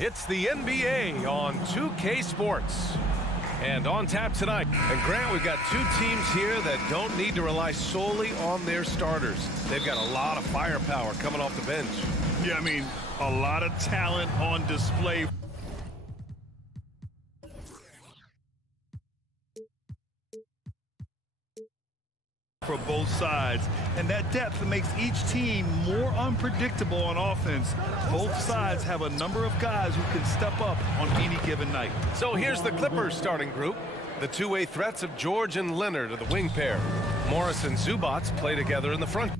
It's the NBA on 2K Sports. And on tap tonight. And Grant, we've got two teams here that don't need to rely solely on their starters. They've got a lot of firepower coming off the bench. Yeah, I mean, a lot of talent on display. For both sides, and that depth makes each team more unpredictable on offense. Both sides have a number of guys who can step up on any given night. So here's the Clippers starting group. The two-way threats of George and Leonard are the wing pair. Morris and Zubats play together in the front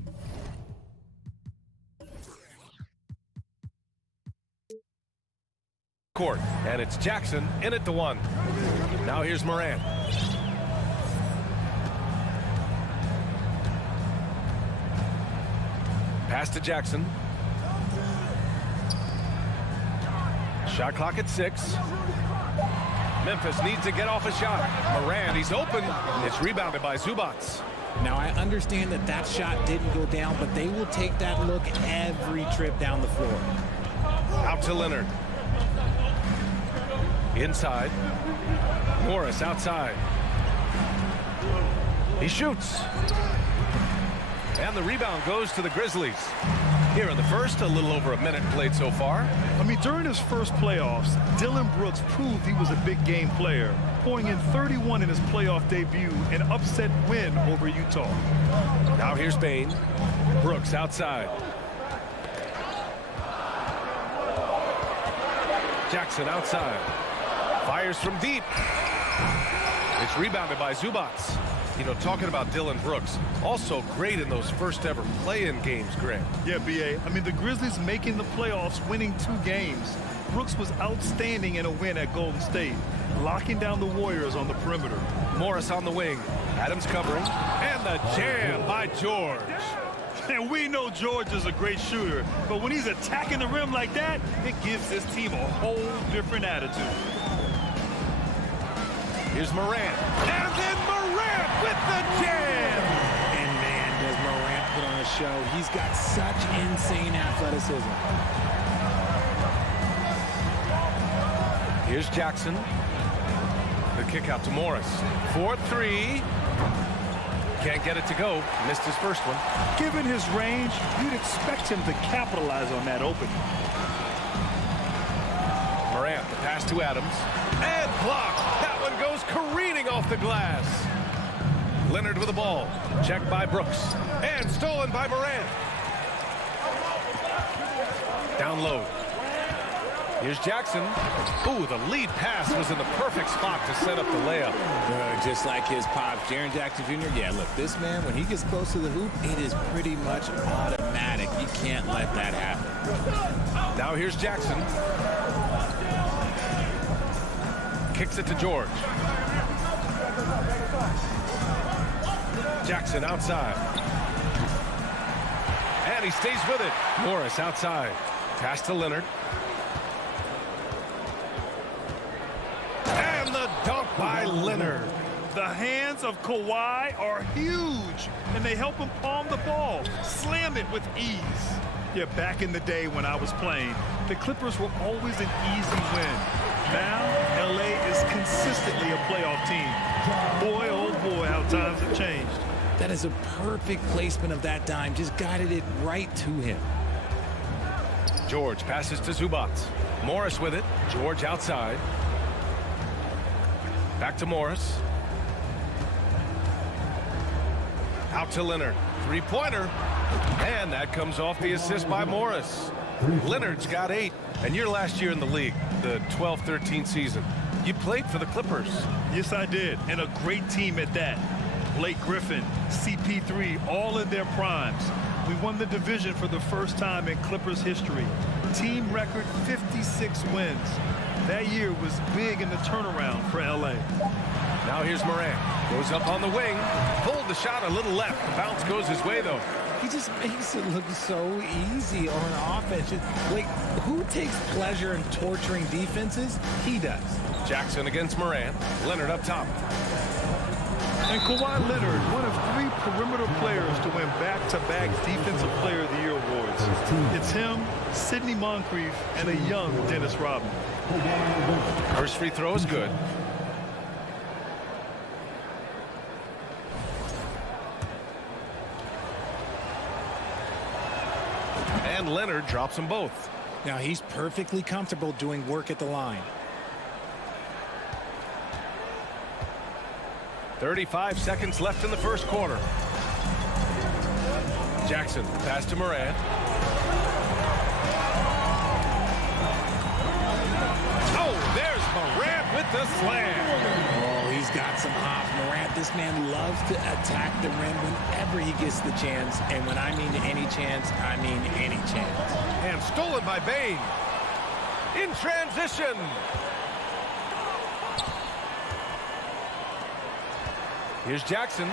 court, and it's Jackson in at the one. Now here's Morant. Pass to Jackson. Shot clock at 6. Memphis needs to get off a shot. Morant, he's open. It's rebounded by Zubats. Now, I understand that that shot didn't go down, but they will take that look every trip down the floor. Out to Leonard. Inside. Morris outside. He shoots. And the rebound goes to the Grizzlies. Here in the first, a little over a minute played so far. I mean, during his first playoffs, Dillon Brooks proved he was a big game player, pouring in 31 in his playoff debut, an upset win over Utah. Now here's Bain. Brooks outside. Jackson outside. Fires from deep. It's rebounded by Zubats. You know, talking about Dillon Brooks, also great in those first ever play-in games, Grant. Yeah, B.A. I mean, the Grizzlies making the playoffs, winning 2 games. Brooks was outstanding in a win at Golden State, locking down the Warriors on the perimeter. Morris on the wing. Adams covering. And the jam by George. And we know George is a great shooter, but when he's attacking the rim like that, it gives this team a whole different attitude. Here's Morant. And then Morant with the jam. And man, does Morant put on a show. He's got such insane athleticism. Here's Jackson. The kick out to Morris. 4-3. Can't get it to go. Missed his first one. Given his range, you'd expect him to capitalize on that opening. Morant, the pass to Adams. And blocked. That one goes careening off the glass. Leonard with the ball. Checked by Brooks. And stolen by Morant. Down low. Here's Jackson. Ooh, the lead pass was in the perfect spot to set up the layup. Just like his pops, Jaren Jackson Jr. Yeah, look, this man, when he gets close to the hoop, it is pretty much automatic. You can't let that happen. Now here's Jackson. Kicks it to George. Jackson outside. And he stays with it. Morris outside. Pass to Leonard. And the dunk by Leonard. The hands of Kawhi are huge, and they help him palm the ball, slam it with ease. Yeah, back in the day when I was playing, the Clippers were always an easy win. Now, L.A. is consistently a playoff team. Boy, oh boy, how times have changed. That is a perfect placement of that dime. Just guided it right to him. George passes to Zubats. Morris with it. George outside. Back to Morris. Out to Leonard. Three-pointer. And that comes off the assist by Morris. Leonard's got 8. And your last year in the league, the 12-13 season, you played for the Clippers. Yes, I did. And a great team at that. Blake Griffin, CP3, all in their primes. We won the division for the first time in Clippers history. Team record 56 wins. That year was big in the turnaround for L.A. Now here's Morant. Goes up on the wing. Pulled the shot a little left. The bounce goes his way, though. He just makes it look so easy on offense. Like, who takes pleasure in torturing defenses? He does. Jackson against Morant. Leonard up top. And Kawhi Leonard, one of 3 perimeter players to win back-to-back Defensive Player of the Year awards. It's him, Sidney Moncrief, and a young Dennis Rodman. First free throw is good. And Leonard drops them both. Now he's perfectly comfortable doing work at the line. 35 seconds left in the first quarter. Jackson, pass to Morant. Oh, there's Morant with the slam. Oh, he's got some hop. Morant, this man loves to attack the rim whenever he gets the chance. And when I mean any chance, I mean any chance. And stolen by Bain. In transition. Here's Jackson.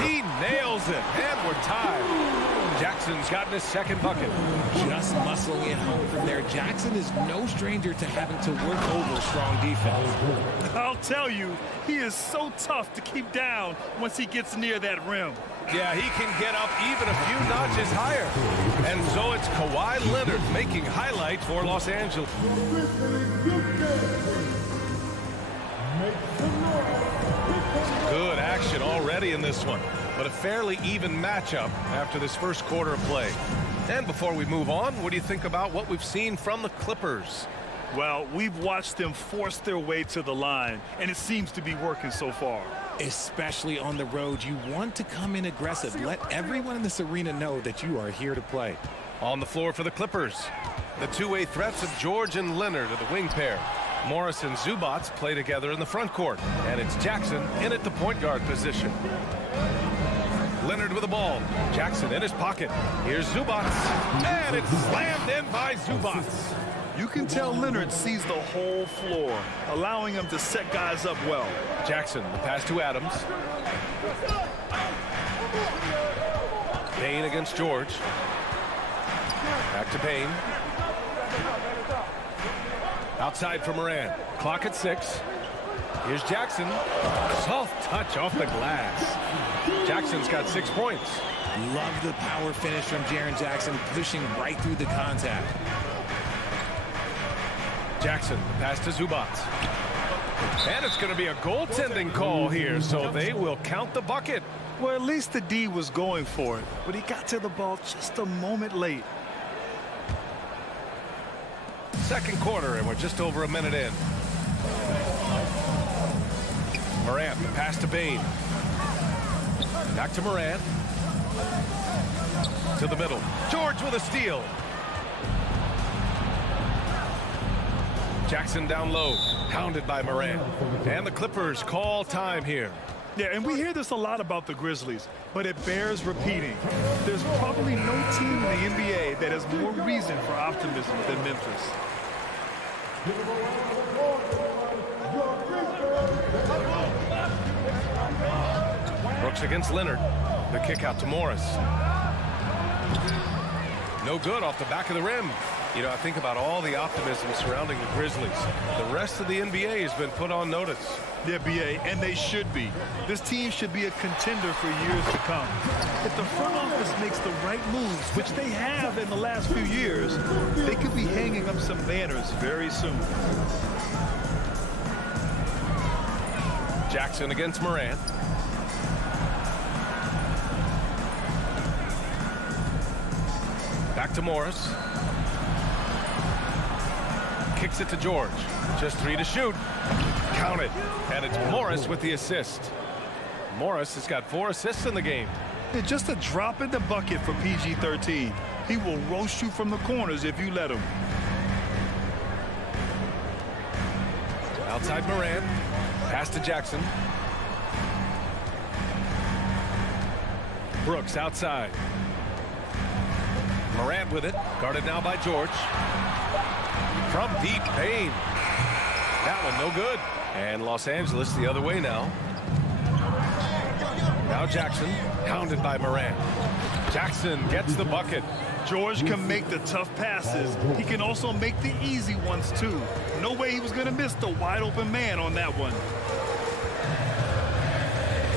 He nails it, and we're tied. Jackson's gotten his second bucket. Just muscling it home from there. Jackson is no stranger to having to work over strong defense. I'll tell you, he is so tough to keep down once he gets near that rim. Yeah, he can get up even a few notches higher. And so it's Kawhi Leonard making highlights for Los Angeles. Good action already in this one, but a fairly even matchup after this first quarter of play. And before we move on, what do you think about what we've seen from the Clippers? Well, we've watched them force their way to the line, and it seems to be working so far. Especially on the road, you want to come in aggressive. Let everyone in this arena know that you are here to play. On the floor for the Clippers, the two-way threats of George and Leonard are the wing pair. Morris and Zubac play together in the front court, and it's Jackson in at the point guard position. Leonard with the ball. Jackson in his pocket. Here's Zubac, and it's slammed in by Zubac. You can tell Leonard sees the whole floor, allowing him to set guys up well. Jackson, the pass to Adams. Payne against George. Back to Payne. Outside for Morant. Clock at 6. Here's Jackson. Soft touch off the glass. Jackson's got 6 points. Love the power finish from Jaren Jackson, pushing right through the contact. Jackson, pass to Zubac. And it's going to be a goaltending call here, so they will count the bucket. Well, at least the D was going for it, but he got to the ball just a moment late. Second quarter, and we're just over a minute in. Morant, the pass to Bain. Back to Morant. To the middle. George with a steal. Jackson down low, hounded by Morant. And the Clippers call time here. Yeah, and we hear this a lot about the Grizzlies, but it bears repeating. There's probably no team in the NBA that has more reason for optimism than Memphis. Brooks against Leonard. The kick out to Morris. No good off the back of the rim. You know, I think about all the optimism surrounding the Grizzlies. The rest of the NBA has been put on notice. The NBA, and they should be. This team should be a contender for years to come. If the front office makes the right moves, which they have in the last few years, they could be hanging up some banners very soon. Jackson against Morant. Back to Morris. Kicks it to George. Just 3 to shoot. Count it. And it's Morris with the assist. Morris has got 4 assists in the game. It's just a drop in the bucket for PG-13. He will roast you from the corners if you let him. Outside Morant. Pass to Jackson. Brooks outside. Morant with it. Guarded now by George. From deep, Payne. That one no good. And Los Angeles the other way now. Now Jackson, hounded by Morant. Jackson gets the bucket. George can make the tough passes. He can also make the easy ones, too. No way he was going to miss the wide-open man on that one.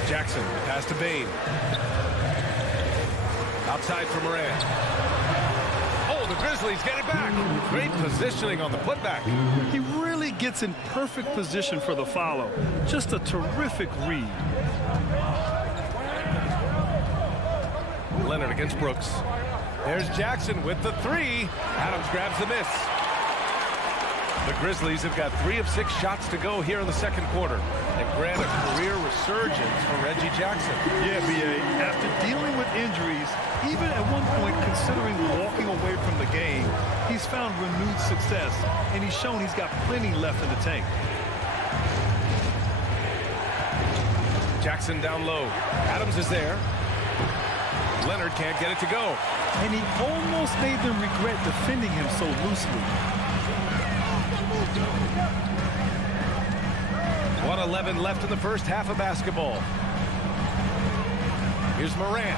Jackson, pass to Bain. Outside for Morant. Grizzlies get it back. Great positioning on the putback. He really gets in perfect position for the follow. Just a terrific read. Leonard against Brooks. There's Jackson with the three. Adams grabs the miss. The Grizzlies have got 3 of 6 shots to go here in the second quarter. And grant a career resurgence for Reggie Jackson. Yeah, B.A., after dealing with injuries, even at one point considering walking away from the game, he's found renewed success, and he's shown he's got plenty left in the tank. Jackson down low. Adams is there. Leonard can't get it to go. And he almost made them regret defending him so loosely. 1:11 left in the first half of basketball. Here's Morant.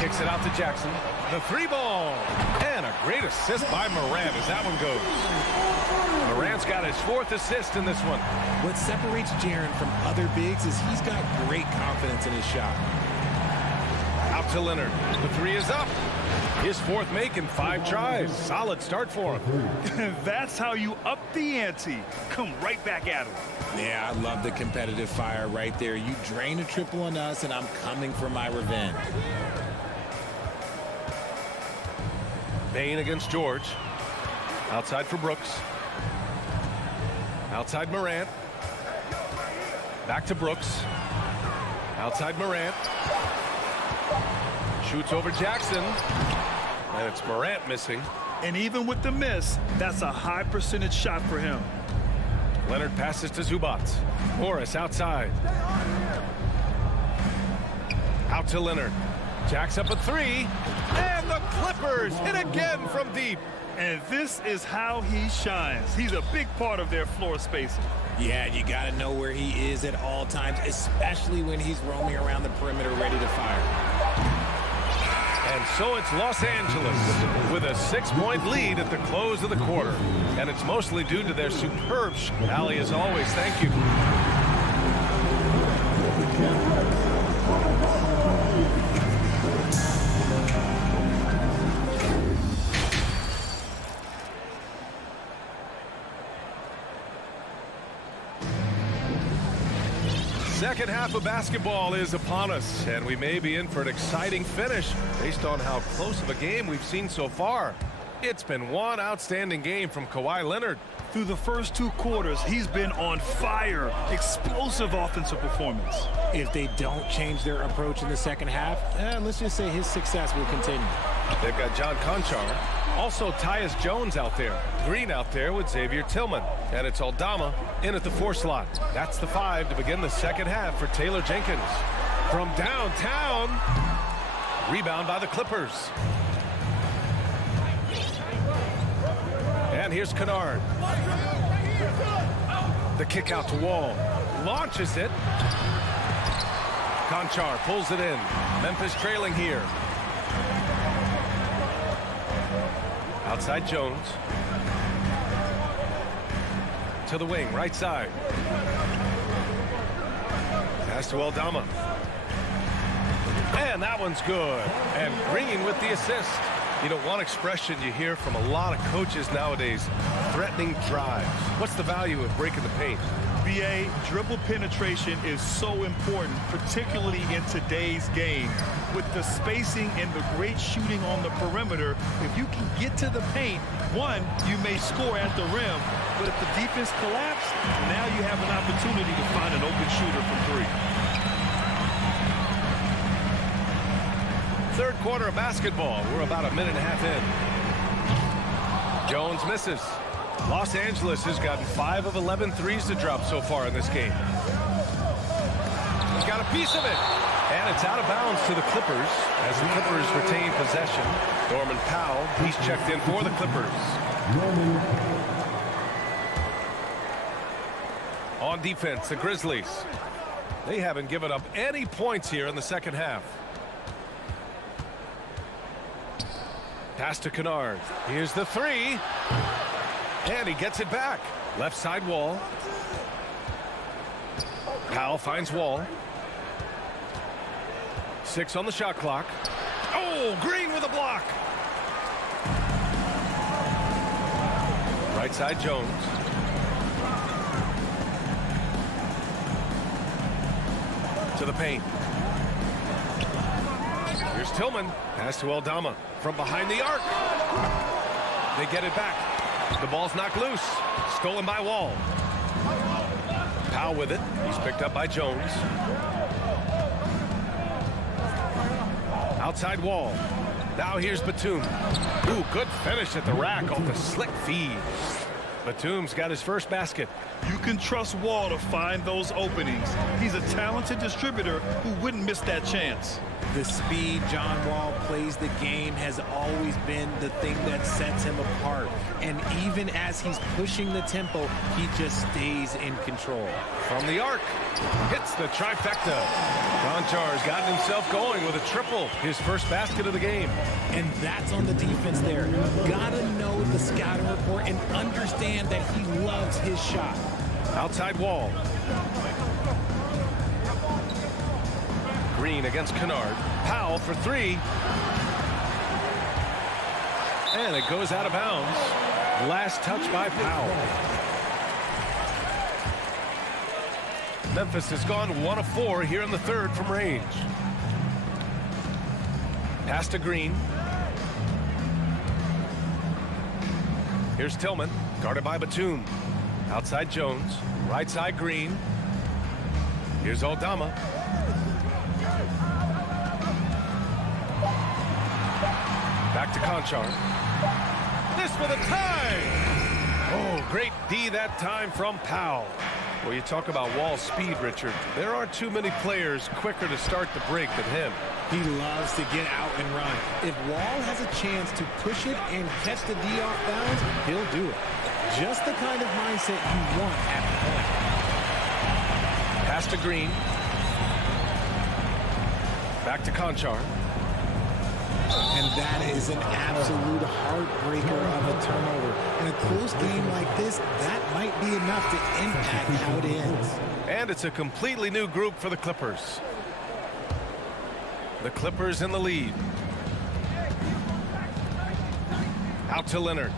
Kicks it out to Jackson. The 3 ball. And a great assist by Morant as that one goes. Morant's got his 4th assist in this one. What separates Jaren from other bigs is he's got great confidence in his shot. Out to Leonard. The 3 is up. His 4th make in 5 tries. Solid start for him. That's how you up the ante. Come right back at him. Yeah, I love the competitive fire right there. You drain a triple on us, and I'm coming for my revenge. Bain against George. Outside for Brooks. Outside Morant. Back to Brooks. Outside Morant. Shoots over Jackson. And it's Morant missing. And even with the miss, that's a high percentage shot for him. Leonard passes to Zubac. Morris outside. Out to Leonard. Jacks up a 3. And the Clippers hit again from deep. And this is how he shines. He's a big part of their floor spacing. Yeah, you got to know where he is at all times, especially when he's roaming around the perimeter ready to fire. And so it's Los Angeles with a 6-point lead at the close of the quarter. And it's mostly due to their superb shot. Allie, as always, thank you. Second half of basketball is upon us, and we may be in for an exciting finish based on how close of a game we've seen so far. It's been one outstanding game from Kawhi Leonard. Through the first 2 quarters, he's been on fire. Explosive offensive performance. If they don't change their approach in the second half, let's just say his success will continue. They've got John Conchar. Also, Tyus Jones out there. Green out there with Xavier Tillman. And it's Aldama in at the 4 slot. That's the 5 to begin the second half for Taylor Jenkins. From downtown. Rebound by the Clippers. And here's Kennard. The kick out to Wall. Launches it. Conchar pulls it in. Memphis trailing here. Outside Jones. To the wing, right side. Pass to Aldama. And that one's good. And Green with the assist. You know, one expression you hear from a lot of coaches nowadays, threatening drives. What's the value of breaking the paint? BA, dribble penetration is so important, particularly in today's game. With the spacing and the great shooting on the perimeter, if you can get to the paint, one, you may score at the rim, but if the defense collapses, now you have an opportunity to find an open shooter from 3. Third quarter of basketball. We're about a minute and a half in. Jones misses. Los Angeles has gotten 5 of 11 threes to drop so far in this game. He's got a piece of it. And it's out of bounds to the Clippers as the Clippers retain possession. Norman Powell, he's checked in for the Clippers. On defense, the Grizzlies. They haven't given up any points here in the second half. Pass to Kennard. Here's the 3. And he gets it back. Left side Wall. Powell finds Wall. 6 on the shot clock. Oh, Green with a block. Right side, Jones. To the paint. Here's Tillman. Pass to Aldama from behind the arc. They get it back. The ball's knocked loose. Stolen by Wall. Powell with it. He's picked up by Jones. Outside Wall. Now here's Batum. Ooh, good finish at the rack off the slick feed. Batum's got his first basket. You can trust Wall to find those openings. He's a talented distributor who wouldn't miss that chance. The speed John Wall plays the game has always been the thing that sets him apart. And even as he's pushing the tempo, he just stays in control. From the arc, hits the trifecta. Konchar's gotten himself going with a triple, his first basket of the game. And that's on the defense there. Gotta know the scouting report and understand that he loves his shot. Outside Wall. Green against Kennard. Powell for three. And it goes out of bounds. Last touch by Powell. Memphis has gone 1 of 4 here in the third from range. Pass to Green. Here's Tillman, guarded by Batum. Outside Jones. Right side Green. Here's Aldama. Back to Conchar. This for the tie! Oh, great D that time from Powell. Well, you talk about Wall's speed, Richard. There aren't too many players quicker to start the break than him. He loves to get out and run. If Wall has a chance to push it and catch the D off bounds, he'll do it. Just the kind of mindset you want at the point. Pass to Green. Back to Conchar. And that is an absolute heartbreaker of a turnover. In a close game like this, that might be enough to impact how it ends. And it's a completely new group for the Clippers. The Clippers in the lead. Out to Leonard.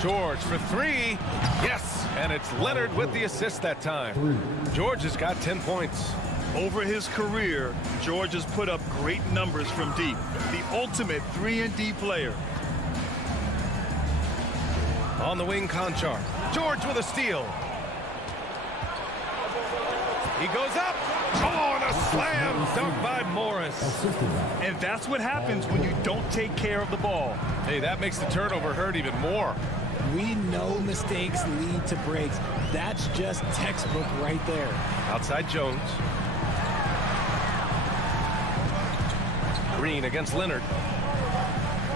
George for three. Yes, and it's Leonard with the assist that time. George has got 10 points. Over his career, George has put up great numbers from deep. The ultimate 3-and-D player. On the wing, Conchar. George with a steal. He goes up. Oh, and a slam dunk by Morris. And that's what happens when you don't take care of the ball. Hey, that makes the turnover hurt even more. We know mistakes lead to breaks. That's just textbook right there. Outside Jones. Green against Leonard.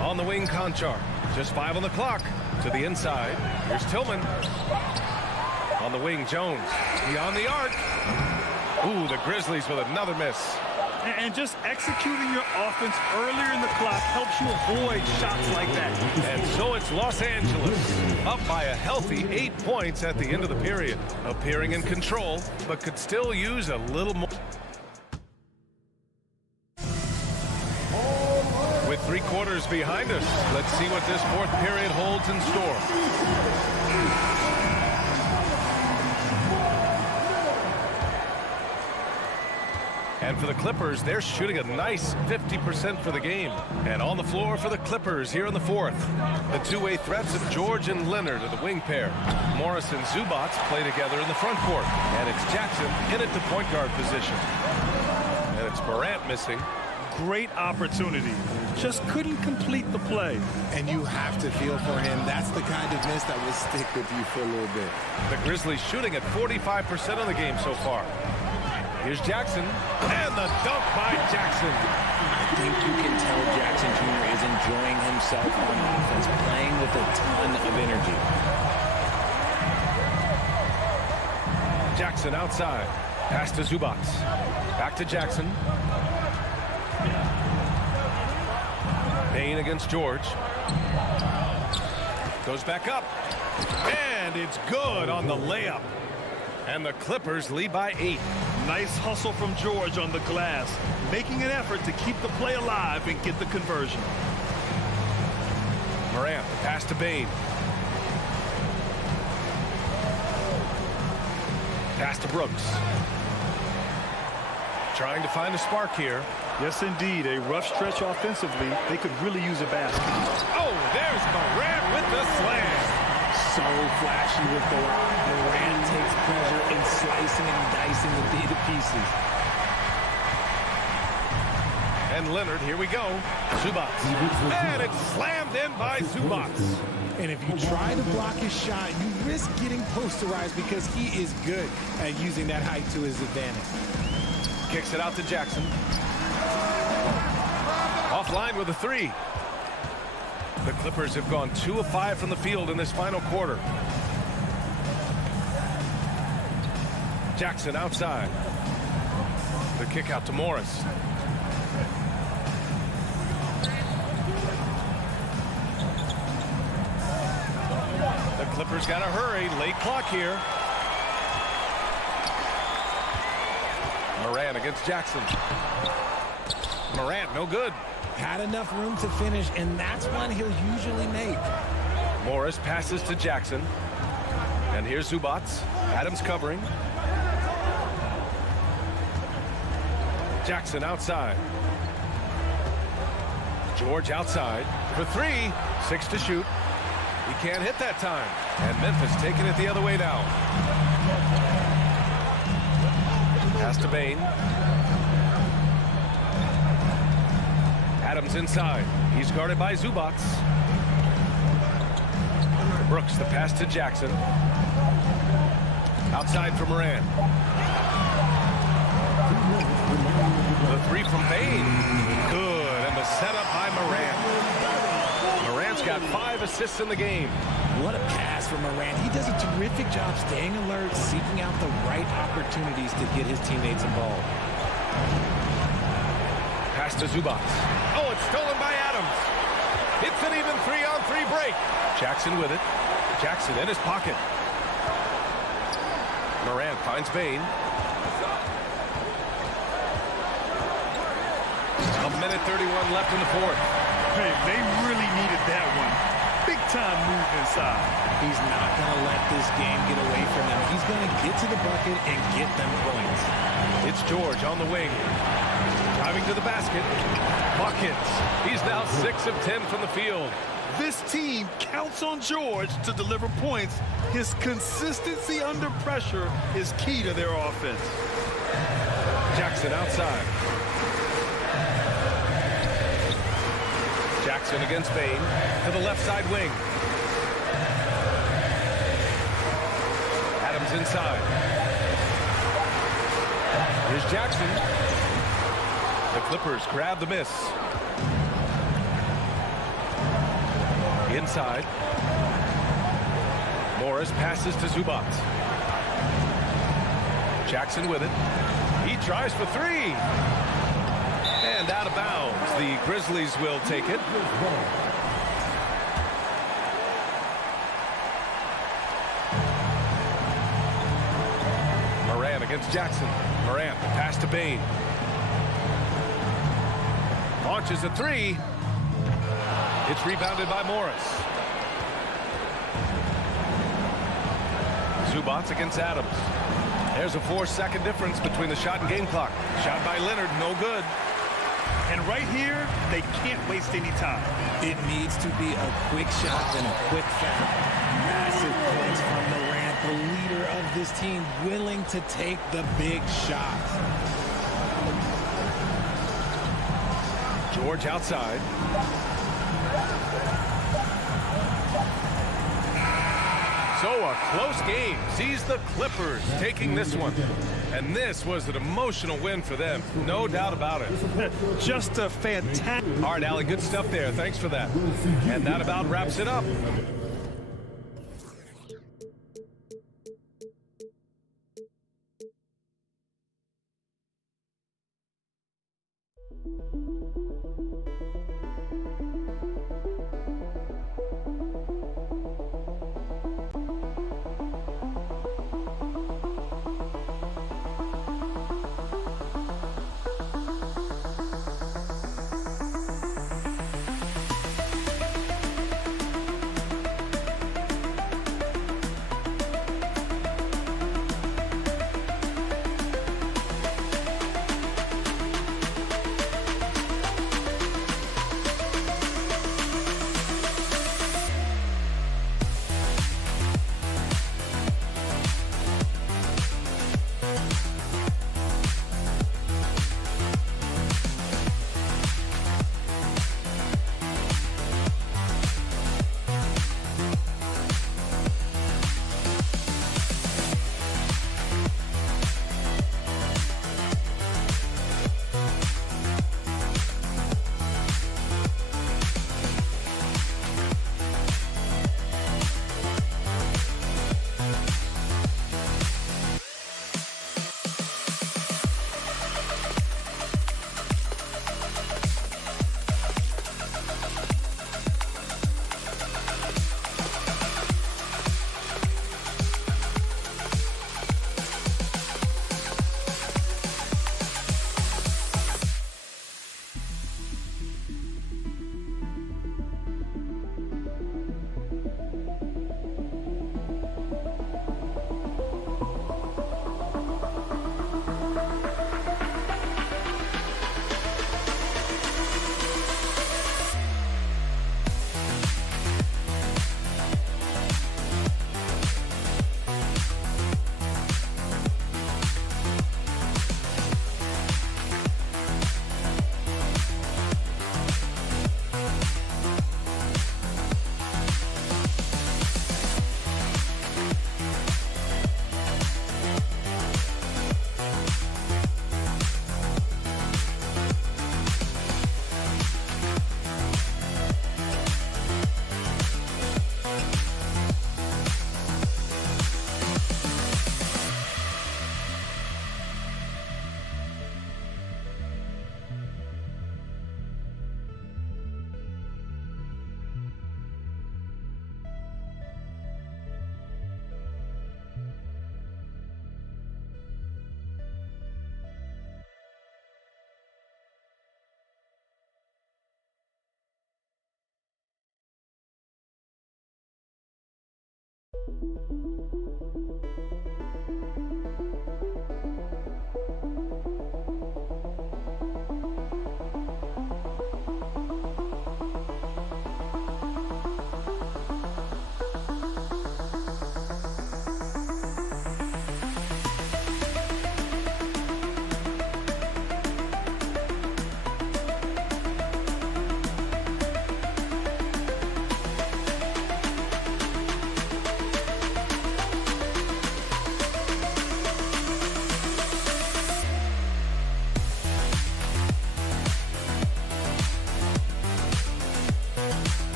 On the wing, Conchar. Just 5 on the clock. To the inside. Here's Tillman. On the wing, Jones. Beyond the arc. Ooh, the Grizzlies with another miss. And just executing your offense earlier in the clock helps you avoid shots like that. And so it's Los Angeles. Up by a healthy 8 points at the end of the period. Appearing in control, but could still use a little more. With 3 quarters behind us, let's see what this fourth period holds in store. And for the Clippers, they're shooting a nice 50% for the game. And on the floor for the Clippers here in the fourth, the two-way threats of George and Leonard are the wing pair. Morris and Zubats play together in the front court. And it's Jackson in at the point guard position. And it's Morant missing. Great opportunity. Just couldn't complete the play. And you have to feel for him. That's the kind of miss that will stick with you for a little bit. The Grizzlies shooting at 45% of the game so far. Here's Jackson, and the dunk by Jackson. I think you can tell Jackson Jr. is enjoying himself on offense, playing with a ton of energy. Jackson outside. Pass to Zubats. Back to Jackson. Payne against George. Goes back up. And it's good on the layup. And the Clippers lead by 8. Nice hustle from George on the glass, making an effort to keep the play alive and get the conversion. Morant, pass to Bane. Pass to Brooks. Trying to find a spark here. Yes, indeed. A rough stretch offensively. They could really use a basket. Oh, there's Morant with the slam. So flashy with the rock. Morant takes pleasure in slicing and dicing the D to pieces. And Leonard, here we go. Zubats. And it's slammed in by Zubats. And if you try to block his shot, you risk getting posterized because he is good at using that height to his advantage. Kicks it out to Jackson. Offline with a three. The Clippers have gone 2 of 5 from the field in this final quarter. Jackson outside. The kick out to Morris. The Clippers got to hurry. Late clock here. Morant against Jackson. Morant, no good. Had enough room to finish, and that's one he'll usually make. Morris passes to Jackson. And here's Zubats. Adams covering. Jackson outside. George outside for three. 6 to shoot. He can't hit that time. And Memphis taking it the other way now. Pass to Bain. Adams inside. He's guarded by Zubats. Brooks, the pass to Jackson. Outside for Morant. The three from Bain. Good. And the setup by Morant. Morant's got 5 assists in the game. What a pass from Morant. He does a terrific job staying alert, seeking out the right opportunities to get his teammates involved. Pass to Zubats. Oh, it's stolen by Adams. It's an even 3-on-3 break. Jackson with it. Jackson in his pocket. Morant finds Bain. 1:31 left in the fourth. Hey, they really needed that one. Big time move inside. He's not going to let this game get away from him. He's going to get to the bucket and get them points. It's George on the wing. Driving to the basket. Buckets. He's now 6 of 10 from the field. This team counts on George to deliver points. His consistency under pressure is key to their offense. Jackson outside. Jackson against Bain to the left side wing. Adams inside. Here's Jackson. The Clippers grab the miss. Inside. Morris passes to Zubats. Jackson with it. He tries for three. And out of bounds. The Grizzlies will take it. Morant against Jackson. Morant, the pass to Bain. Launches a three. It's rebounded by Morris. Zubats against Adams. There's a 4-second difference between the shot and game clock. Shot by Leonard, no good. And right here, they can't waste any time. It needs to be a quick shot and a quick foul. Massive points from Morant, the leader of this team, willing to take the big shots. George outside. So a close game sees the Clippers taking this one. And this was an emotional win for them. No doubt about it. Just a fantastic. All right, Allie, good stuff there. Thanks for that. And that about wraps it up.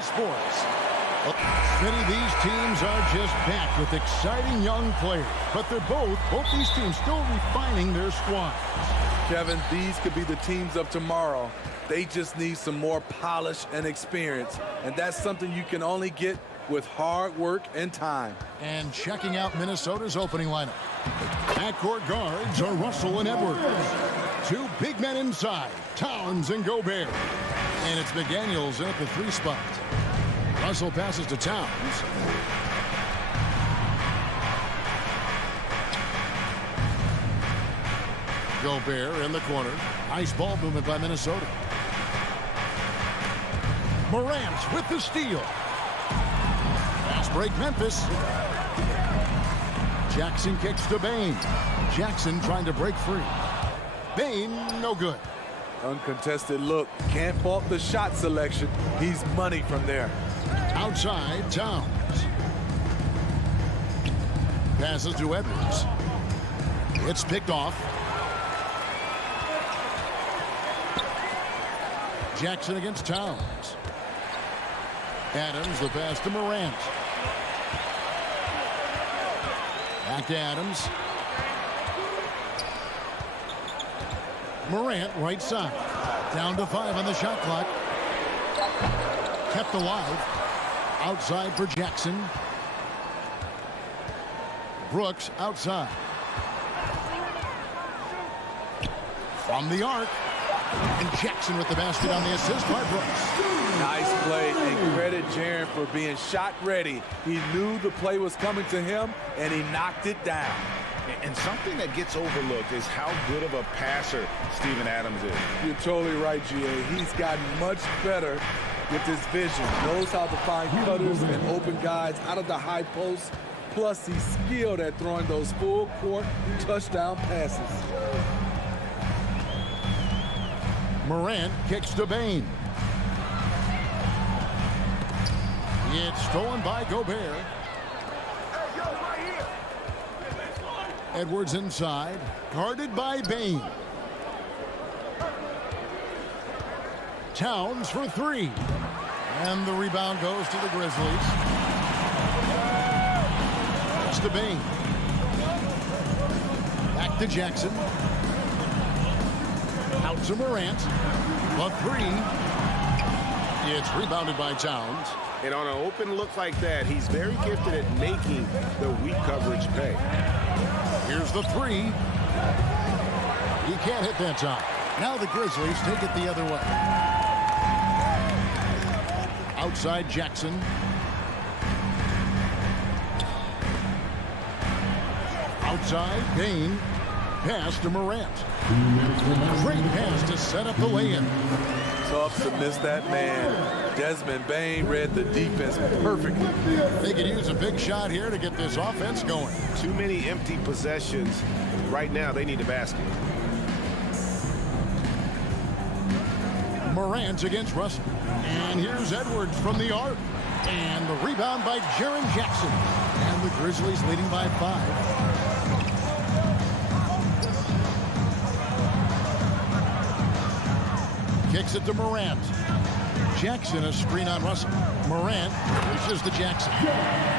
Sports. Many of these teams are just packed with exciting young players, but both these teams still refining their squads. Kevin, these could be the teams of tomorrow. They just need some more polish and experience, and that's something you can only get with hard work and time. And checking out Minnesota's opening lineup. Backcourt guards are Russell and Edwards. Two big men inside, Towns and Gobert. And it's McDaniels in at the 3 spot. Russell passes to Towns. Gobert in the corner. Nice ball movement by Minnesota. Morant with the steal. Fast break Memphis. Jackson kicks to Bain. Jackson trying to break free. Bain, no good. Uncontested look. Can't fault the shot selection. He's money from there. Outside, Towns. Passes to Edwards. It's picked off. Jackson against Towns. Adams, the pass to Morant. Back to Adams. Morant, right side. Down to 5 on the shot clock. Kept alive. Outside for Jackson. Brooks outside. From the arc. And Jackson with the basket on the assist by Brooks. Nice play, and credit Jaren for being shot ready. He knew the play was coming to him, and he knocked it down. And something that gets overlooked is how good of a passer Steven Adams is. You're totally right, G.A. He's gotten much better with his vision. Knows how to find cutters and open guys out of the high post. Plus, he's skilled at throwing those full-court touchdown passes. Morant kicks to Bain. It's stolen by Gobert. Edwards inside, guarded by Bain. Towns for three. And the rebound goes to the Grizzlies. It's to Bain. Back to Jackson. Out to Morant. The three. It's rebounded by Towns. And on an open look like that, he's very gifted at making the weak coverage pay. Here's the three. He can't hit that shot. Now the Grizzlies take it the other way. Outside Jackson. Outside Bain. Pass to Morant. Great pass to set up the lay-in. Tough to miss that man. Desmond Bain read the defense perfectly. They could use a big shot here to get this offense going. Too many empty possessions. Right now, they need a basket. Morant against Russell. And here's Edwards from the arc. And the rebound by Jaren Jackson. And the Grizzlies leading by 5. Kicks it to Morant. Jackson a screen on Russell. Morant pushes to Jackson.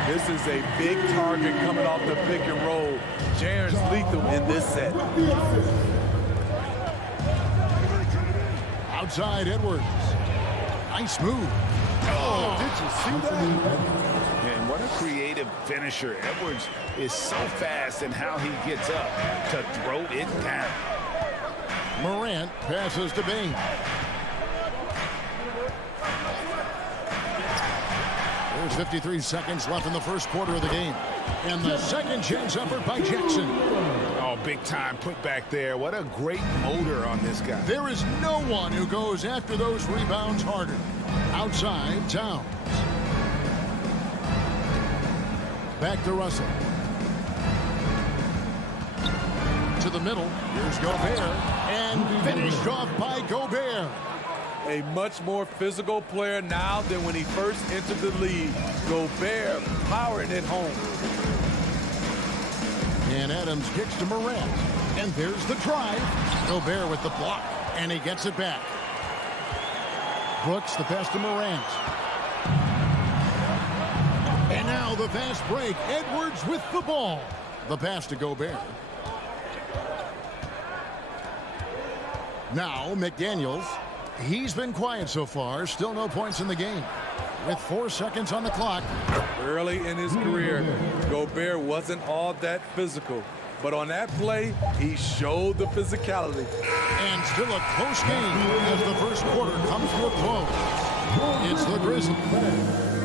This is a big target coming off the pick and roll. Jaren's lethal in this set. Outside Edwards. Nice move. Oh, did you see that? And what a creative finisher. Edwards is so fast in how he gets up to throw it down. Morant passes to Bain. There's 53 seconds left in the first quarter of the game. And the second chance effort by Jackson. Oh, big time put back there. What a great motor on this guy. There is no one who goes after those rebounds harder. Outside, Towns. Back to Russell. To the middle. Here's Gobert. And finished off by Gobert. A much more physical player now than when he first entered the league. Gobert powering it home. And Adams kicks to Morant. And there's the drive. Gobert with the block. And he gets it back. Brooks the pass to Morant. And now the fast break. Edwards with the ball. The pass to Gobert. Now McDaniels. He's been quiet so far. Still no points in the game. With 4 seconds on the clock. Early in his career, Gobert wasn't all that physical. But on that play, he showed the physicality. And still a close game as the first quarter comes to a close. It's the Grizzlies.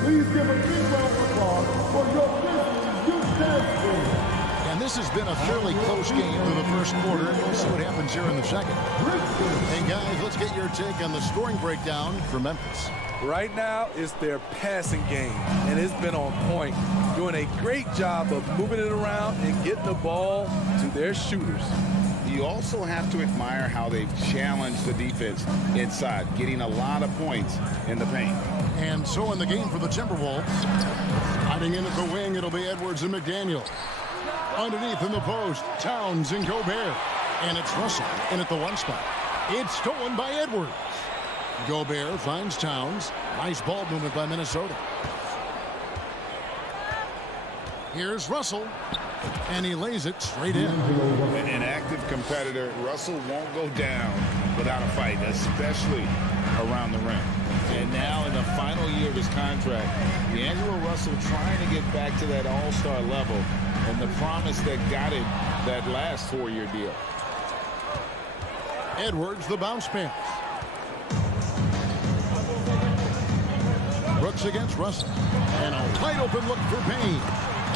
Please give a big round of applause for your Grizzlies youth dance team. And this has been a fairly close game through the first quarter. We'll see what happens here in the second. Hey, guys, let's get your take on the scoring breakdown for Memphis. Right now, it's their passing game, and it's been on point, doing a great job of moving it around and getting the ball to their shooters. You also have to admire how they've challenged the defense inside, getting a lot of points in the paint. And so in the game for the Timberwolves, hiding in at the wing, it'll be Edwards and McDaniel. Underneath in the post, Towns and Gobert. And it's Russell in at the 1 spot. It's stolen by Edwards. Gobert finds Towns. Nice ball movement by Minnesota. Here's Russell. And he lays it straight in. An active competitor, Russell won't go down without a fight, especially around the rim. And now in the final year of his contract, D'Angelo Russell trying to get back to that all-star level and the promise that got him that last 4-year deal. Edwards, the bounce pass. Brooks against Russell. And a wide open look for Bain.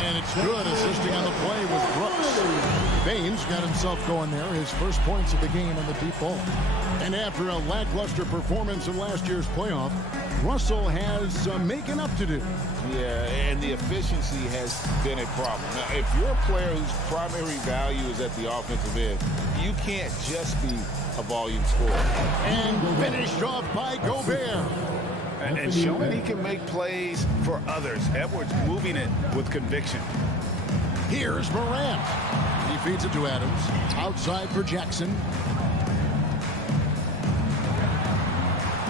And it's good, assisting on the play with Brooks. Bain's got himself going there, his first points of the game on the deep ball. And after a lackluster performance in last year's playoff, Russell has some making up to do. Yeah, and the efficiency has been a problem. Now, if you're a player whose primary value is at the offensive end, you can't just be a volume scorer. And finished off by Gobert. and showing he can make plays for others. Edwards moving it with conviction. Here's Morant. He feeds it to Adams. Outside for Jackson.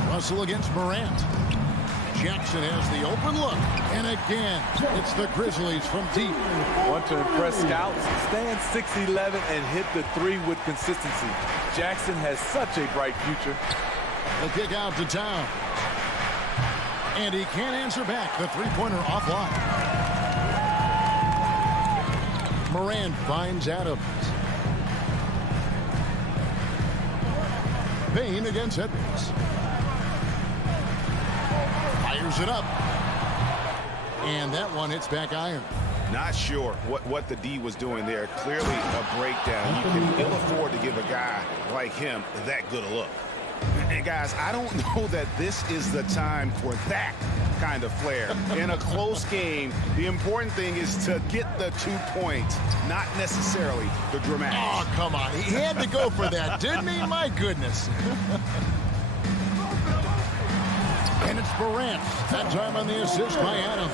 Russell against Morant. Jackson has the open look. And again, it's the Grizzlies from deep. Want to impress scouts? Stand 6'11" and hit the three with consistency. Jackson has such a bright future. The kick out to Town. And he can't answer back. The three-pointer offline. Morant finds Adams. Bain against Edwards. Fires it up. And that one hits back iron. Not sure what the D was doing there. Clearly a breakdown. You can ill afford to give a guy like him that good a look. And guys, I don't know that this is the time for that kind of flair. In a close game, the important thing is to get the 2 points, not necessarily the dramatic. Oh, come on. He had to go for that, didn't he? My goodness. And it's Morant. That time on the assist by Adams.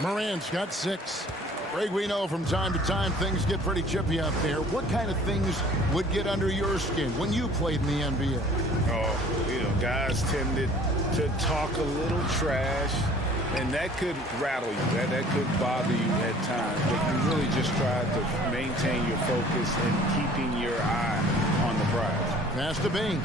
Morant's got 6. Greg, we know from time to time things get pretty chippy up there. What kind of things would get under your skin when you played in the NBA? Oh, guys tended to talk a little trash, and that could rattle you. That could bother you at times. But you really just try to maintain your focus and keeping your eye on the prize. Pass to Bain.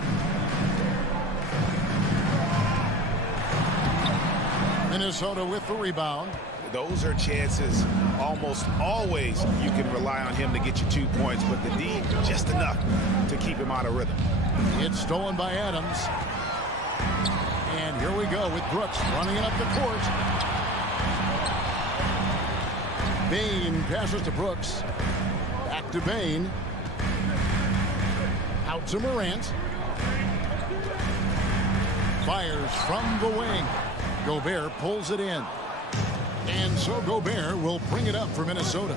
Minnesota with the rebound. Those are chances almost always you can rely on him to get you 2 points, but the D just enough to keep him out of rhythm. It's stolen by Adams. And here we go with Brooks running it up the court. Bain passes to Brooks. Back to Bain. Out to Morant. Fires from the wing. Gobert pulls it in. And so Gobert will bring it up for Minnesota.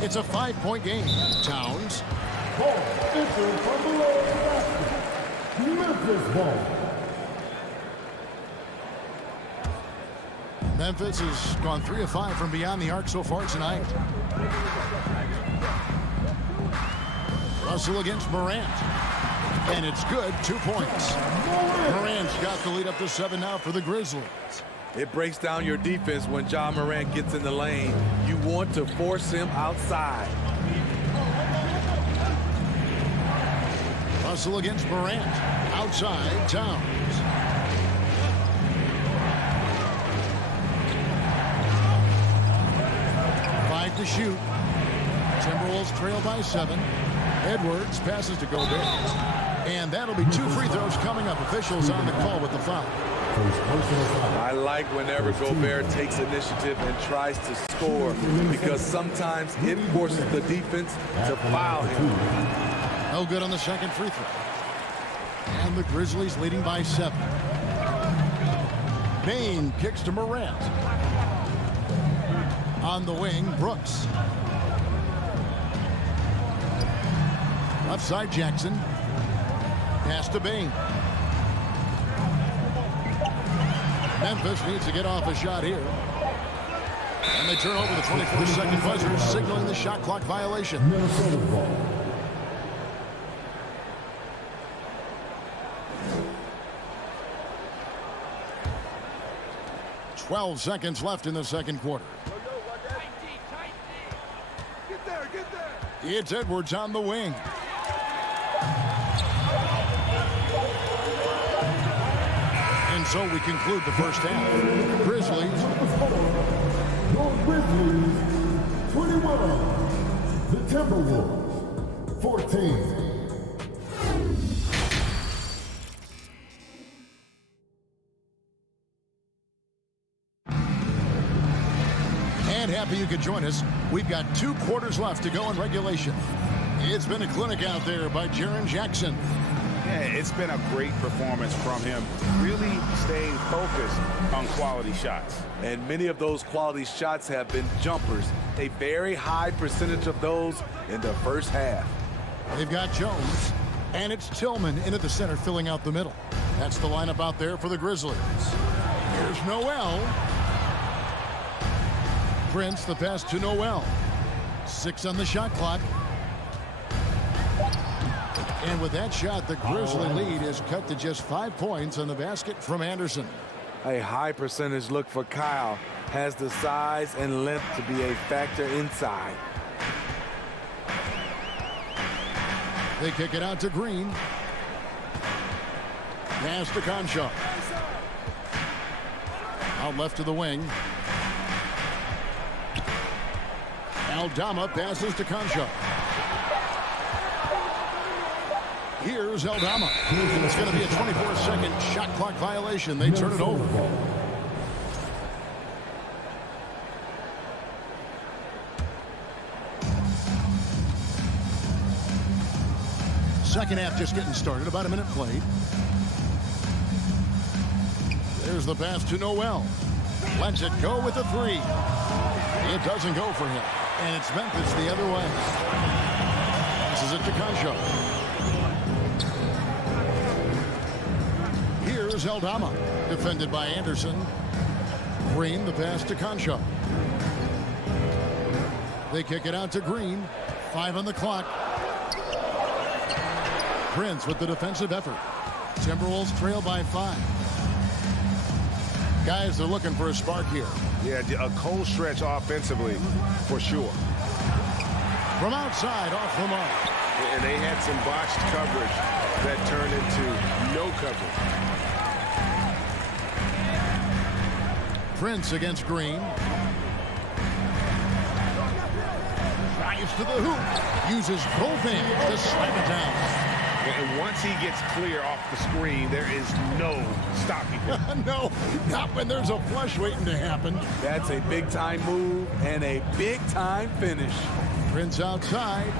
It's a 5-point game. Towns. Ball entered from below the basket. Memphis ball. Memphis has gone 3 of 5 from beyond the arc so far tonight. Russell against Morant. And it's good. 2 points. Morant's got the lead up to 7 now for the Grizzlies. It breaks down your defense when John Morant gets in the lane. You want to force him outside. Russell against Morant. Outside, Towns. Five to shoot. Timberwolves trail by 7. Edwards passes to Gobert. And that'll be 2 free throws coming up. Officials on the call with the foul. I like whenever Gobert takes initiative and tries to score because sometimes it forces the defense to foul him. No good on the second free throw. And the Grizzlies leading by 7. Bain kicks to Morant. On the wing, Brooks. Outside Jackson. Pass to Bain. Memphis needs to get off a shot here. And they turn over the 24-second buzzer, signaling the shot clock violation. 12 seconds left in the second quarter. It's Edwards on the wing. And so we conclude the first half. Grizzlies. Your Grizzlies 21. The Timberwolves 14. And happy you could join us. We've got 2 quarters left to go in regulation. It's been a clinic out there by Jaren Jackson. Yeah, it's been a great performance from him, really staying focused on quality shots. And many of those quality shots have been jumpers, a very high percentage of those in the first half. They've got Jones. And it's Tillman in at the center, filling out the middle. That's the lineup out there for the Grizzlies. Here's Noel. Prince, the pass to Noel. 6 on the shot clock. And with that shot, the Grizzly lead is cut to just 5 points on the basket from Anderson. A high percentage look for Kyle. Has the size and length to be a factor inside. They kick it out to Green. Pass to Concho. Out left to the wing. Aldama passes to Concho. Here's Aldama. And it's going to be a 24-second shot clock violation. They turn it over. Second half just getting started. About a minute played. There's the pass to Noel. Lets it go with the 3. It doesn't go for him. And it's Memphis the other way. Passes it to Concho. Here's Aldama. Defended by Anderson. Green, the pass to Concho. They kick it out to Green. 5 on the clock. Prince with the defensive effort. Timberwolves trail by 5. Guys, they're looking for a spark here. Yeah, a cold stretch offensively, for sure. From outside, off the mark. And they had some botched coverage that turned into no coverage. Prince against Green. Drives to the hoop. Uses both hands to slam it down. And once he gets clear off the screen, there is no stopping him. No, not when there's a flush waiting to happen. That's a big-time move and a big-time finish. Prince outside.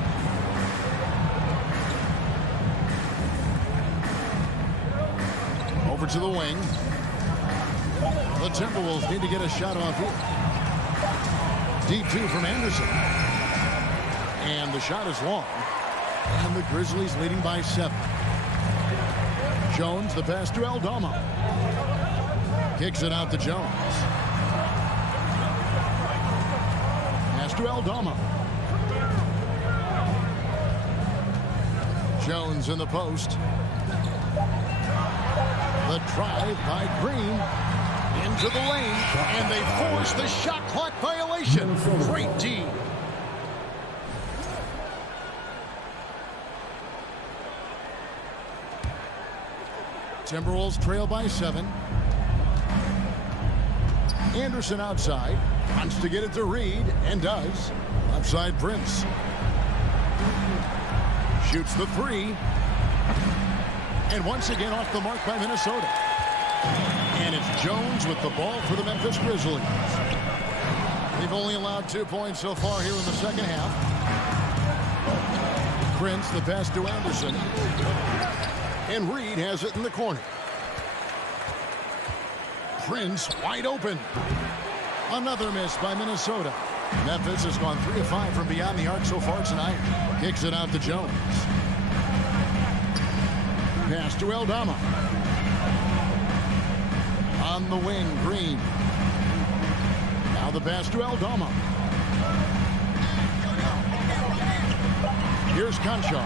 Over to the wing. The Timberwolves need to get a shot off here. Deep 2 from Anderson. And the shot is long. And the Grizzlies leading by 7. Jones, the pass to Aldama. Kicks it out to Jones. Pass to Aldama. Jones in the post. The drive by Green. Into the lane. And they force the shot clock violation. Great D. Timberwolves trail by 7. Anderson outside. Wants to get it to Reed, and does. Outside Prince. Shoots the 3. And once again off the mark by Minnesota. And it's Jones with the ball for the Memphis Grizzlies. They've only allowed 2 points so far here in the second half. Prince, the pass to Anderson. And Reed has it in the corner. Prince wide open. Another miss by Minnesota. Memphis has gone 3 of 5 from beyond the arc so far tonight. Kicks it out to Jones. Pass to Aldama. On the wing, Green. Now the pass to Aldama. Here's Conchar.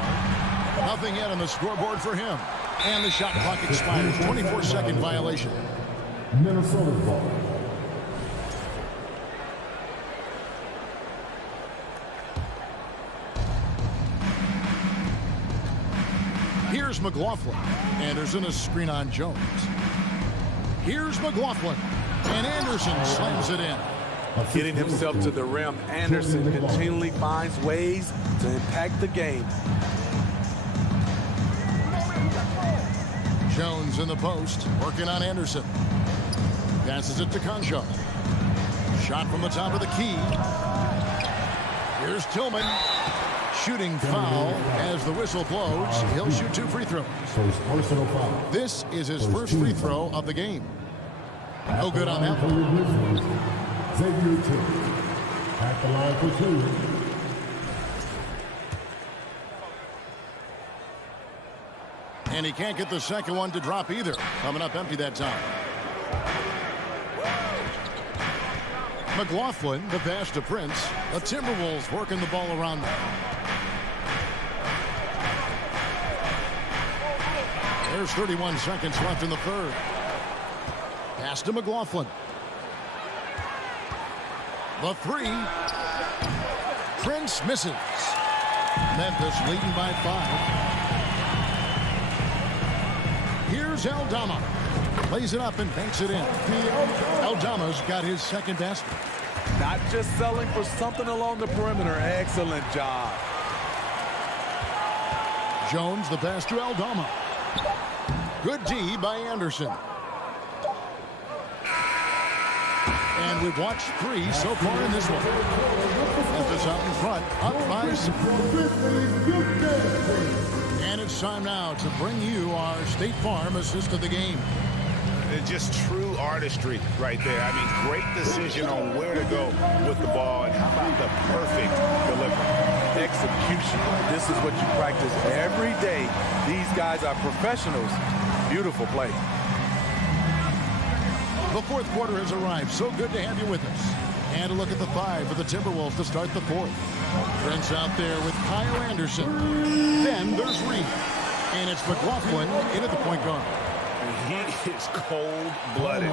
Nothing yet on the scoreboard for him. And the shot clock expires. 24-second violation. Minnesota ball. Here's McLaughlin. Anderson, a screen on Jones. Here's McLaughlin. And Anderson slams it in. Getting himself to the rim, Anderson continually finds ways to impact the game. Jones in the post, working on Anderson. Passes it to Concho. Shot from the top of the key. Here's Tillman. Shooting foul as the whistle blows. He'll shoot 2 free throws. Personal foul. This is his first free throw of the game. No good on that one. Xavier Tillman at the line for 2. And he can't get the second one to drop either. Coming up empty that time. McLaughlin, the pass to Prince. The Timberwolves working the ball around them. There's 31 seconds left in the third. Pass to McLaughlin. The three. Prince misses. Memphis leading by 5. Here's Aldama. Plays it up and banks it in. Aldama's got his second basket. Not just selling for something along the perimeter. Excellent job. Jones, the pass to Aldama. Good D by Anderson. And we've watched 3 so far in this one. Memphis out in front, up by 6. And it's time now to bring you our State Farm assist of the game. Just true artistry right there. I mean, great decision on where to go with the ball, and how about the perfect delivery? Execution. This is what you practice every day. These guys are professionals. Beautiful play. The fourth quarter has arrived. So good to have you with us. And a look at the 5 for the Timberwolves to start the fourth. Prince out there with Kyle Anderson. Then there's Reed. And it's McLaughlin in at the point guard. He is cold-blooded.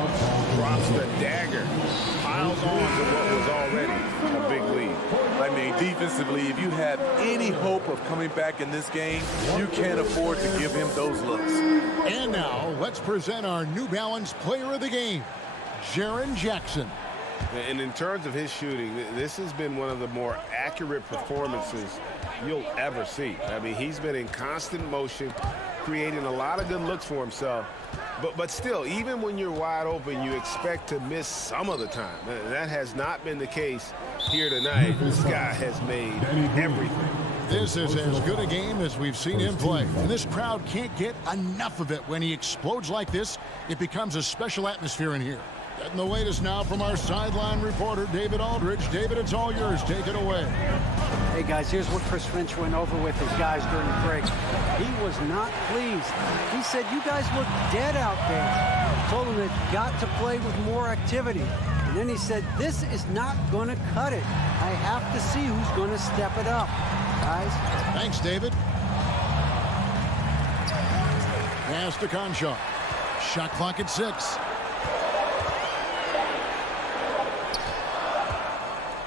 Drops the dagger. Piles on to what was already a big lead. I mean, defensively, if you have any hope of coming back in this game, you can't afford to give him those looks. And now, let's present our New Balance player of the game, Jaren Jackson. And in terms of his shooting, this has been one of the more accurate performances you'll ever see. I mean, he's been in constant motion, creating a lot of good looks for himself. But still, even when you're wide open, you expect to miss some of the time. That has not been the case here tonight. This guy has made everything. This is as good a game as we've seen him play. And this crowd can't get enough of it. When he explodes like this, it becomes a special atmosphere in here. Getting the latest now from our sideline reporter, David Aldridge. David, it's all yours. Take it away. Hey, guys, here's what Chris Finch went over with his guys during the break. He was not pleased. He said, you guys look dead out there. Told them they've got to play with more activity. And then he said, this is not going to cut it. I have to see who's going to step it up, guys. Thanks, David. Pass to Conshaw. Shot clock at 6.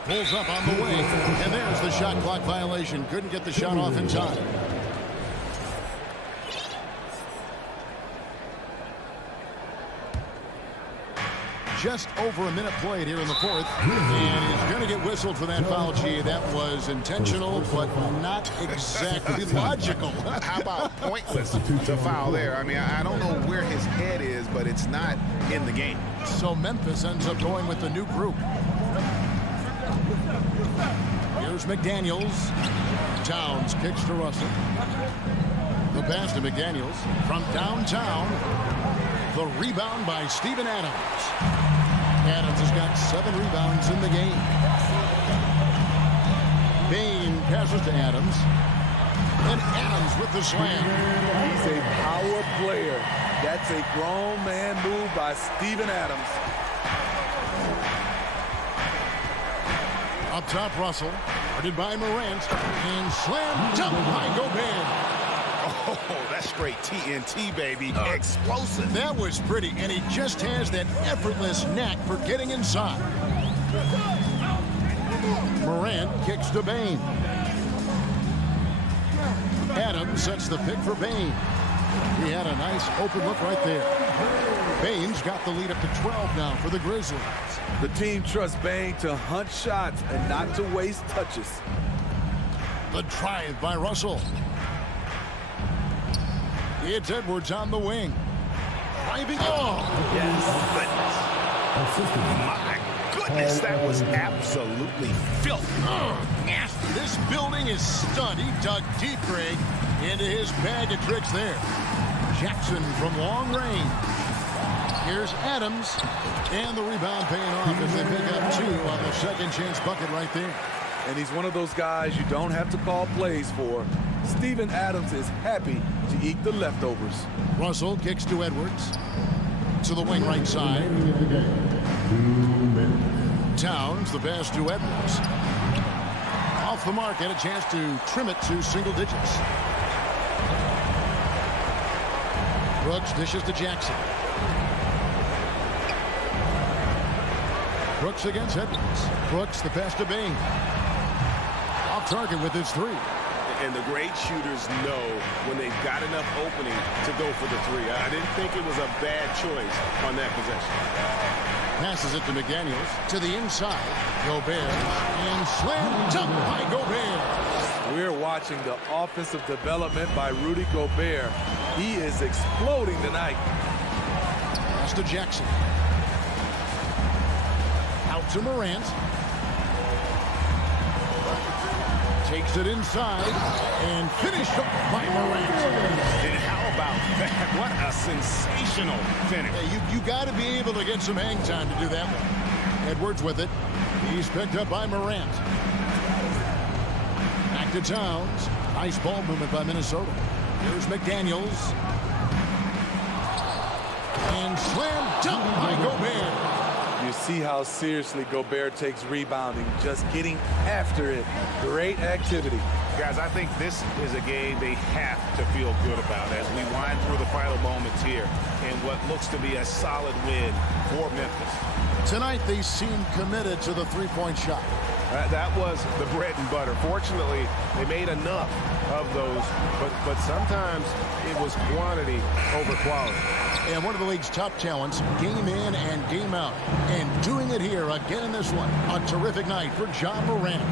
Pulls up on the way, and there's the shot clock violation. Couldn't get the shot off in time. Just over a minute played here in the fourth, and he's going to get whistled for that foul. Gee, that was intentional, but not exactly logical. How about pointless to foul there? I mean, I don't know where his head is, but it's not in the game. So Memphis ends up going with the new group. Here's McDaniels. Towns kicks to Russell. The pass to McDaniels from downtown. The rebound by Steven Adams. Adams has got 7 rebounds in the game. Bain passes to Adams. And Adams with the slam. He's a power player. That's a grown man move by Steven Adams. Up top, Russell. Guarded by Morant. And slam dunk by Gobert. Oh, that's straight TNT, baby. Explosive. That was pretty, and he just has that effortless knack for getting inside. Morant kicks to Bain. Adams sets the pick for Bain. He had a nice open look right there. Bain's got the lead up to 12 now for the Grizzlies. The team trusts Bain to hunt shots and not to waste touches. The drive by Russell. It's Edwards on the wing. Driving. Oh! Yes. My goodness, that was absolutely filthy. Nasty. This building is stud. He dug deep, Greg, into his bag of tricks there. Jackson from long range. Here's Adams. And the rebound paying off as they pick up 2 on the second chance bucket right there. And he's one of those guys you don't have to call plays for. Steven Adams is happy to eat the leftovers. Russell kicks to Edwards. To the wing right side. Towns, the pass to Edwards. Off the mark, and a chance to trim it to single digits. Brooks dishes to Jackson. Brooks against Edwards. Brooks, the pass to Bain. Off target with his three. And the great shooters know when they've got enough opening to go for the three. I didn't think it was a bad choice on that possession. Passes it to McDaniels. To the inside. Gobert. And slam dunk by Gobert. We're watching the offensive development by Rudy Gobert. He is exploding tonight. Pass to Jackson. Out to Morant. Takes it inside and finished off by Morant. And how about that? What a sensational finish. Yeah, you got to be able to get some hang time to do that one. Edwards with it. He's picked up by Morant. Back to Towns. Nice ball movement by Minnesota. Here's McDaniels. And slam dunk by Gobert. You see how seriously Gobert takes rebounding, just getting after it. Great activity. Guys, I think this is a game they have to feel good about as we wind through the final moments here in what looks to be a solid win for Memphis. Tonight they seem committed to the three-point shot. That was the bread and butter. Fortunately, they made enough of those, but sometimes it was quantity over quality. And one of the league's top talents, game in and game out. And doing it here again in this one. A terrific night for John Morant.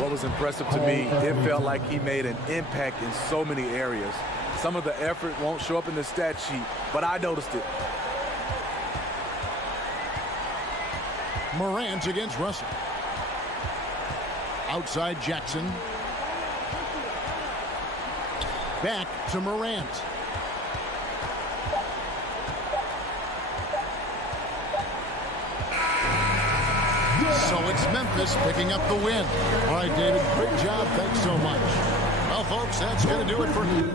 What was impressive to me, it felt like he made an impact in so many areas. Some of the effort won't show up in the stat sheet, but I noticed it. Morant against Russell. Outside Jackson. Back to Morant. So it's Memphis picking up the win. All right, David, great job. Thanks so much. Well, folks, that's going to do it for you.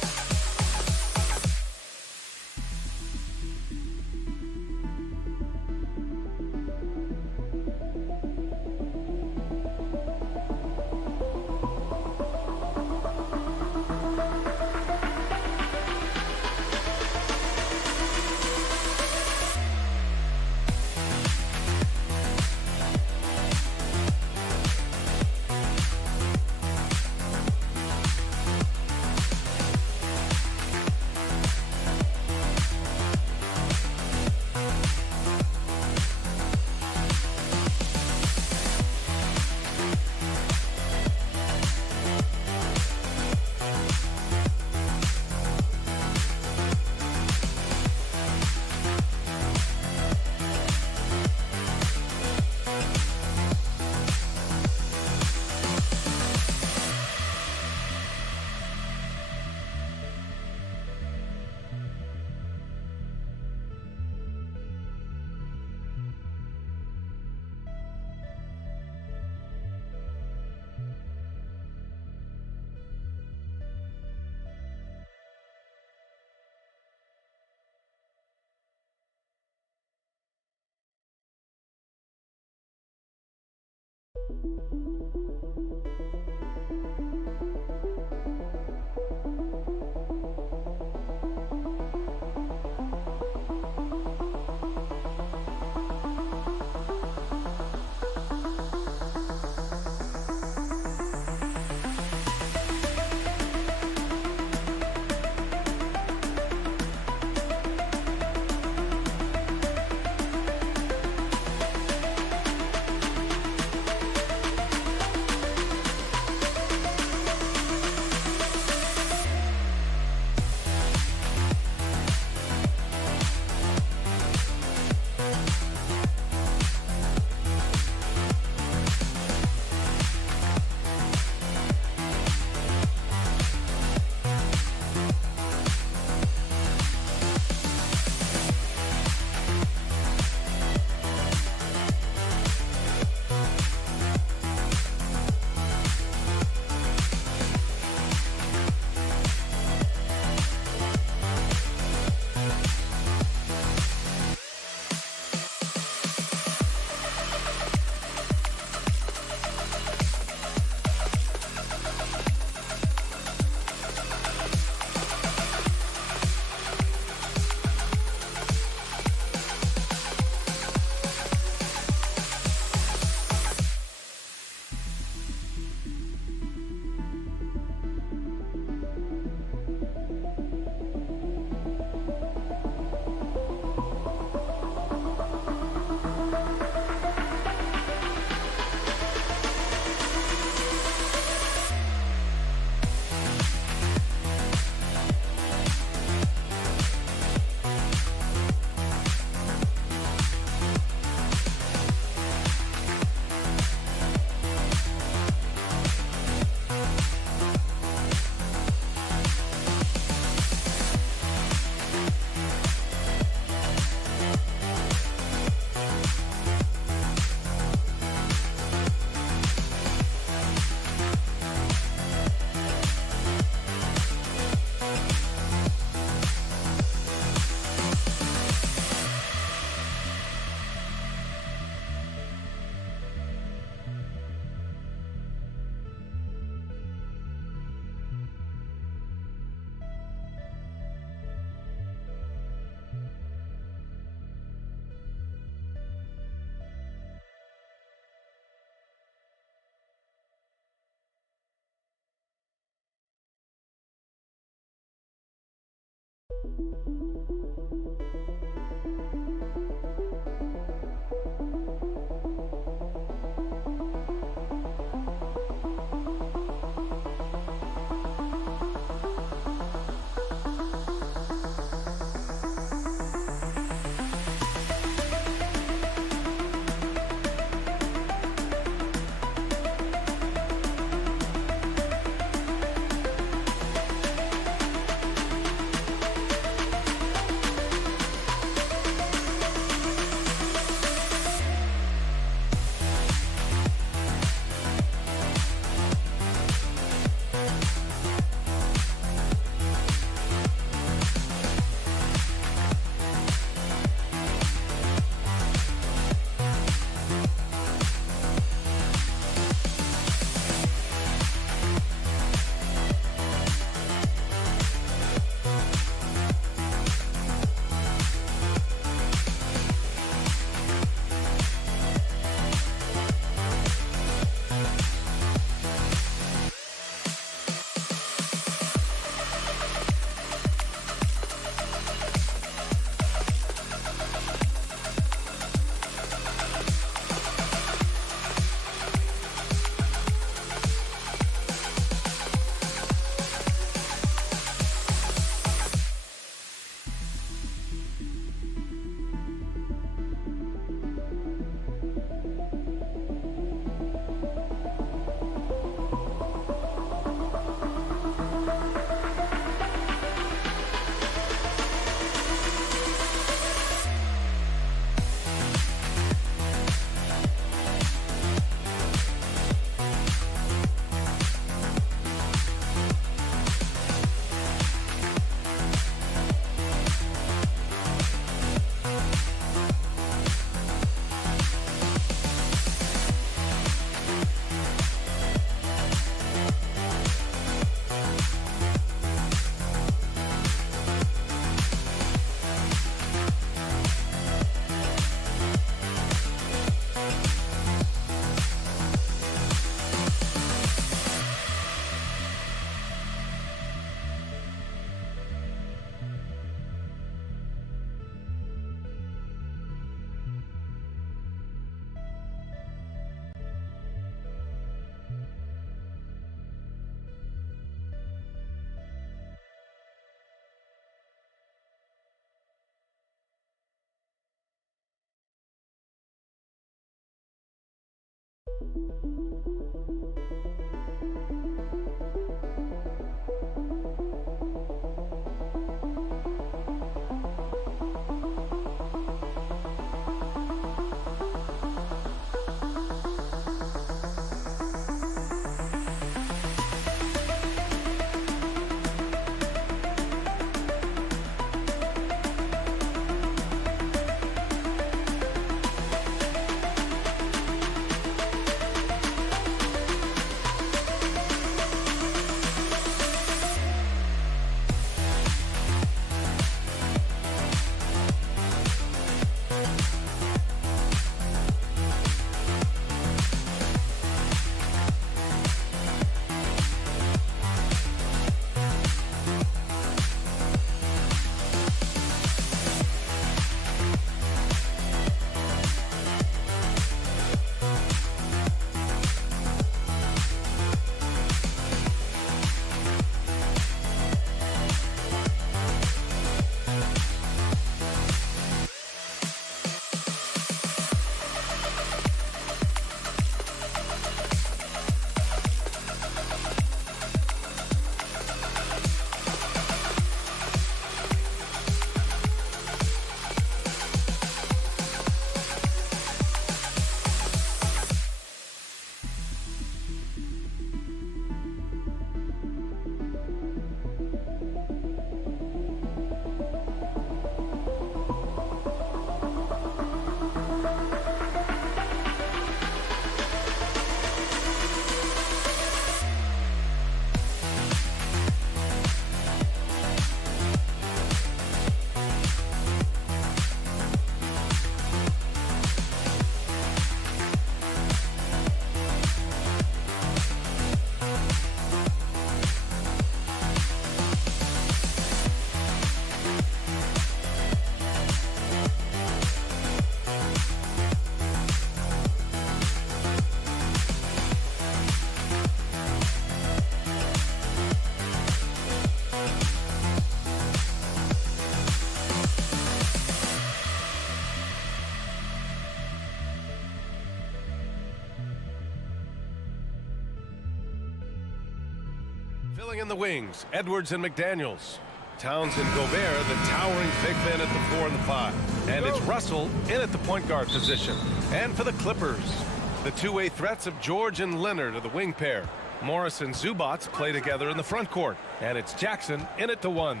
Filling in the wings, Edwards and McDaniels. Towns and Gobert, the towering big men at the 4 and the 5. And it's Russell in at the point guard position. And for the Clippers, the two-way threats of George and Leonard are the wing pair. Morris and Zubac play together in the front court. And it's Jackson in at the 1.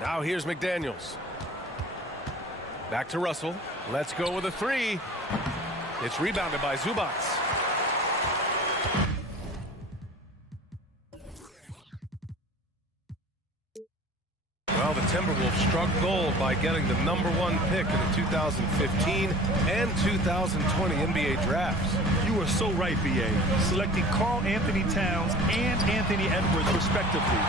Now here's McDaniels. Back to Russell. Let's go with a 3. It's rebounded by Zubac. Well, the Timberwolves struck gold by getting the #1 pick in the 2015 and 2020 NBA drafts. You are so right, B.A. Selecting Karl Anthony Towns and Anthony Edwards, respectively.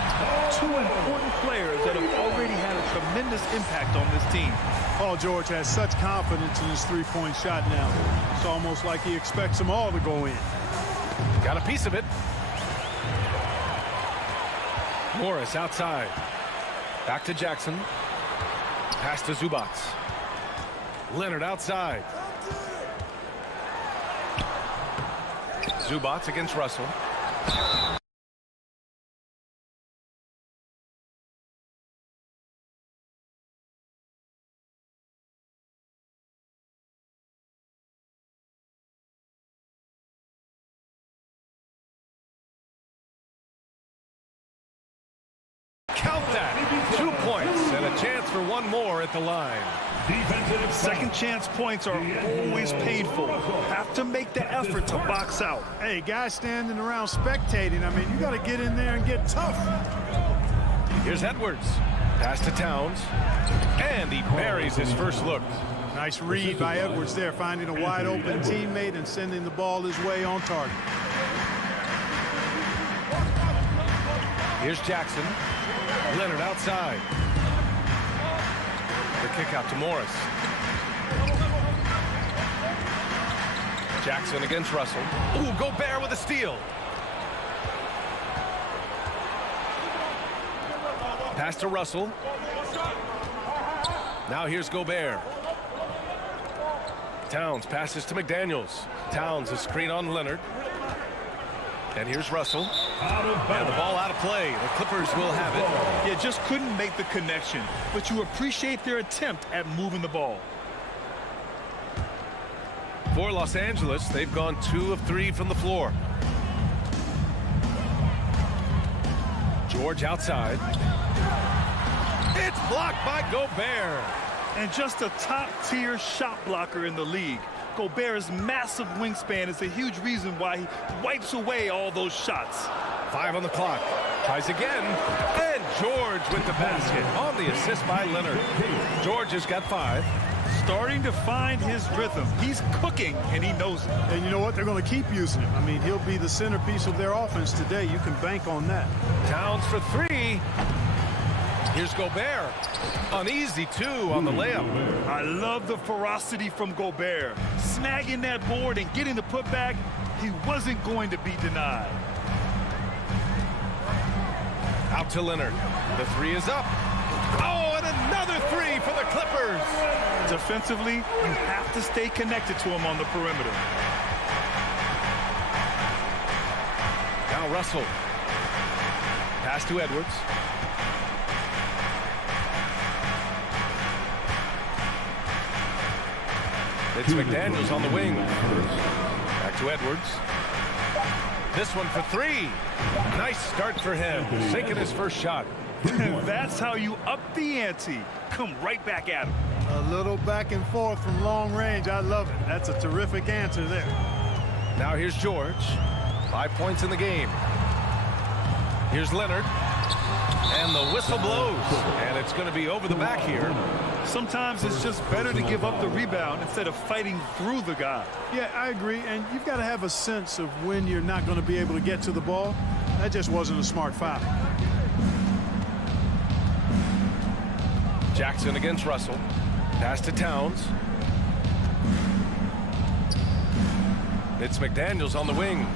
Two important players that have already had a tremendous impact on this team. Paul George has such confidence in his three-point shot now. It's almost like he expects them all to go in. Got a piece of it. Morris outside. Back to Jackson. Pass to Zubac. Leonard outside. Zubac against Russell. Count that. 2 points and a chance for one more at the line. Second chance points are always painful. Have to make the effort to box out. Hey, guys standing around spectating, I mean, you got to get in there and get tough. Here's Edwards. Pass to Towns. And he buries his first look. Nice read by Edwards there, finding a wide open teammate and sending the ball his way on target. Here's Jackson. Leonard outside. The kick out to Morris. Jackson against Russell. Ooh, Gobert with a steal. Pass to Russell. Now here's Gobert. Towns passes to McDaniels. Towns a screen on Leonard. And here's Russell. And the ball out of play. The Clippers will have it. Yeah, just couldn't make the connection. But you appreciate their attempt at moving the ball. For Los Angeles, they've gone 2 of 3 from the floor. George outside. It's blocked by Gobert. And just a top-tier shot blocker in the league. Gobert's massive wingspan is a huge reason why he wipes away all those shots. 5 on the clock. Tries again. And George with the basket on the assist by Leonard. George has got 5. Starting to find his rhythm. He's cooking, and he knows it. And you know what? They're going to keep using him. I mean, he'll be the centerpiece of their offense today. You can bank on that. Towns for 3. Here's Gobert. An easy 2 on the layup. I love the ferocity from Gobert. Snagging that board and getting the putback, he wasn't going to be denied. Out to Leonard. The 3 is up. Oh, and another 3 for the Clippers. Defensively, you have to stay connected to him on the perimeter. Now Russell. Pass to Edwards. It's McDaniels on the wing. Back to Edwards. This one for 3. Nice start for him. Sinking his first shot. That's how you up the ante. Come right back at him. A little back and forth from long range. I love it. That's a terrific answer there. Now here's George. 5 points in the game. Here's Leonard. And the whistle blows. And it's going to be over the back here. Sometimes it's just better to give up the rebound instead of fighting through the guy. Yeah, I agree. And you've got to have a sense of when you're not going to be able to get to the ball. That just wasn't a smart foul. Jackson against Russell. Pass to Towns. It's McDaniels on the wing.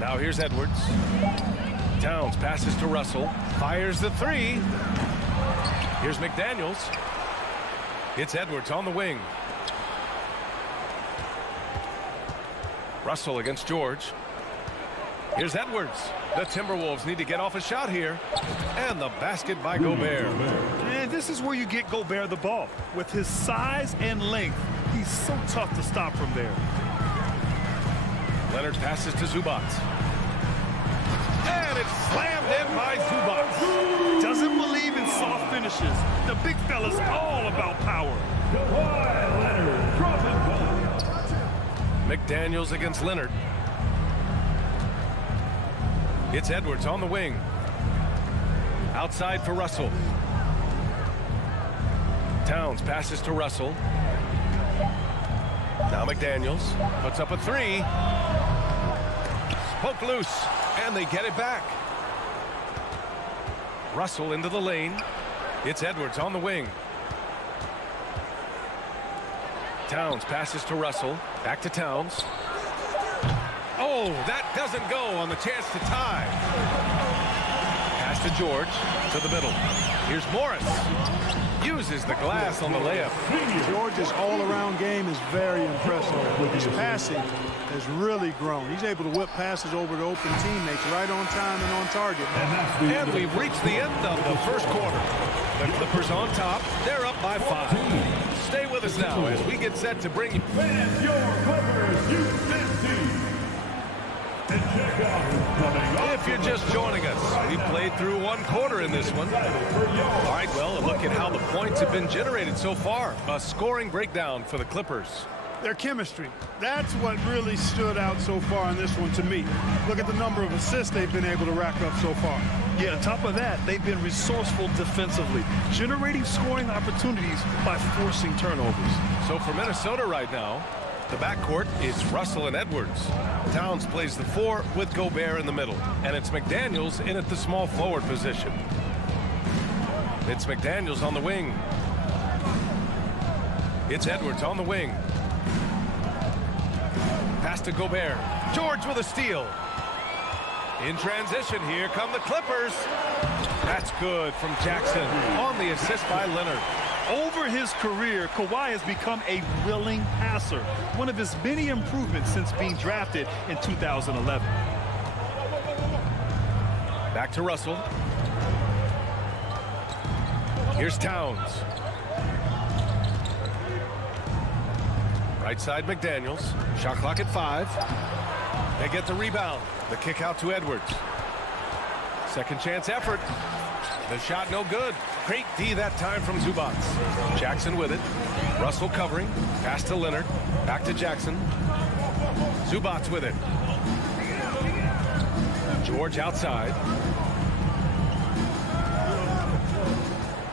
Now here's Edwards. Towns passes to Russell. Fires the 3. Here's McDaniels. It's Edwards on the wing. Russell against George. Here's Edwards. The Timberwolves need to get off a shot here. And the basket by Gobert. And this is where you get Gobert the ball. With his size and length, he's so tough to stop from there. Leonard passes to Zubac. And it's slammed in by Zubac. Doesn't believe in soft finishes. The big fella's all about power. McDaniels against Leonard. It's Edwards on the wing. Outside for Russell. Towns passes to Russell. Now McDaniels puts up a 3. Poke loose, and they get it back. Russell into the lane. It's Edwards on the wing. Towns passes to Russell. Back to Towns. Oh, that doesn't go on the chance to tie. Pass to George, to the middle. Here's Morris. Uses the glass on the layup. George's all-around game is very impressive. His passing has really grown. He's able to whip passes over to open teammates right on time and on target. And we've reached the end of the first quarter. The Clippers on top. They're up by 5. Stay with us now as we get set to bring you. Finish your Clippers UCC. And check out who's coming up. If you're just joining us, we played through 1 quarter in this one. All right, well, a look at how the points have been generated so far. A scoring breakdown for the Clippers. Their chemistry. That's what really stood out so far in this one to me. Look at the number of assists they've been able to rack up so far. Yeah, on top of that, they've been resourceful defensively, generating scoring opportunities by forcing turnovers. So for Minnesota right now, the backcourt is Russell and Edwards. Towns plays the 4 with Gobert in the middle. And it's McDaniels in at the small forward position. It's McDaniels on the wing. It's Edwards on the wing. Pass to Gobert. George with a steal. In transition, here come the Clippers. That's good from Jackson on the assist by Leonard. Over his career, Kawhi has become a willing passer, one of his many improvements since being drafted in 2011. Back to Russell. Here's Towns. Right side McDaniels. Shot clock at 5. They get the rebound. The kick out to Edwards. Second chance effort. The shot no good. Great D that time from Zubac. Jackson with it. Russell covering. Pass to Leonard. Back to Jackson. Zubac with it. George outside.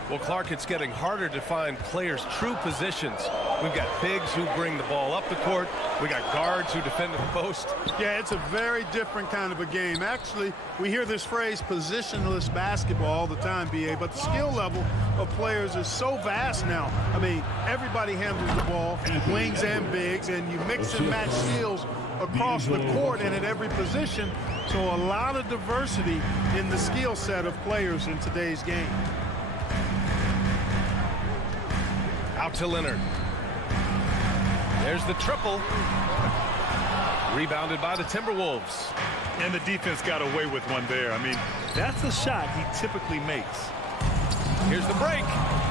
Well, Clark, it's getting harder to find players' true positions. We've got bigs who bring the ball up the court. We got guards who defend the post. Yeah, it's a very different kind of a game. Actually, we hear this phrase positionless basketball all the time, BA, but the skill level of players is so vast now. I mean, everybody handles the ball, wings and bigs, and you mix and match skills across the court and at every position. So a lot of diversity in the skill set of players in today's game. Out to Leonard. There's the triple. Rebounded by the Timberwolves. And the defense got away with one there. I mean, that's a shot he typically makes. Here's the break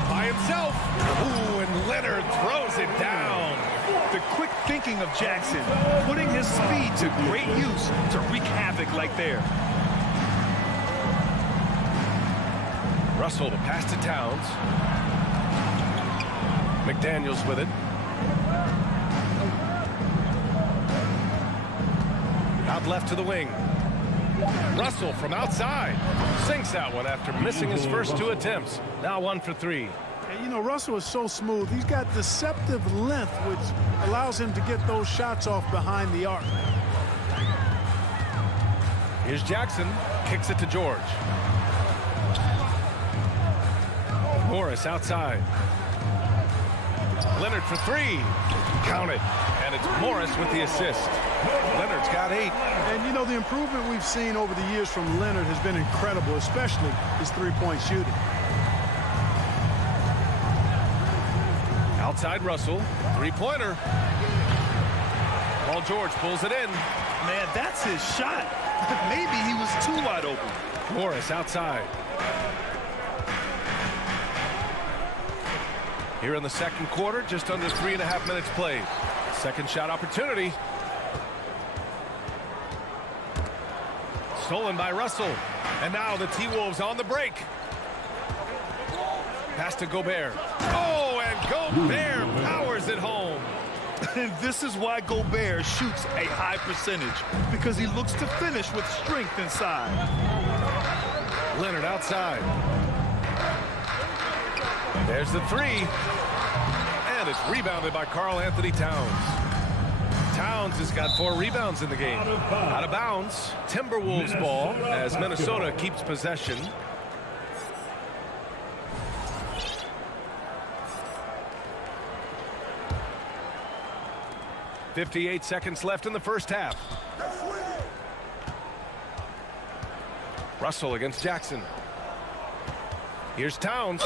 by himself. Ooh, and Leonard throws it down. The quick thinking of Jackson, putting his speed to great use to wreak havoc like there. Russell to pass to Towns. McDaniels with it. Out left to the wing. Russell from outside. Sinks that one after missing his first 2 attempts. Now 1 for 3. And, you know, Russell is so smooth. He's got deceptive length, which allows him to get those shots off behind the arc. Here's Jackson. Kicks it to George. Morris outside. Leonard for 3. Count it. And it's Morris with the assist. Leonard's got 8. And, you know, the improvement we've seen over the years from Leonard has been incredible, especially his three-point shooting. Outside Russell. 3-pointer. Paul George pulls it in. Man, that's his shot. Maybe he was too wide open. Morris outside. Here in the second quarter, just under 3.5 minutes played. Second shot opportunity. Stolen by Russell. And now the T-Wolves on the break. Pass to Gobert. Oh, and Gobert powers it home. And this is why Gobert shoots a high percentage, because he looks to finish with strength inside. Leonard outside. There's the 3. And it's rebounded by Karl Anthony Towns. Towns has got 4 rebounds in the game. Out of bounds. Timberwolves ball as Minnesota keeps possession. .58 seconds left in the first half. Russell against Jackson. Here's Towns.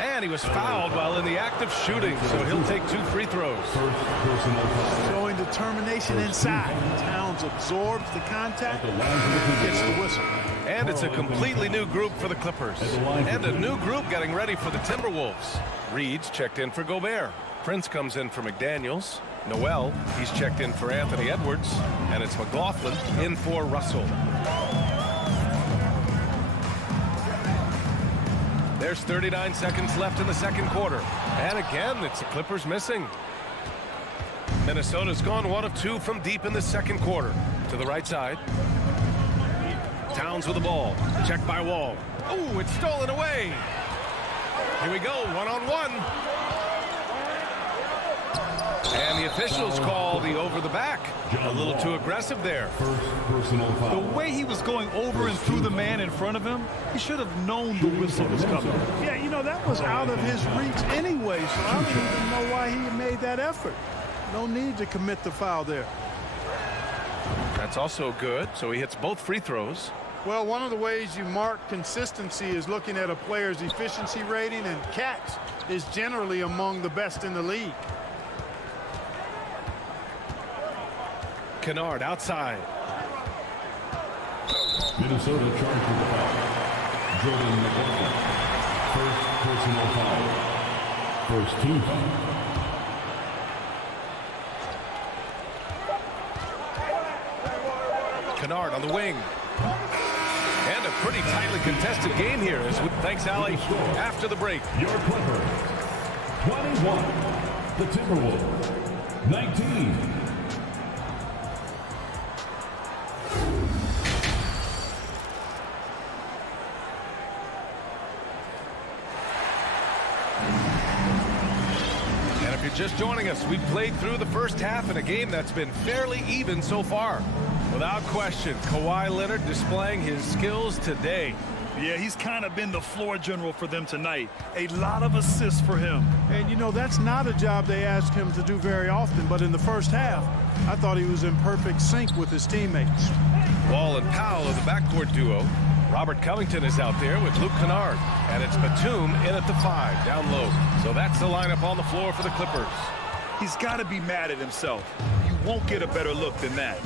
And he was fouled while in the act of shooting, so he'll take 2 free throws. Showing determination inside. Towns absorbs the contact, gets the whistle. And it's a completely new group for the Clippers. And a new group getting ready for the Timberwolves. Reed's checked in for Gobert. Prince comes in for McDaniels. Noel, he's checked in for Anthony Edwards. And it's McLaughlin in for Russell. There's 39 seconds left in the second quarter. And again, it's the Clippers missing. Minnesota's gone 1 of 2 from deep in the second quarter. To the right side. Towns with the ball. Checked by Wall. Oh, it's stolen away. Here we go, 1-on-1. And the officials call the over the back. A little too aggressive there. The way he was going over and through the man in front of him, he should have known the whistle was coming. Yeah, you know, that was out of his reach anyway, so I don't even know why he made that effort. No need to commit the foul there. That's also good, so he hits both free throws. Well, one of the ways you mark consistency is looking at a player's efficiency rating, and Cat's is generally among the best in the league. Kennard outside. Minnesota charged with the foul. Jordan McLaughlin. First personal foul. First team foul. Kennard on the wing. And a pretty tightly contested game here. Thanks, Allie. After the break. Your Clippers. 21. The Timberwolves. 19. And if you're just joining us, we played through the first half in a game that's been fairly even so far. Without question, Kawhi Leonard displaying his skills today. Yeah, he's kind of been the floor general for them tonight. A lot of assists for him. And, you know, that's not a job they ask him to do very often. But in the first half, I thought he was in perfect sync with his teammates. Wall and Powell are the backcourt duo. Robert Covington is out there with Luke Kennard. And it's Batum in at the 5, down low. So that's the lineup on the floor for the Clippers. He's got to be mad at himself. You won't get a better look than that.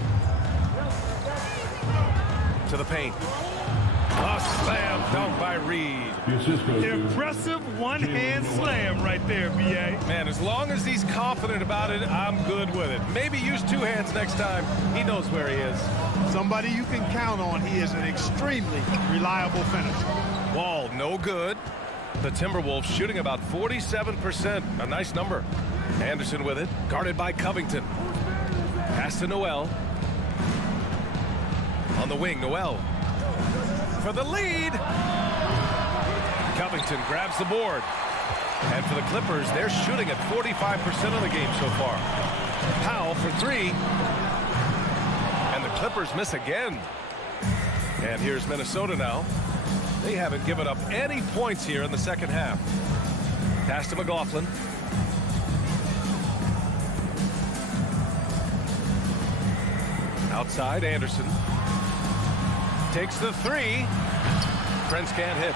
To the paint. A slam dunk by Reed. Impressive one-hand slam right there, B.A. Man, as long as he's confident about it, I'm good with it. Maybe use 2 hands next time. He knows where he is. Somebody you can count on. He is an extremely reliable finisher. Wall, no good. The Timberwolves shooting about 47%. A nice number. Anderson with it. Guarded by Covington. Pass to Noel. On the wing, Noel. For the lead. Covington grabs the board. And for the Clippers, they're shooting at 45% of the game so far. Powell for 3. And the Clippers miss again. And here's Minnesota now. They haven't given up any points here in the second half. Pass to McLaughlin. Outside, Anderson. Takes the 3. Prince can't hit.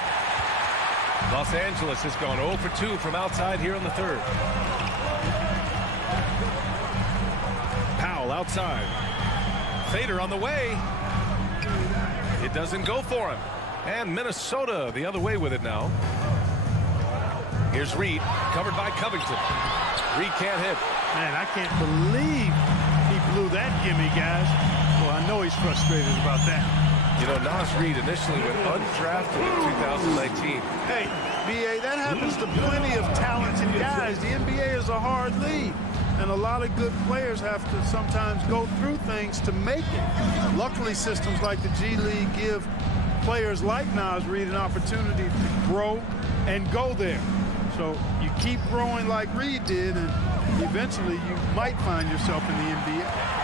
Los Angeles has gone 0 for 2 from outside here in the third. Powell outside. Fader on the way. It doesn't go for him. And Minnesota the other way with it now. Here's Reed, covered by Covington. Reed can't hit. Man, I can't believe he blew that gimme, guys. Well, I know he's frustrated about that. You know, Nas Reed initially went undrafted in 2019. Hey, B.A., that happens to plenty of talented guys. The NBA is a hard league, and a lot of good players have to sometimes go through things to make it. Luckily, systems like the G League give players like Nas Reed an opportunity to grow and go there. So you keep growing like Reed did, and eventually you might find yourself in the NBA.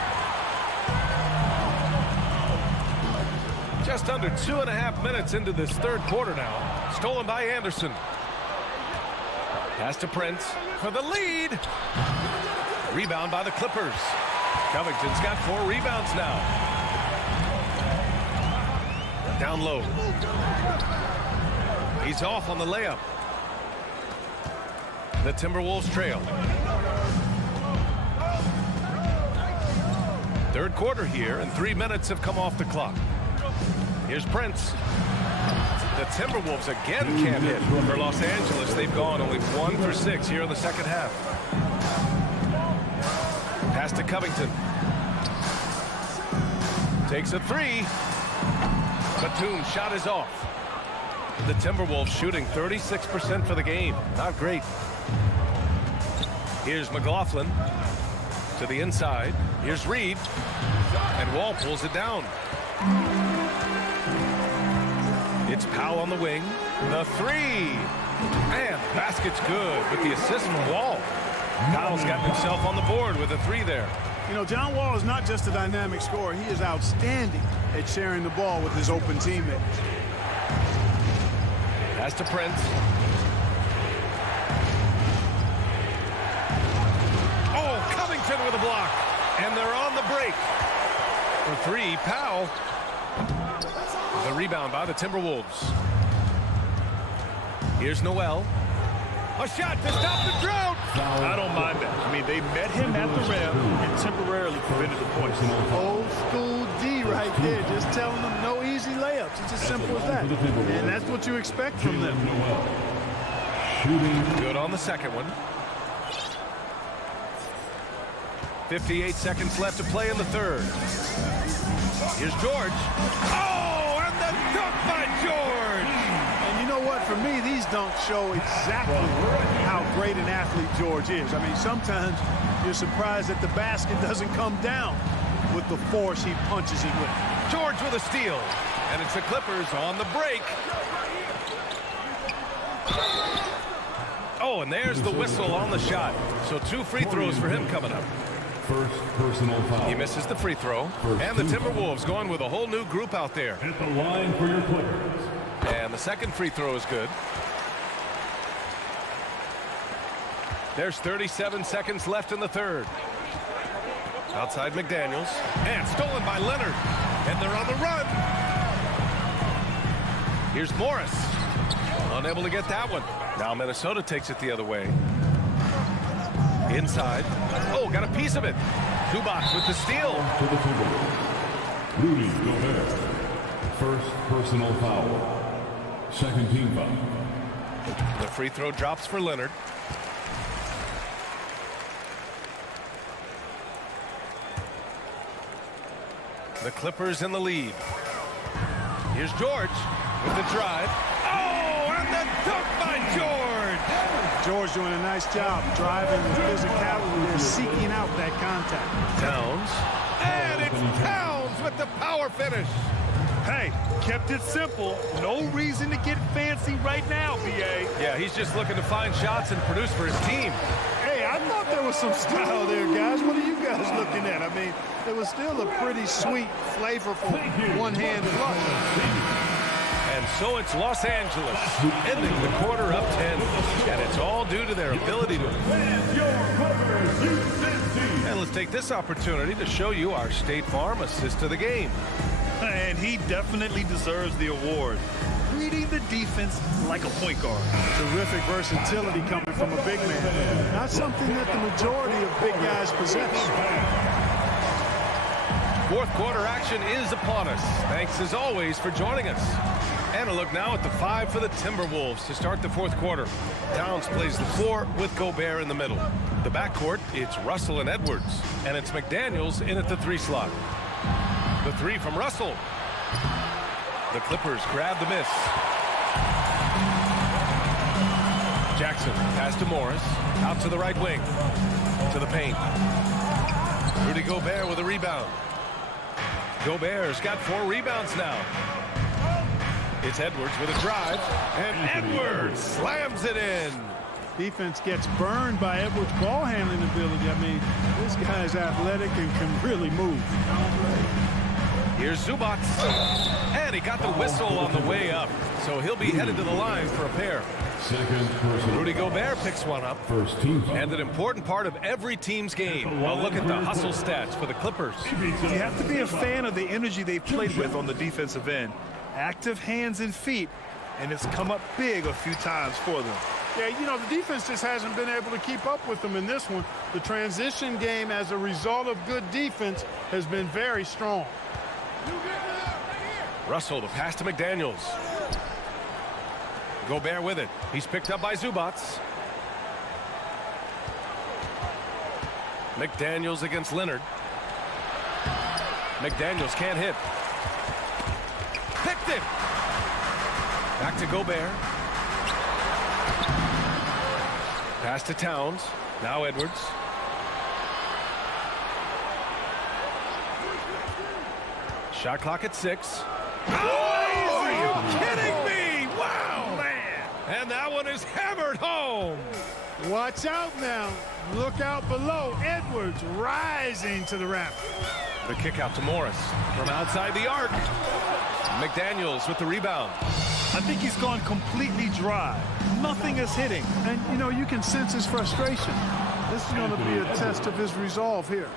Just under 2.5 minutes into this third quarter now. Stolen by Anderson. Pass to Prince for the lead. Rebound by the Clippers. Covington's got 4 rebounds now. Down low. He's off on the layup. The Timberwolves trail. Third quarter here, and 3 minutes have come off the clock. Here's Prince. The Timberwolves again can't hit. For Los Angeles, they've gone only 1 for 6 here in the second half. Pass to Covington. Takes a 3. Batum's shot is off. The Timberwolves shooting 36% for the game. Not great. Here's McLaughlin to the inside. Here's Reed. And Wall pulls it down. It's Powell on the wing. The 3. Man, the basket's good with the assist from Wall. Powell's got himself on the board with a 3 there. You know, John Wall is not just a dynamic scorer. He is outstanding at sharing the ball with his open teammates. Pass to Prince. Oh, Covington with a block. And they're on the break. For 3, Powell. The rebound by the Timberwolves. Here's Noel. A shot to stop the drought. I don't mind that. I mean, they met him at the rim and temporarily prevented the points. Old school D right there, just telling them no easy layups. It's as simple as that. And that's what you expect from them. Good on the second one. 58 seconds left to play in the third. Here's George. Oh, and the dunk by George. And you know what? For me, these dunks show exactly how great an athlete George is. I mean, sometimes you're surprised that the basket doesn't come down with the force he punches it with. George with a steal. And it's the Clippers on the break. Oh, and there's the whistle on the shot. So 2 free throws for him coming up. First personal foul. He misses the free throw. And the Timberwolves going with a whole new group out there. At the line for your Clippers. And the second free throw is good. There's 37 seconds left in the third. Outside McDaniels. And stolen by Leonard. And they're on the run. Here's Morris. Unable to get that one. Now Minnesota takes it the other way. Inside. Oh, got a piece of it. Zubac with the steal. To the Rudy Gobert. First personal foul. Second team foul. The free throw drops for Leonard. The Clippers in the lead. Here's George with the drive. Oh, and the dunk by George. George doing a nice job driving with physicality and seeking out that contact. Towns. And it's Towns with the power finish. Hey, kept it simple. No reason to get fancy right now, BA. Yeah, he's just looking to find shots and produce for his team. Hey, I thought there was some style there, guys. What are you guys looking at? I mean, it was still a pretty sweet, flavorful one-hand flush. And so it's Los Angeles, ending the quarter up 10. And it's all due to their ability to... And let's take this opportunity to show you our State Farm assist of the game. And he definitely deserves the award. Reading the defense like a point guard. Terrific versatility coming from a big man. Not something that the majority of big guys possess. Fourth quarter action is upon us. Thanks as always for joining us. And a look now at the 5 for the Timberwolves to start the fourth quarter. Towns plays the 4 with Gobert in the middle. The backcourt, it's Russell and Edwards. And it's McDaniels in at the 3 slot. The 3 from Russell. The Clippers grab the miss. Jackson pass to Morris. Out to the right wing. To the paint. Rudy Gobert with a rebound. Gobert's got 4 rebounds now. It's Edwards with a drive. And Edwards slams it in. Defense gets burned by Edwards' ball handling ability. I mean, this guy's athletic and can really move. Here's Zubac. And he got the whistle on the way up. So he'll be headed to the line for a pair. Second personal. Rudy Gobert picks one up. First team foul. And an important part of every team's game. A look at the hustle stats for the Clippers. You have to be a fan of the energy they've played with on the defensive end. Active hands and feet, and it's come up big a few times for them. Yeah, you know, the defense just hasn't been able to keep up with them in this one. The transition game as a result of good defense has been very strong. Russell, the pass to McDaniels. Gobert with it. He's picked up by Zubac. McDaniels against Leonard. McDaniels can't hit. Picked it. Back to Gobert. Pass to Towns. Now Edwards. Shot clock at 6. Oh, are you kidding me? Wow, man. And that one is hammered home. Watch out now. Look out below. Edwards rising to the rack. The kick out to Morris from outside the arc. McDaniels with the rebound. I think he's gone completely dry. Nothing is hitting. And, you know, you can sense his frustration. This is going to be a test of his resolve here.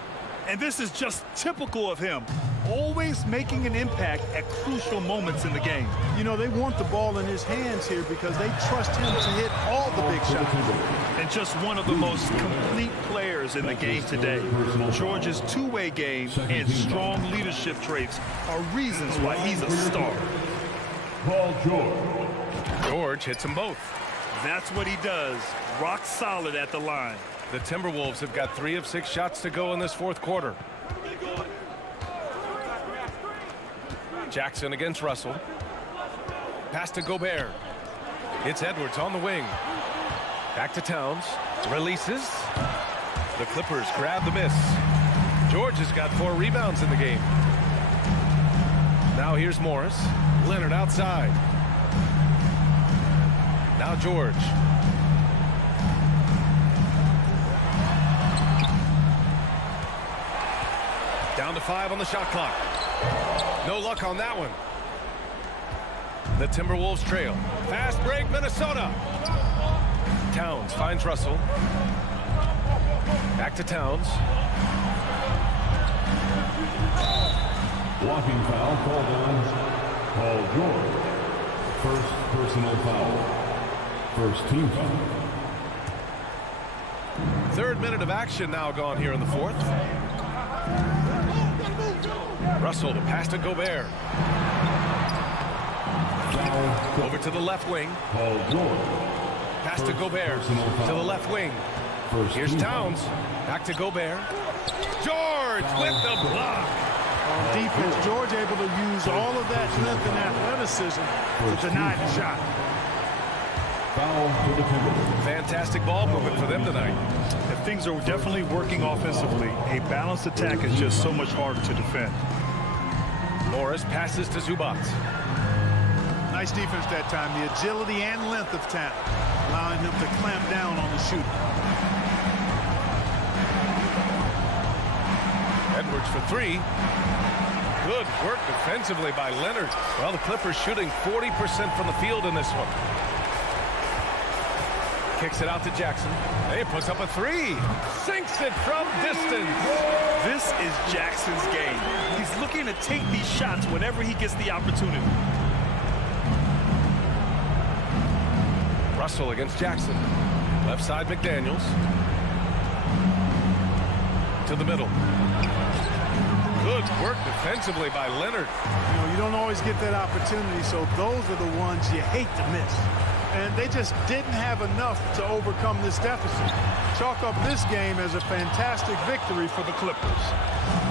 And this is just typical of him, always making an impact at crucial moments in the game. You know, they want the ball in his hands here because they trust him to hit all the big shots. And just one of the most complete players in the game today. George's two-way game and strong leadership traits are reasons why he's a star. Paul George. George hits them both. That's what he does, rock solid at the line. The Timberwolves have got 3 of 6 shots to go in this fourth quarter. Jackson against Russell. Pass to Gobert. It's Edwards on the wing. Back to Towns. Releases. The Clippers grab the miss. George has got 4 rebounds in the game. Now here's Morris. Leonard outside. Now George. Down to 5 on the shot clock. No luck on that one. The Timberwolves trail. Fast break, Minnesota. Towns finds Russell. Back to Towns. Blocking foul called on Paul George. First personal foul. First team foul. 3rd minute of action now gone here in the 4th. Russell to pass to Gobert. Foul. Over to the left wing. Paul George. Pass to Gobert. To the left wing. Here's Towns. Back to Gobert. George with the block. On defense, George able to use all of that length and athleticism to deny the shot. Foul to the Timberwolves. Fantastic ball movement for them tonight. If things are definitely working offensively, a balanced attack is just so much harder to defend. Morris passes to Zubac. Nice defense that time. The agility and length of talent, allowing him to clamp down on the shooting. Edwards for 3. Good work defensively by Leonard. Well, the Clippers shooting 40% from the field in this one. Kicks it out to Jackson. He puts up a 3. Sinks it from distance. This is Jackson's game. He's looking to take these shots whenever he gets the opportunity. Russell against Jackson. Left side McDaniels. To the middle. Good work defensively by Leonard. You know, you don't always get that opportunity, so those are the ones you hate to miss. And they just didn't have enough to overcome this deficit. Chalk up this game as a fantastic victory for the Clippers.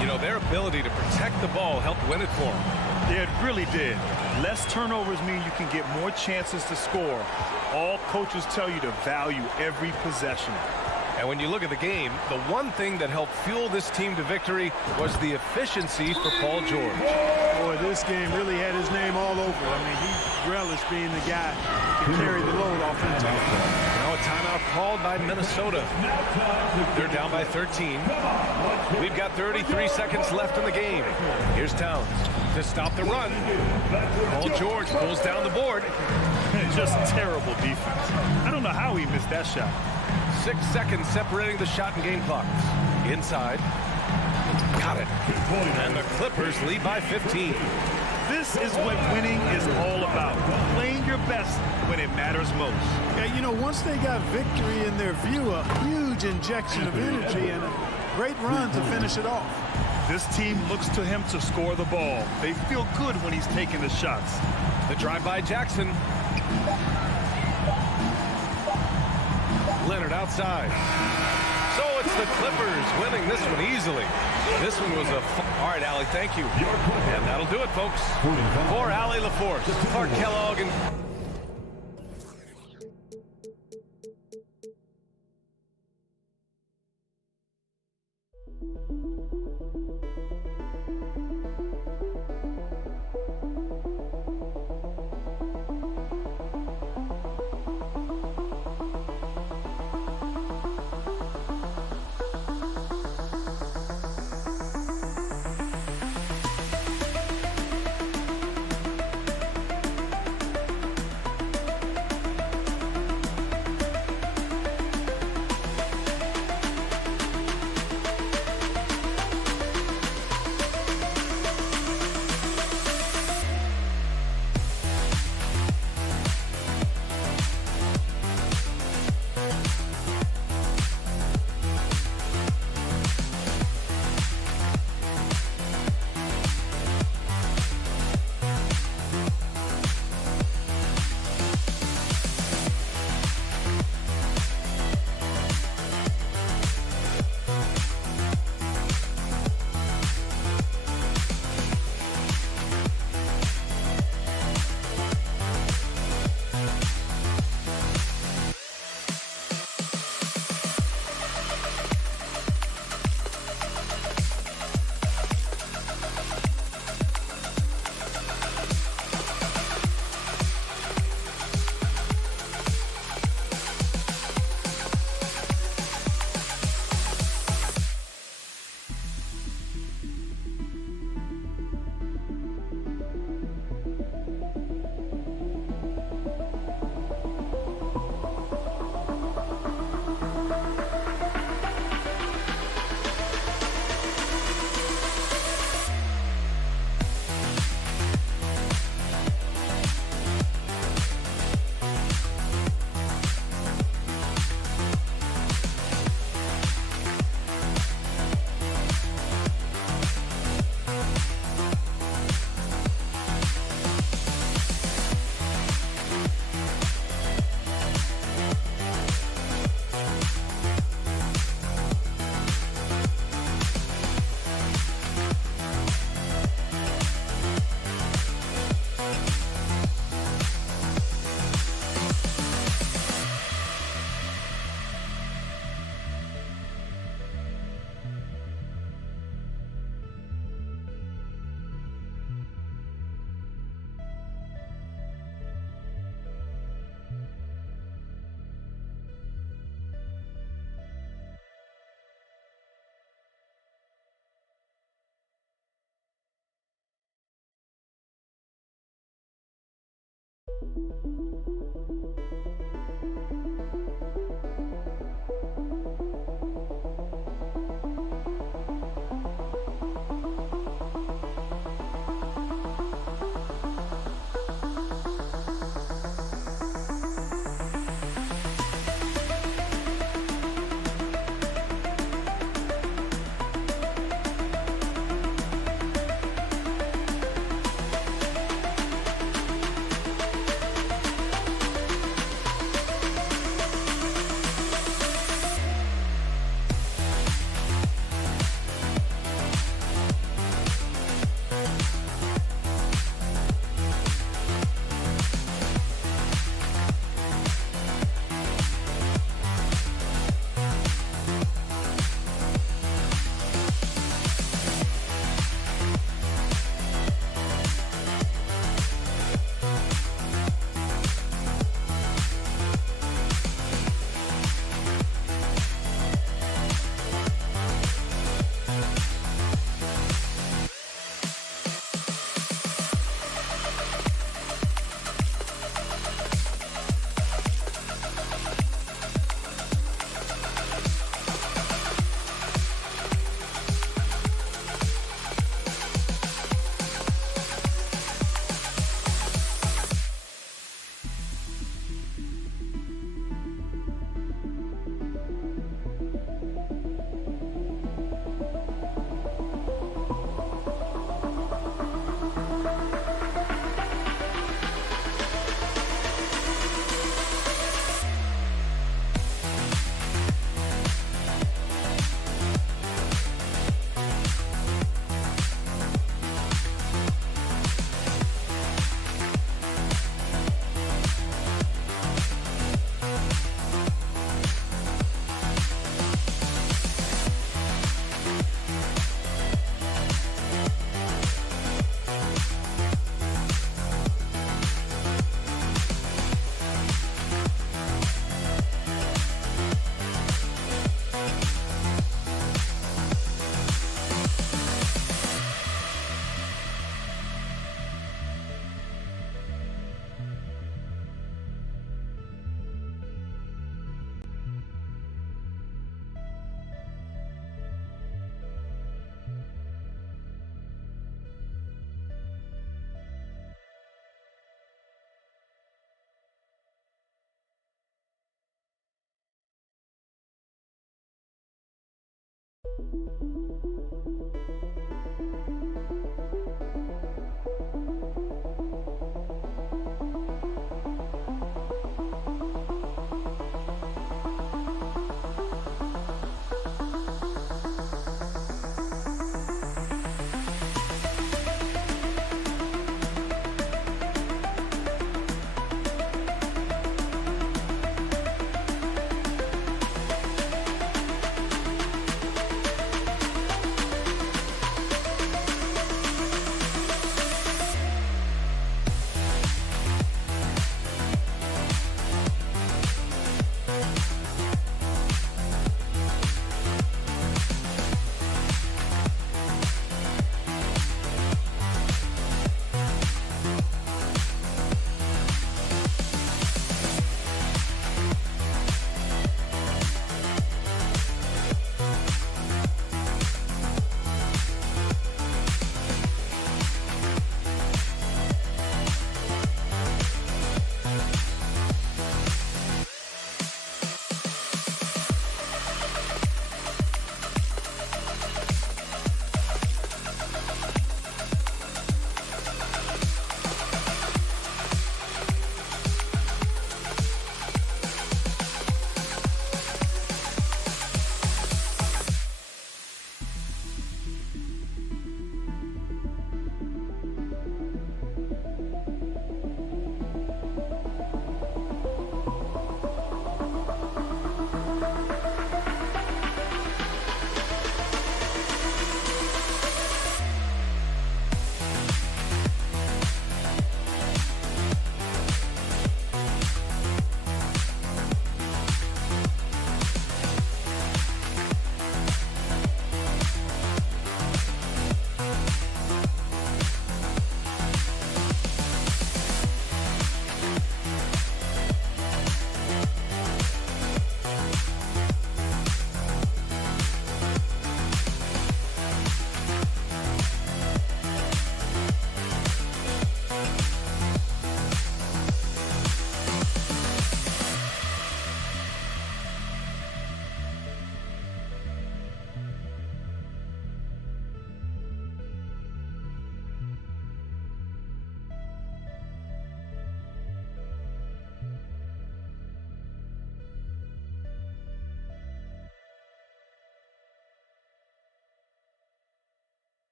You know, their ability to protect the ball helped win it for them. Yeah, it really did. Less turnovers mean you can get more chances to score. All coaches tell you to value every possession. And when you look at the game, the one thing that helped fuel this team to victory was the efficiency for Paul George. Boy, this game really had his name all over. I mean, he relished being the guy who can carry the load offensively. Now a timeout called by Minnesota. They're down by 13. We've got 33 seconds left in the game. Here's Towns to stop the run. Paul George pulls down the board. Just terrible defense. I don't know how he missed that shot. 6 seconds separating the shot and game clocks. Inside. Got it. And the Clippers lead by 15. This is what winning is all about. Playing your best when it matters most. Yeah, you know, once they got victory in their view, a huge injection of energy and a great run to finish it off. This team looks to him to score the ball. They feel good when he's taking the shots. The drive by Jackson. Leonard outside. So it's the Clippers winning this one easily. This one was a... All right, Allie, thank you. And that'll do it, folks. For Allie LaForce, Clark Kellogg, and...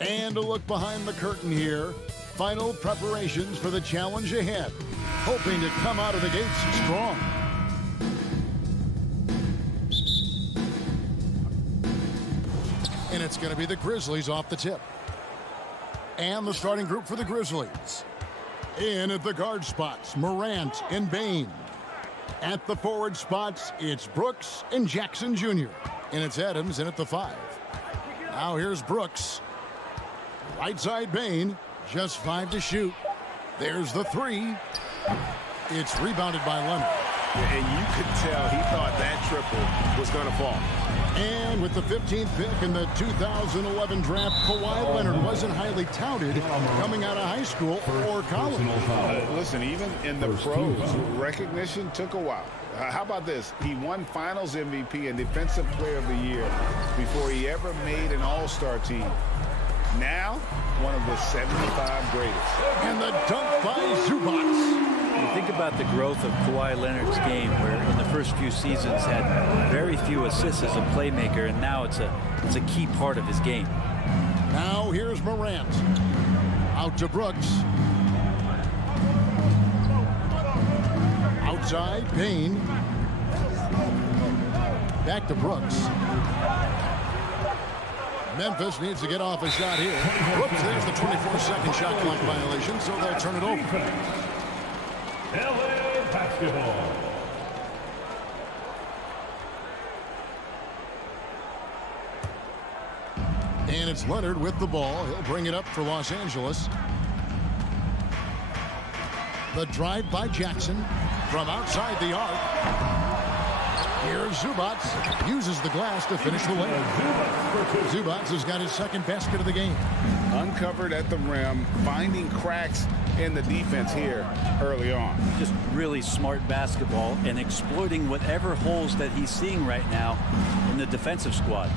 And a look behind the curtain here. Final preparations for the challenge ahead. Hoping to come out of the gates strong. And it's going to be the Grizzlies off the tip. And the starting group for the Grizzlies. In at the guard spots, Morant and Bain. At the forward spots, it's Brooks and Jackson Jr. And it's Adams in at the 5. Now here's Brooks. Right side Bain, just 5 to shoot. There's the 3. It's rebounded by Leonard. And you could tell he thought that triple was going to fall. And with the 15th pick in the 2011 draft, Kawhi Leonard wasn't highly touted coming out of high school or college. Listen, even in the pros, recognition took a while. How about this? He won Finals MVP and Defensive Player of the Year before he ever made an All-Star team. Now, one of the 75 greatest. And the dunk by Zubac. You think about the growth of Kawhi Leonard's game, where in the first few seasons had very few assists as a playmaker, and now it's a key part of his game. Now here's Morant. Out to Brooks. Outside, Bain. Back to Brooks. Memphis needs to get off a shot here. Whoops, there's the 24-second shot clock violation, so they'll turn it over. LA basketball. And it's Leonard with the ball. He'll bring it up for Los Angeles. The drive by Jackson from outside the arc. Here's Zubac, uses the glass to finish the layup. Zubac has got his second basket of the game. Uncovered at the rim, finding cracks in the defense here early on. Just really smart basketball and exploiting whatever holes that he's seeing right now in the defensive squad.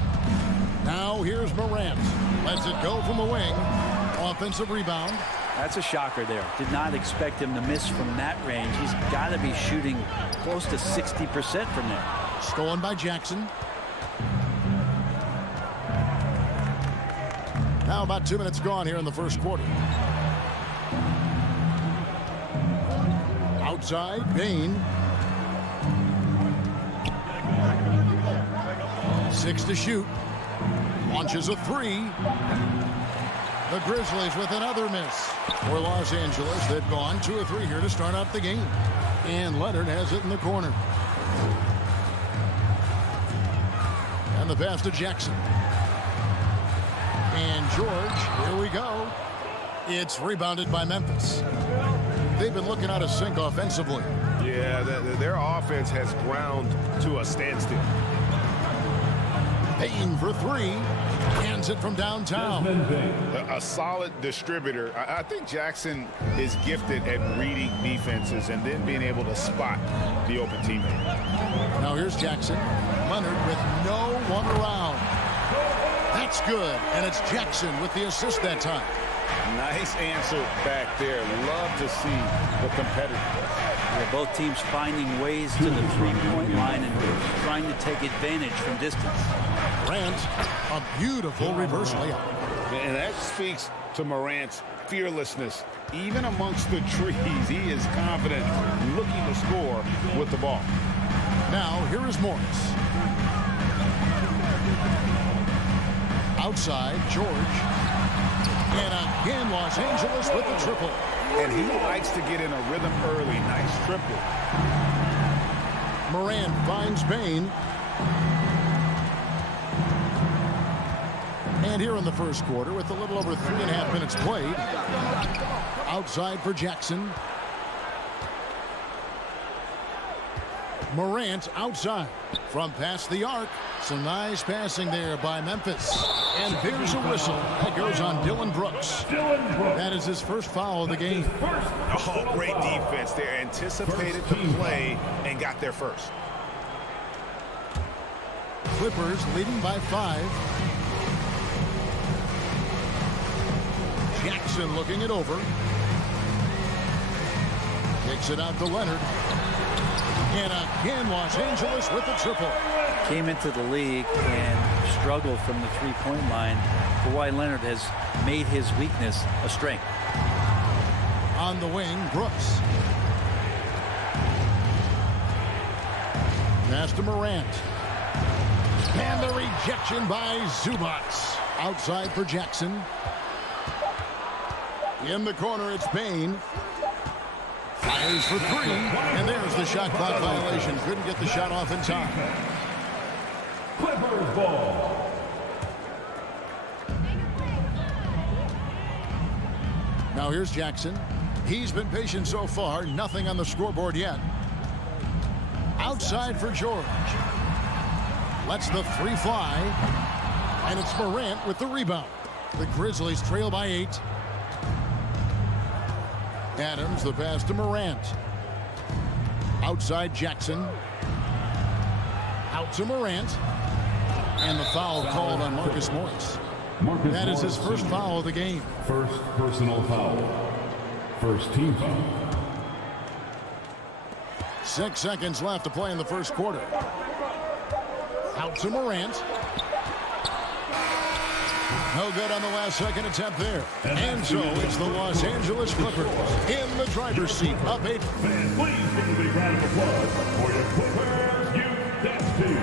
Now here's Morant. Lets it go from the wing. Offensive rebound. That's a shocker there. Did not expect him to miss from that range. He's got to be shooting close to 60% from there. Stolen by Jackson. Now about 2 minutes gone here in the first quarter. Outside, Bain. 6 to shoot. Launches a 3. The Grizzlies with another miss. For Los Angeles, they've gone 2 of 3 here to start out the game. And Leonard has it in the corner. And the pass to Jackson. And George, here we go. It's rebounded by Memphis. They've been looking out of sync offensively. Yeah, their offense has ground to a standstill. Bain for 3. Hands it from downtown. A solid distributor. I think Jackson is gifted at reading defenses and then being able to spot the open teammate. Now here's Jackson. Leonard with no one around. That's good. And it's Jackson with the assist that time. Nice answer back there. Love to see the competitor. Yeah, both teams finding ways to the three-point line and trying to take advantage from distance. Morant, a beautiful reverse layup. And that speaks to Morant's fearlessness. Even amongst the trees, he is confident, looking to score with the ball. Now, here is Morris. Outside, George. And again, Los Angeles with the triple. And he likes to get in a rhythm early. Nice triple. Morant finds Bain. And here in the first quarter, with a little over 3.5 minutes played, outside for Jackson. Morant outside from past the arc. Some nice passing there by Memphis. And there's a whistle that goes on Dylan Brooks. That is his first foul of the game. Oh, great defense there. Anticipated the play and got there first. Clippers leading by 5. Jackson looking it over. Kicks it out to Leonard. And again, Los Angeles with the triple. Came into the league and struggled from the three-point line. Kawhi Leonard has made his weakness a strength. On the wing, Brooks. Pass to Morant. And the rejection by Zubac. Outside for Jackson. In the corner, it's Bain. Fires for 3, and there's the shot clock violation. Couldn't get the shot off in time. Clippers ball. Now here's Jackson. He's been patient so far. Nothing on the scoreboard yet. Outside for George. Lets the 3 fly. And it's Morant with the rebound. The Grizzlies trail by 8. Adams, the pass to Morant. Outside Jackson. Out to Morant. And the foul called on Marcus Morris. That is his first foul of the game. First personal foul. First team foul. 6 seconds left to play in the first quarter. Out to Morant. No good on the last second attempt there. And so it's the Los Angeles Clippers in the driver's seat, up 8. Fans, please give a big round of applause for your Clippers Youth Dance Team.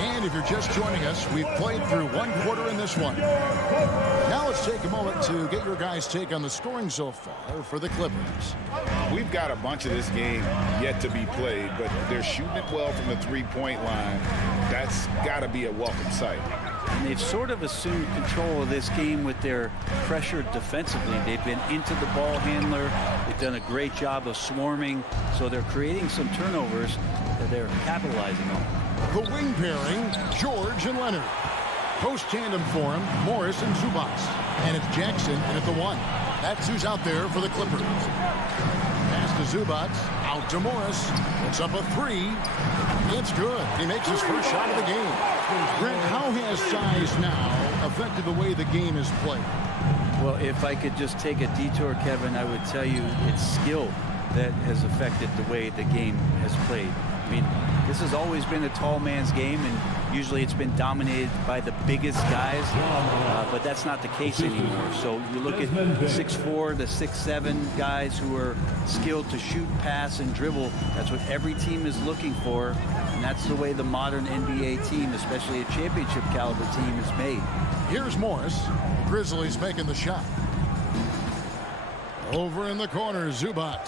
And if you're just joining us, we've played through 1 quarter in this one. Now let's take a moment to get your guys' take on the scoring so far for the Clippers. We've got a bunch of this game yet to be played, but they're shooting it well from the three-point line. That's got to be a welcome sight. And they've sort of assumed control of this game with their pressure defensively. They've been into the ball handler. They've done a great job of swarming. So they're creating some turnovers that they're capitalizing on. The wing pairing, George and Leonard. Post tandem for him, Morris and Zubac. And it's Jackson in at the 1. That's who's out there for the Clippers. Pass to Zubac, out to Morris. It's up a 3. It's good. He makes his first shot of the game. Greg, how has size now affected the way the game is played? Well, if I could just take a detour, Kevin, I would tell you it's skill that has affected the way the game has played. I mean, this has always been a tall man's game, and usually it's been dominated by the biggest guys, but that's not the case anymore. So you look at 6'4", the 6'7" guys who are skilled to shoot, pass, and dribble. That's what every team is looking for, and that's the way the modern NBA team, especially a championship caliber team, is made. Here's Morris. Grizzlies making the shot. Over in the corner, Zubac.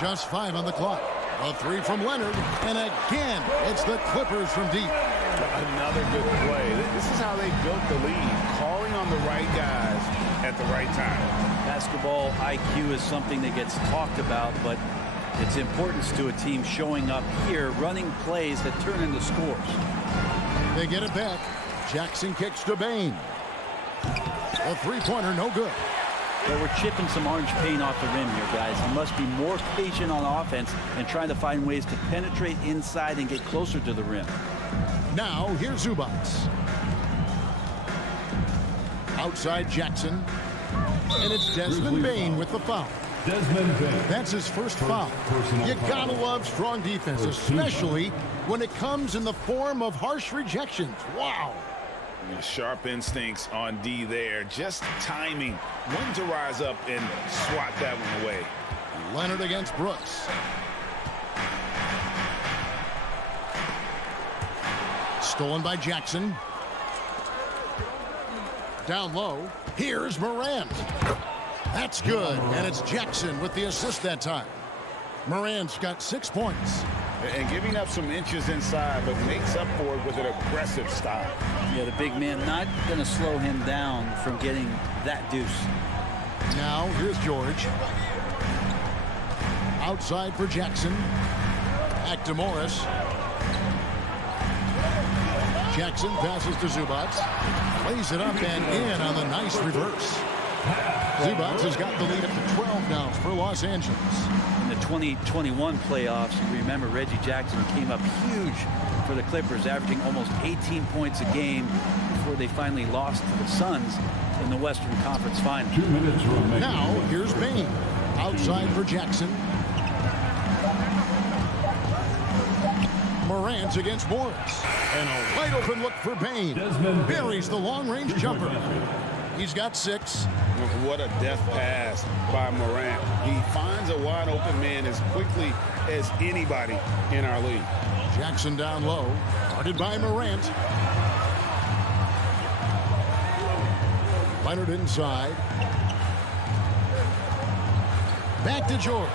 Just 5 on the clock. A 3 from Leonard, and again, it's the Clippers from deep. Another good play. This is how they built the lead, calling on the right guys at the right time. Basketball IQ is something that gets talked about, but its importance to a team showing up here, running plays that turn into scores. They get it back. Jackson kicks to Bain. A 3-pointer, no good. Well, we're chipping some orange paint off the rim here, guys. You must be more patient on offense and trying to find ways to penetrate inside and get closer to the rim. Now, here's Zubac. Outside Jackson. And it's Desmond Bain with the foul. Desmond Bain. That's his first foul. You gotta love strong defense, especially when it comes in the form of harsh rejections. Wow. Sharp instincts on D there. Just timing when to rise up and swat that one away. Leonard against Brooks. Stolen by Jackson. Down low. Here's Morant. That's good. And it's Jackson with the assist that time. Morant's got 6 points. and giving up some inches inside, but makes up for it with an aggressive style. Yeah, the big man not going to slow him down from getting that deuce. Now, here's George. Outside for Jackson. Back to Morris. Jackson passes to Zubac. Plays it up and in on the nice reverse. Zubac has got the lead up to 12 now for Los Angeles. In the 2021 playoffs, you remember Reggie Jackson came up huge for the Clippers, averaging almost 18 points a game before they finally lost to the Suns in the Western Conference Final. 2 minutes remaining. Now, here's Bain. Outside for Jackson. Morant against Morris. And a wide open look for Bain. Buries the long-range jumper. He's got 6. What a deft pass by Morant. He finds a wide open man as quickly as anybody in our league. Jackson down low. Guarded by Morant. Leonard inside. Back to George.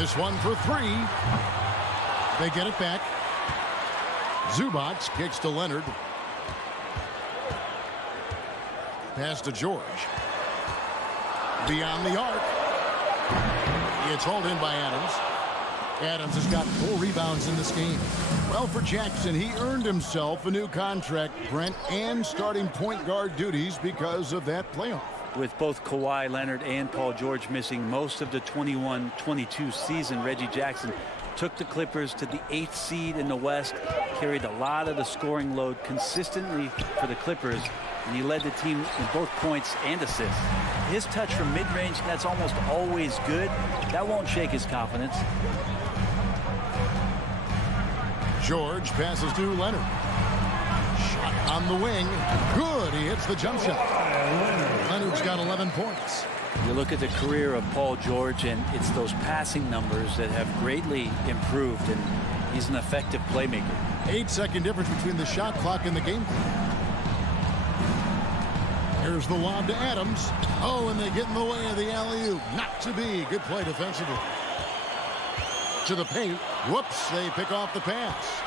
This one for 3. They get it back. Zubac kicks to Leonard. Pass to George. Beyond the arc. It's hauled in by Adams. Adams has got 4 rebounds in this game. Well, for Jackson, he earned himself a new contract, Brent, and starting point guard duties because of that playoff. With both Kawhi Leonard and Paul George missing most of the 21-22 season, Reggie Jackson took the Clippers to the 8th seed in the West, carried a lot of the scoring load consistently for the Clippers, and he led the team in both points and assists. His touch from mid-range, that's almost always good. That won't shake his confidence. George passes to Leonard. Shot on the wing. Good. He hits the jump shot. Leonard's got 11 points. You look at the career of Paul George, and it's those passing numbers that have greatly improved, and he's an effective playmaker. 8-second difference between the shot clock and the game clock. Here's the lob to Adams. Oh, and they get in the way of the alley-oop. Not to be. Good play defensively. To the paint. Whoops, they pick off the pass.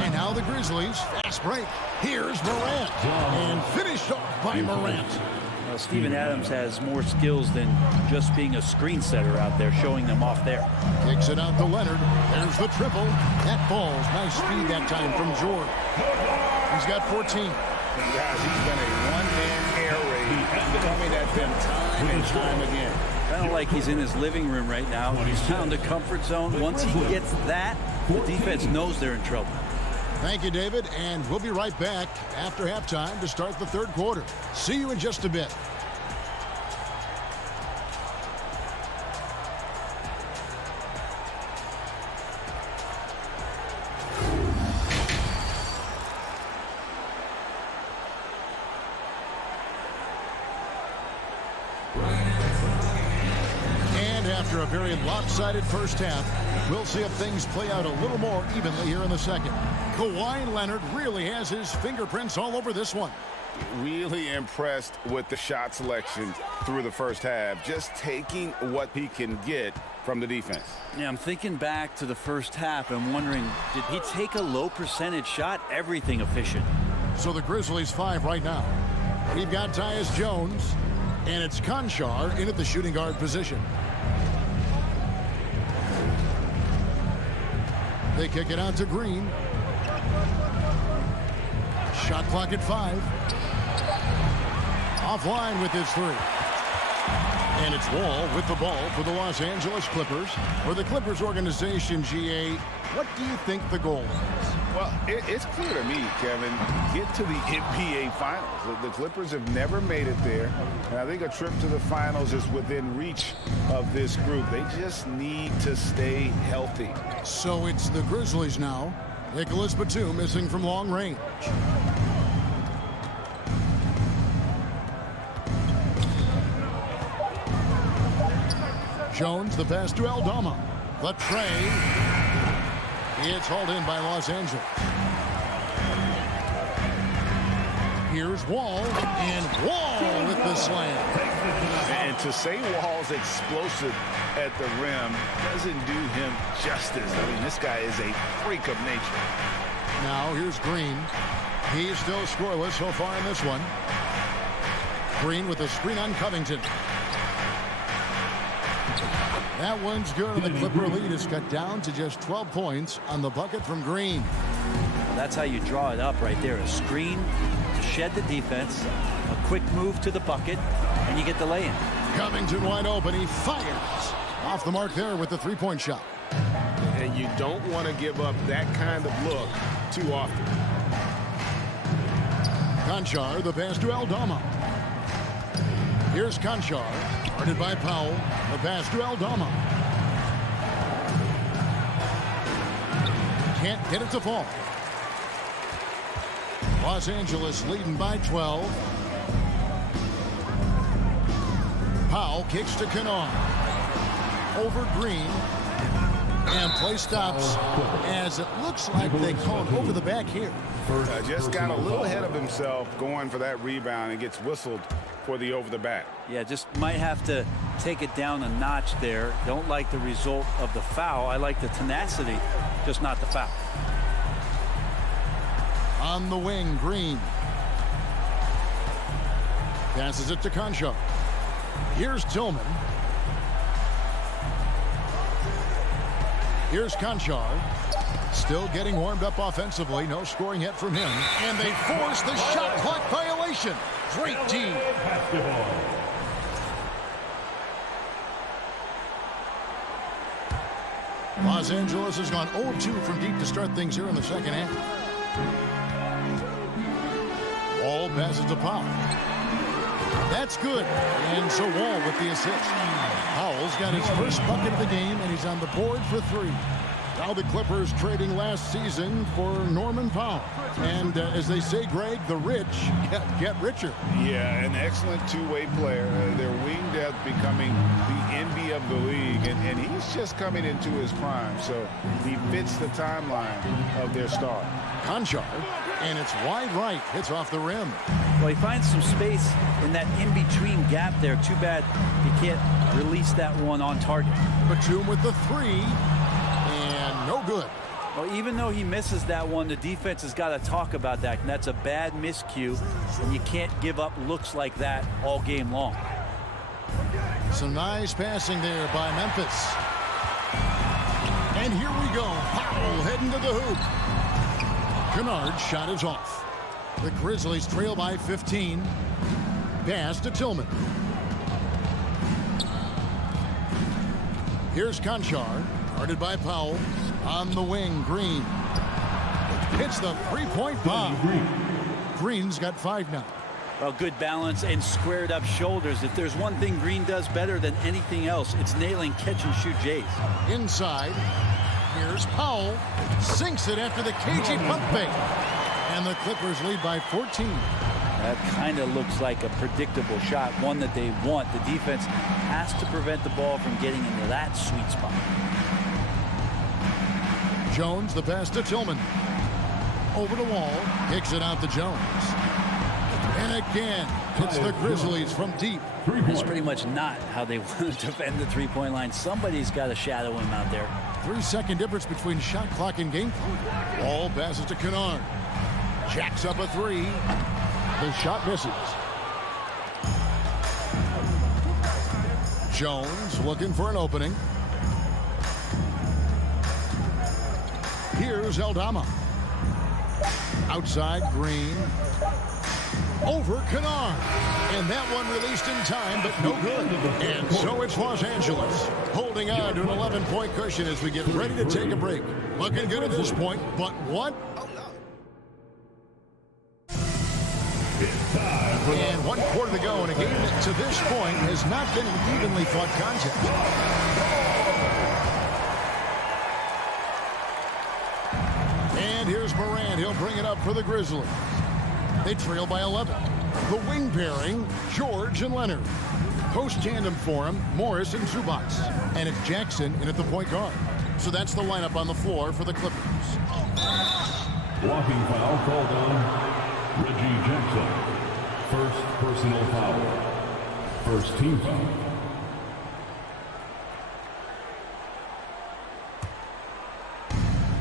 And now the Grizzlies. Fast break. Here's Morant. And finished off by Morant. Well, Steven Adams has more skills than just being a screen setter out there, showing them off there. Kicks it out to Leonard. There's the triple. That falls. Nice speed that time from George. He's got 14. Guys, he's been a one-man air raid, coming at them time and time again. Kind of like he's in his living room right now. He's found a comfort zone. Once he gets that, the defense knows they're in trouble. Thank you, David, and we'll be right back after halftime to start the third quarter. See you in just a bit. After a very lopsided first half, we'll see if things play out a little more evenly here in the second. Kawhi Leonard really has his fingerprints all over this one. Really impressed with the shot selection through the first half, just taking what he can get from the defense. Yeah, I'm thinking back to the first half and wondering, did he take a low percentage shot? Everything efficient. So the Grizzlies 5 right now. We've got Tyus Jones, and it's Conchar in at the shooting guard position. They kick it out to Green. Shot clock at 5. Offline with his 3. And it's Wall with the ball for the Los Angeles Clippers. For the Clippers organization, GA, what do you think the goal is? Well, it's clear to me, Kevin, get to the NBA Finals. The Clippers have never made it there, and I think a trip to the Finals is within reach of this group. They just need to stay healthy. So it's the Grizzlies now. Nicholas Batum missing from long range. Jones, the pass to Aldama. The trade. It's hauled in by Los Angeles. Here's Wall, and Wall with the slam. And to say Wall's explosive at the rim doesn't do him justice. I mean, this guy is a freak of nature. Now here's Green. He's still scoreless so far in this one. Green with the screen on Covington. That one's good, and the Clipper lead is cut down to just 12 points on the bucket from Green. That's how you draw it up right there. A screen to shed the defense, a quick move to the bucket, and you get the lay-in. Covington wide open. He fires. Off the mark there with the three-point shot. And you don't want to give up that kind of look too often. Conchar, the pass to Aldama. Here's Conchar, guarded by Powell. The pass to Aldama. Can't get it to fall. Los Angeles leading by 12. Powell kicks to Kennard. Over Green. And play stops as it looks like they called over the back here. Just got a little ahead of himself going for that rebound and gets whistled for the over the back. Yeah, just might have to take it down a notch there. Don't like the result of the foul. I like the tenacity, just not the foul. On the wing, Green. Passes it to Conchar. Here's Tillman. Here's Conchar. Still getting warmed up offensively. No scoring yet from him. And they force the shot clock violation. Great team. Los Angeles has gone 0-2 from deep to start things here in the second half. Wall passes to Powell. That's good. And so Wall with the assist. Powell's got his first bucket of the game, and he's on the board for three. Now the Clippers trading last season for Norman Powell. And as they say, Greg, the rich get richer. Yeah, an excellent two-way player. Their wing depth becoming the envy of the league. And he's just coming into his prime. So he fits the timeline of their star. Conchar, and it's wide right. Hits off the rim. Well, he finds some space in that in-between gap there. Too bad he can't release that one on target. Batum with the three. And no good. Well, even though he misses that one, the defense has got to talk about that. And that's a bad miscue. And you can't give up looks like that all game long. Some nice passing there by Memphis. And here we go. Powell heading to the hoop. Kennard's shot is off. The Grizzlies trail by 15. Pass to Tillman. Here's Conchar, guarded by Powell. On the wing, Green. Hits the three-point bomb. Green's got 5 now. Well, good balance and squared up shoulders. If there's one thing Green does better than anything else, it's nailing catch-and-shoot Jays. Inside. Here's Powell. Sinks it after the cagey pump fake. And the Clippers lead by 14. That kind of looks like a predictable shot, one that they want. The defense has to prevent the ball from getting into that sweet spot. Jones, the pass to Tillman. Over the wall. Kicks it out to Jones. And again, it's the Grizzlies from deep. That's pretty much not how they want to defend the three-point line. Somebody's got to shadow him out there. 3-second difference between shot clock and game clock. Wall passes to Kennard. Jacks up a three. The shot misses. Jones looking for an opening. Here's Aldama. Outside, Green. Over Kennard. And that one released in time, but no good. And so it's Los Angeles holding on to an 11-point cushion as we get ready to take a break. Looking good at this point, but what? And 1 quarter to go in a game that to this point has not been an evenly fought contest. And here's Morant. He'll bring it up for the Grizzlies. They trail by 11. The wing pairing, George and Leonard. Post tandem for him, Morris and Zubac. And it's Jackson in at the point guard. So that's the lineup on the floor for the Clippers. Blocking foul called on Reggie Jackson. First personal foul. First team foul.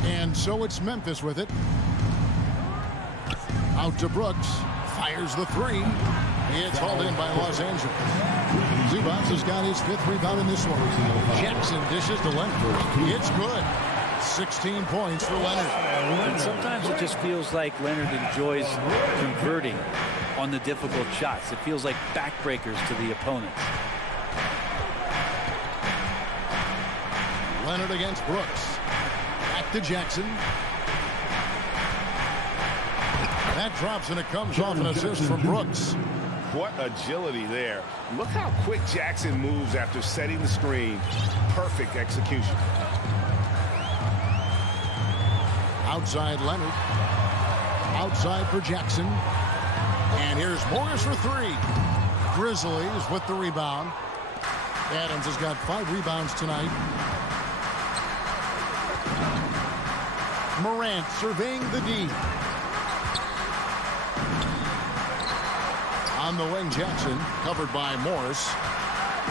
And so it's Memphis with it. Out to Brooks. Fires the three. It's hauled in by Los Angeles. Zubac has got his 5th rebound in this one. Jackson dishes to Leonard. It's good. 16 points for Leonard. And sometimes it just feels like Leonard enjoys converting on the difficult shots. It feels like backbreakers to the opponents. Leonard against Brooks. Back to Jackson. That drops and it comes off an assist from Brooks. What agility there. Look how quick Jackson moves after setting the screen. Perfect execution. Outside Leonard. Outside for Jackson. And here's Morris for 3. Grizzlies with the rebound. Adams has got 5 rebounds tonight. Morant surveying the D. On the wing, Jackson, covered by Morris.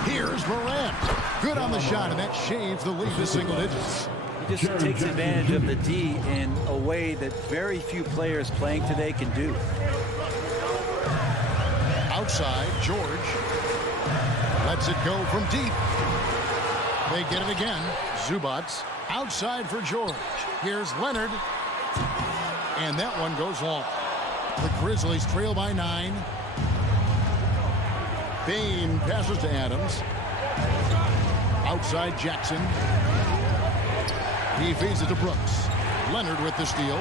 Here's Morant. Good on the shot, and that shaves the lead to single digits. He just takes advantage of the D in a way that very few players playing today can do. Outside, George. Lets it go from deep. They get it again. Zubac. Outside for George. Here's Leonard. And that one goes long. The Grizzlies trail by 9. Bain passes to Adams. Outside Jackson. He feeds it to Brooks. Leonard with the steal.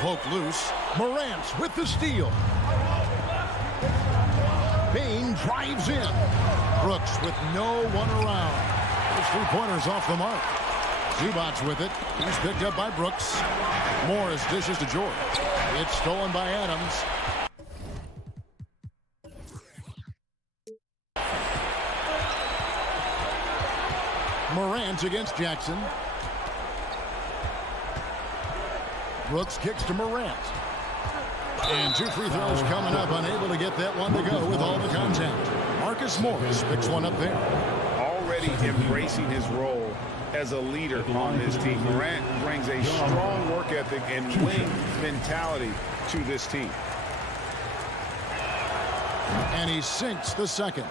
Poke loose. Morant with the steal. Bain drives in. Brooks with no one around. Those 3-pointers off the mark. Zubac with it. He's picked up by Brooks. Morris dishes to George. It's stolen by Adams. Morant against Jackson. Brooks kicks to Morant. And 2 free throws coming up. Unable to get that one to go with all the contact. Marcus Morris picks one up there. Already embracing his role as a leader on this team. Morant brings a strong work ethic and winning mentality to this team. And he sinks the second.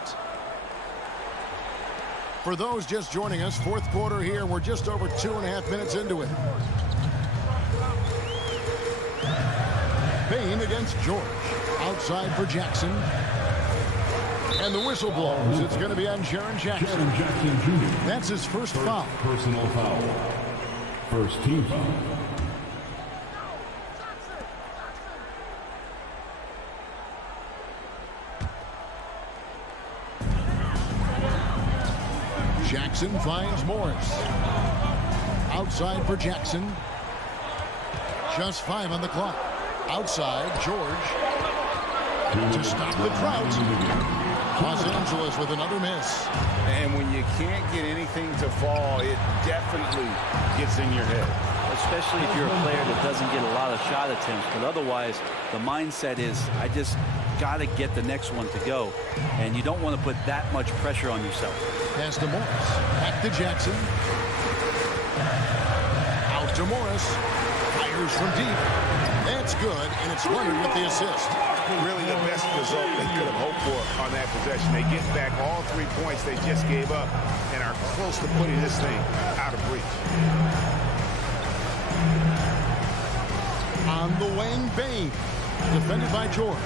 For those just joining us, 4th quarter here. We're just over 2.5 minutes into it. Bain against George. Outside for Jackson. And the whistle blows. It's going to be on Jaren Jackson. Jaren Jackson Jr. That's his first foul. Personal foul. First team foul. Jackson finds Morris. Outside for Jackson. Just 5 on the clock. Outside, George. To stop the drought. Los Angeles with another miss. And when you can't get anything to fall, it definitely gets in your head. Especially if you're a player that doesn't get a lot of shot attempts. But otherwise, the mindset is, I just got to get the next one to go. And you don't want to put that much pressure on yourself. Pass to Morris. Back to Jackson. Out to Morris. Fires from deep. That's good, and it's Leonard with the assist. Really the best result they could have hoped for on that possession. They get back all 3 points they just gave up and are close to putting this thing out of reach. On the wing, Bain. Defended by George.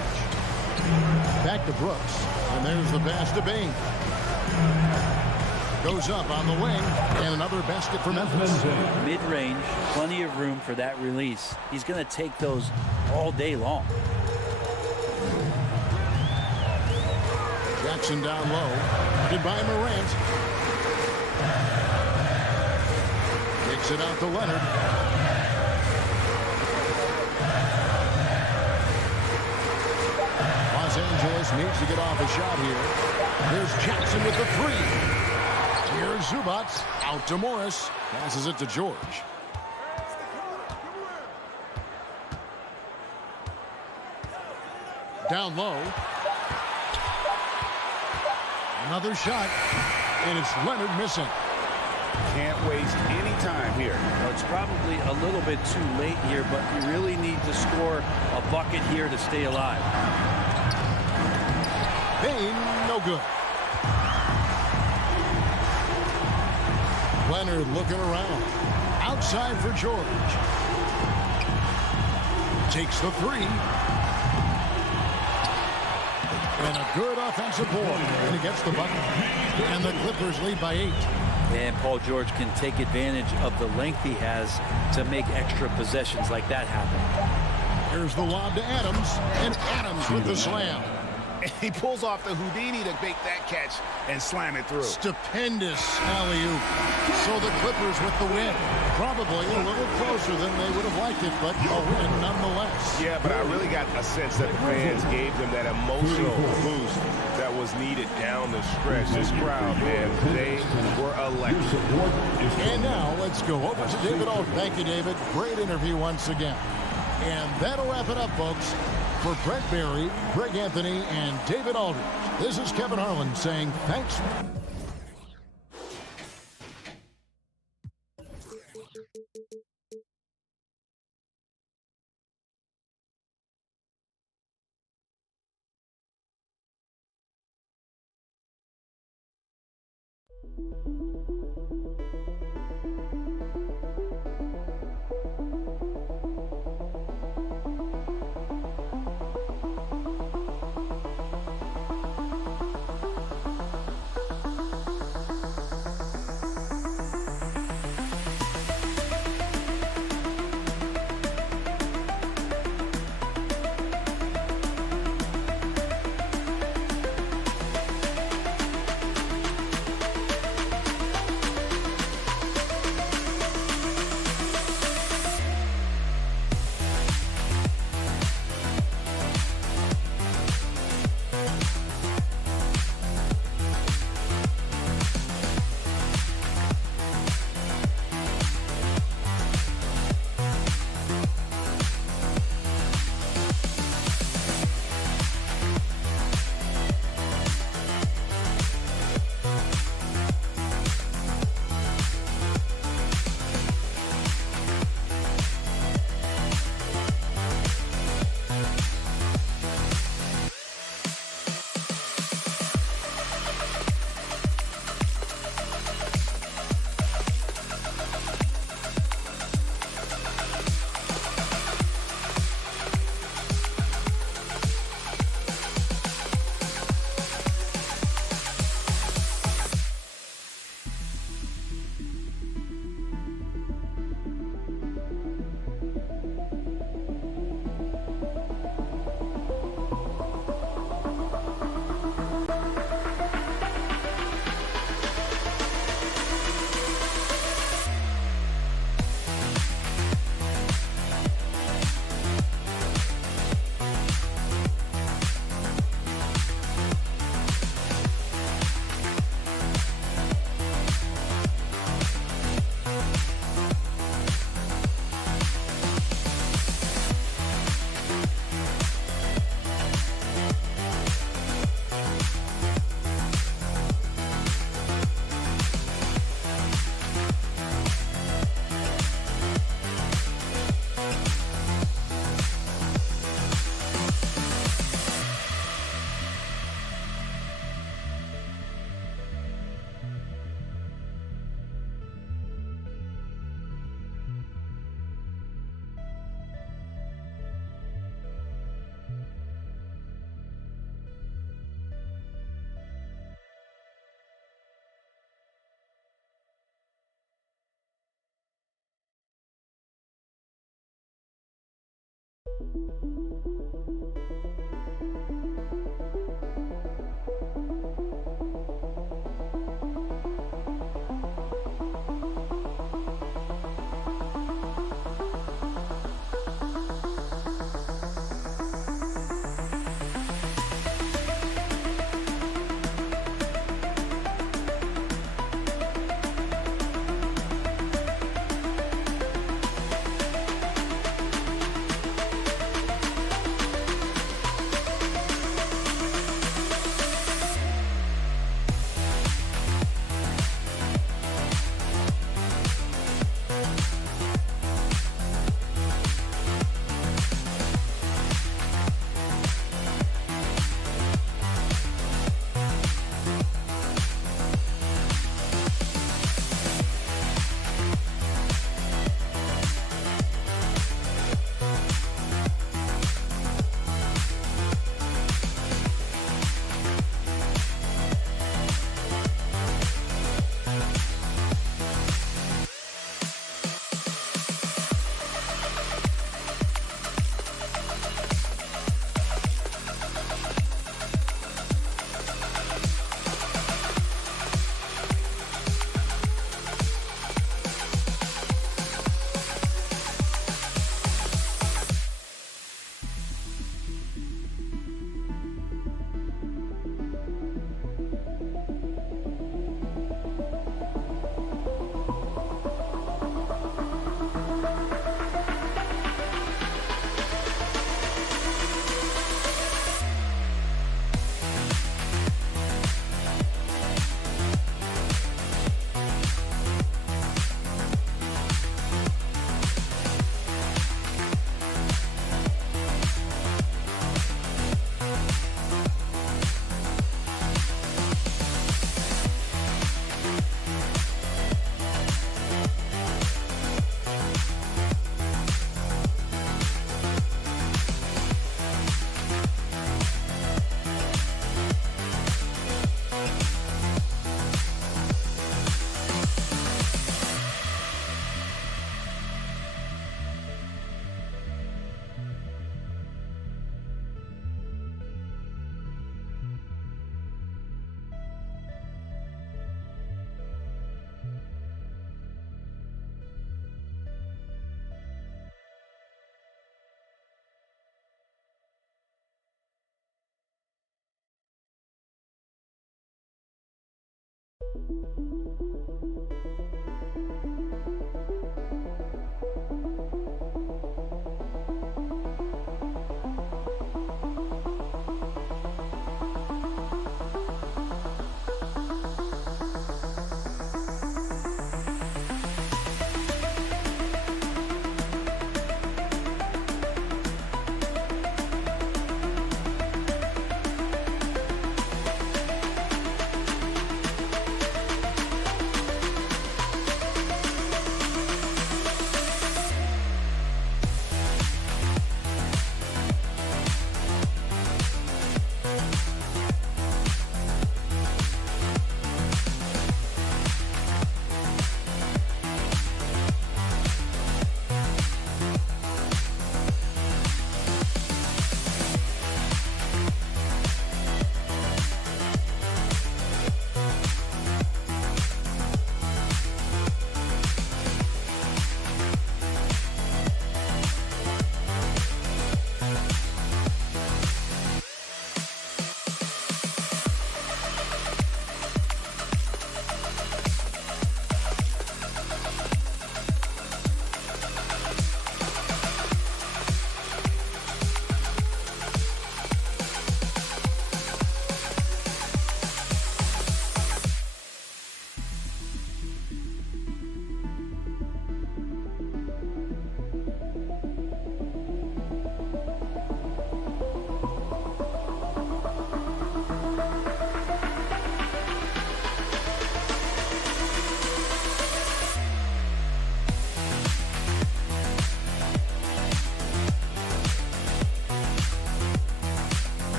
Back to Brooks. And there's the pass to Bain. Goes up on the wing, and another basket for Memphis. Mid-range, plenty of room for that release. He's going to take those all day long. Jackson down low. Guarded by Morant. Kicks it out to Leonard. Los Angeles needs to get off a shot here. Here's Jackson with the 3. Here's Zubac. Out to Morris. Passes it to George. down low. Another shot, and it's Leonard missing. Can't waste any time here. Well, it's probably a little bit too late here, but you really need to score a bucket here to stay alive. Payne, no good. Leonard looking around. Outside for George. Takes the three. And a good offensive board. And he gets the bucket. And the Clippers lead by 8. And Paul George can take advantage of the length he has to make extra possessions like that happen. Here's the lob to Adams. And Adams with the slam. He pulls off the Houdini to make that catch and slam it through. Stupendous alley-oop. So the Clippers with the win. Probably a little closer than they would have liked it, but a win nonetheless. Yeah, but I really got a sense that the fans gave them that emotional boost that was needed down the stretch. This crowd, man, they were electric. And now let's go over to David Aldridge. Thank you, David. Great interview once again. And that'll wrap it up, folks. For Brent Barry, Greg Anthony, and David Aldridge, this is Kevin Harlan saying thanks.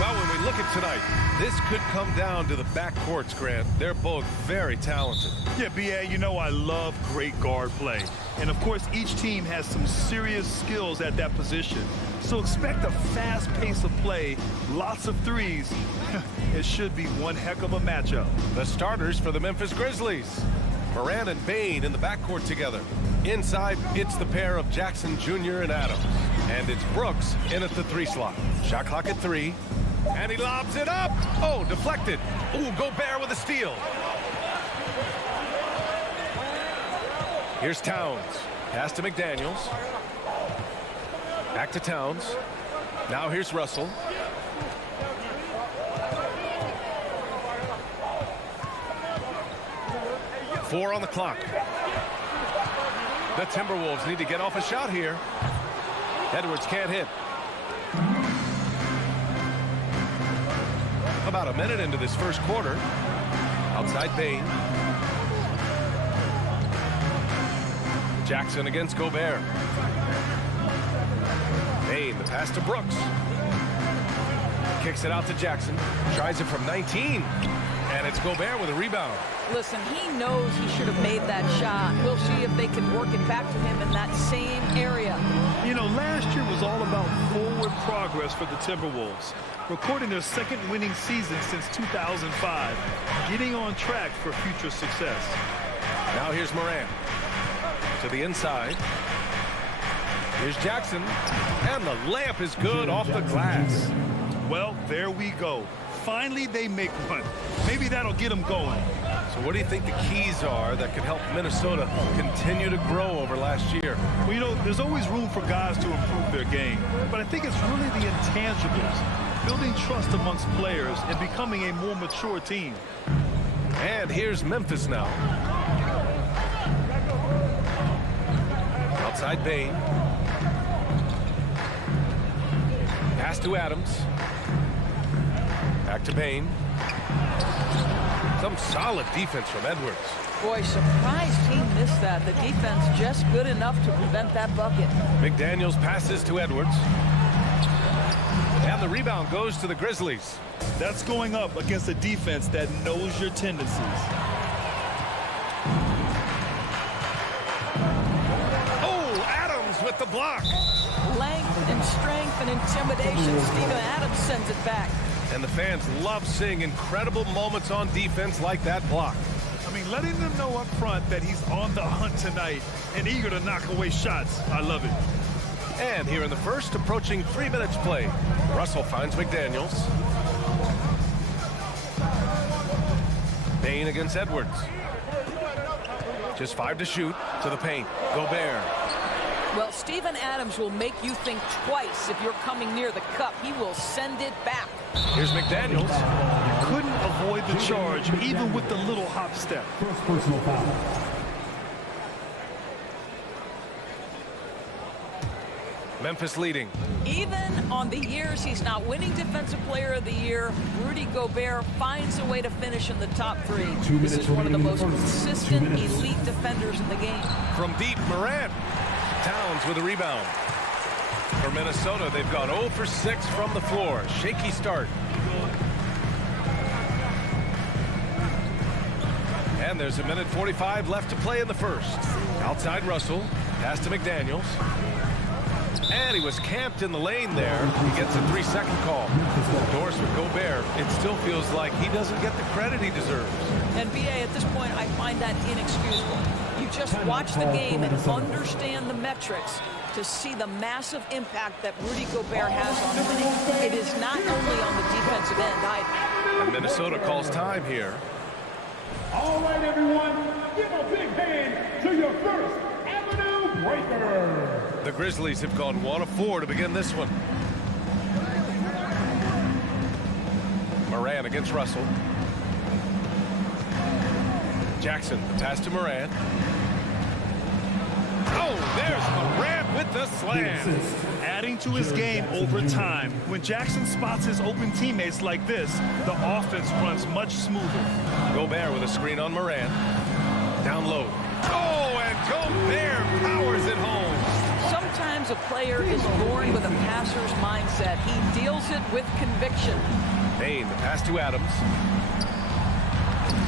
Well, when we look at tonight, this could come down to the backcourts, Grant. They're both very talented. Yeah, B.A., you know I love great guard play. And, of course, each team has some serious skills at that position. So expect a fast pace of play, lots of threes. It should be one heck of a matchup. The starters for the Memphis Grizzlies. Moran and Bain in the backcourt together. Inside, it's the pair of Jackson Jr. and Adams. And it's Brooks in at the 3 slot. Shot clock at 3. And he lobs it up. Oh, deflected. Ooh, Gobert with a steal. Here's Towns. Pass to McDaniels. Back to Towns. Now here's Russell. Four on the clock. The Timberwolves need to get off a shot here. Edwards can't hit. About a minute into this first quarter. Outside Bain. Jackson against Gobert. Bain, the pass to Brooks. Kicks it out to Jackson. Tries it from 19. And it's Gobert with a rebound. Listen, he knows he should have made that shot. We'll see if they can work it back to him in that same area. You know, last year was all about forward progress for the Timberwolves, recording their second winning season since 2005, getting on track for future success. Now here's Morant. To the inside. Here's Jackson. And the layup is good off the glass. Well, there we go. Finally, they make one. Maybe that'll get them going. So what do you think the keys are that could help Minnesota continue to grow over last year? Well, you know, there's always room for guys to improve their game. But I think it's really the intangibles, building trust amongst players and becoming a more mature team. And here's Memphis now. Outside Bain. Pass to Adams. Back to Bain. Some solid defense from Edwards. Boy, surprised he missed that. The defense just good enough to prevent that bucket. McDaniels passes to Edwards. And the rebound goes to the Grizzlies. That's going up against a defense that knows your tendencies. Oh, Adams with the block. Length and strength and intimidation. Steven Adams sends it back. And the fans love seeing incredible moments on defense like that block. I mean, letting them know up front that he's on the hunt tonight and eager to knock away shots. I love it. And here in the first, approaching 3 minutes play. Russell finds McDaniels. Bain against Edwards. Just 5 to shoot. To the paint. Gobert. Well, Steven Adams will make you think twice if you're coming near the cup. He will send it back. Here's McDaniels. Couldn't avoid the charge, even with the little hop step. First personal foul. Memphis leading. Even on the years he's not winning Defensive Player of the Year, Rudy Gobert finds a way to finish in the top 3. This is one of the most consistent elite defenders in the game. From deep, Morant. Towns with a rebound. For Minnesota, they've gone 0 for 6 from the floor. Shaky start. And there's 1:45 left to play in the first. Outside Russell. Pass to McDaniels. And he was camped in the lane there. He gets a 3-second call. Doors for Gobert. It still feels like he doesn't get the credit he deserves. And BA, at this point, I find that inexcusable. You just watch the game and understand the metrics to see the massive impact that Rudy Gobert has on winning. It is not only on the defensive end either. And Minnesota calls time here. All right, everyone, give a big hand to your first Avenue Breaker. The Grizzlies have gone 1 of 4 to begin this one. Morant against Russell. Jackson, pass to Morant. Oh, there's Morant with the slam. Adding to his game over time. When Jackson spots his open teammates like this, the offense runs much smoother. Gobert with a screen on Morant. Down low. Oh, and Gobert powers it home. Sometimes a player is born with a passer's mindset. He deals it with conviction. Bain, the pass to Adams.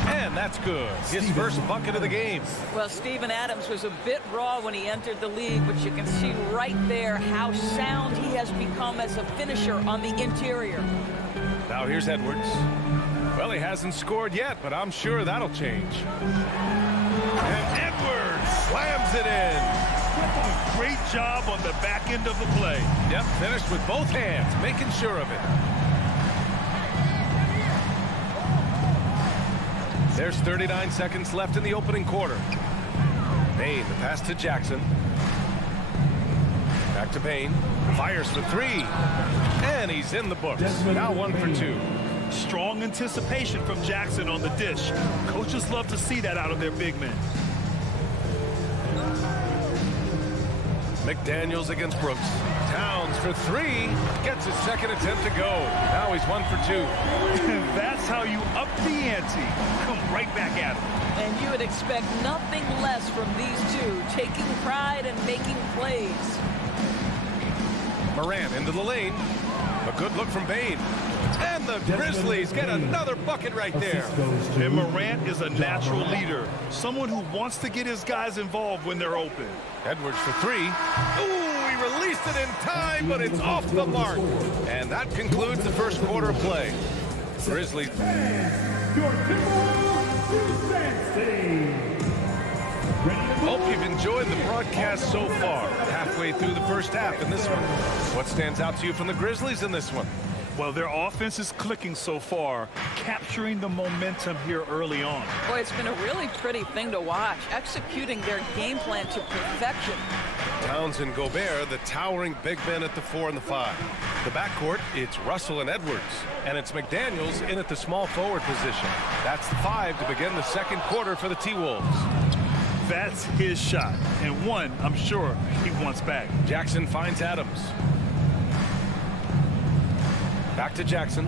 And that's good. His first bucket of the game. Well, Steven Adams was a bit raw when he entered the league, but you can see right there how sound he has become as a finisher on the interior. Now here's Edwards. Well, he hasn't scored yet, but I'm sure that'll change. And Edwards slams it in. Great job on the back end of the play. Yep, finished with both hands, making sure of it. There's 39 seconds left in the opening quarter. Bain, the pass to Jackson. Back to Bain. Fires for three. And he's in the books. Now 1 for 2. Strong anticipation from Jackson on the dish. Coaches love to see that out of their big men. McDaniels against Brooks. Towns for three. Gets his second attempt to go. Now he's 1 for 2. That's how you up the ante. Come right back at him. And you would expect nothing less from these two, taking pride and making plays. Moran into the lane. A good look from Bain. And the Grizzlies get another bucket right there. And Morant is a natural leader, someone who wants to get his guys involved when they're open. Edwards for three. Ooh, he released it in time, but it's off the mark. And that concludes the first quarter of play. Grizzlies. Hope you've enjoyed the broadcast so far. Halfway through the first half in this one. What stands out to you from the Grizzlies in this one? Well, their offense is clicking so far, capturing the momentum here early on. Boy, it's been a really pretty thing to watch, executing their game plan to perfection. Towns and Gobert, the towering big men at the 4 and the 5. The backcourt, it's Russell and Edwards. And it's McDaniels in at the small forward position. That's the 5 to begin the second quarter for the T-Wolves. That's his shot, and one I'm sure he wants back. Jackson finds Adams. Back to Jackson.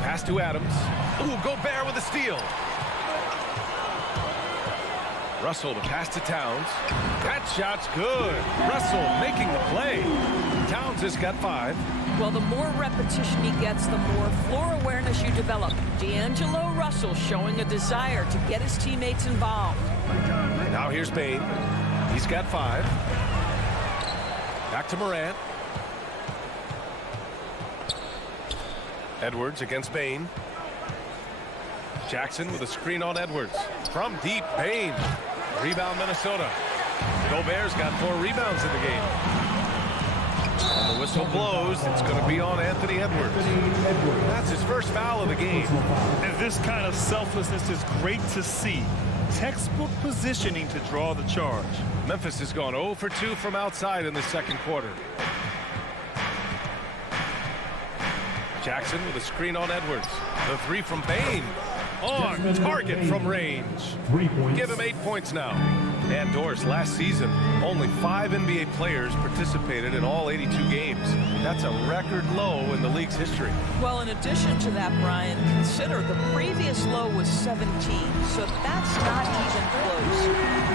Pass to Adams. Ooh, Gobert with a steal. Russell to pass to Towns. That shot's good. Russell making the play. Towns has got 5. Well, the more repetition he gets, the more floor awareness you develop. D'Angelo Russell showing a desire to get his teammates involved. Now here's Bain. He's got 5. Back to Morant. Edwards against Bain. Jackson with a screen on Edwards. From deep, Bain. Rebound, Minnesota. Gobert's got 4 rebounds in the game. And the whistle blows. It's going to be on Anthony Edwards. That's his first foul of the game. And this kind of selflessness is great to see. Textbook positioning to draw the charge. Memphis has gone 0 for 2 from outside in the second quarter. Jackson with a screen on Edwards. The 3 from Bain. On target from range. Give him 8 points now. And Doris, last season, only 5 NBA players participated in all 82 games. That's a record low in the league's history. Well, in addition to that, Brian, consider the previous low was 17, so that's not even close.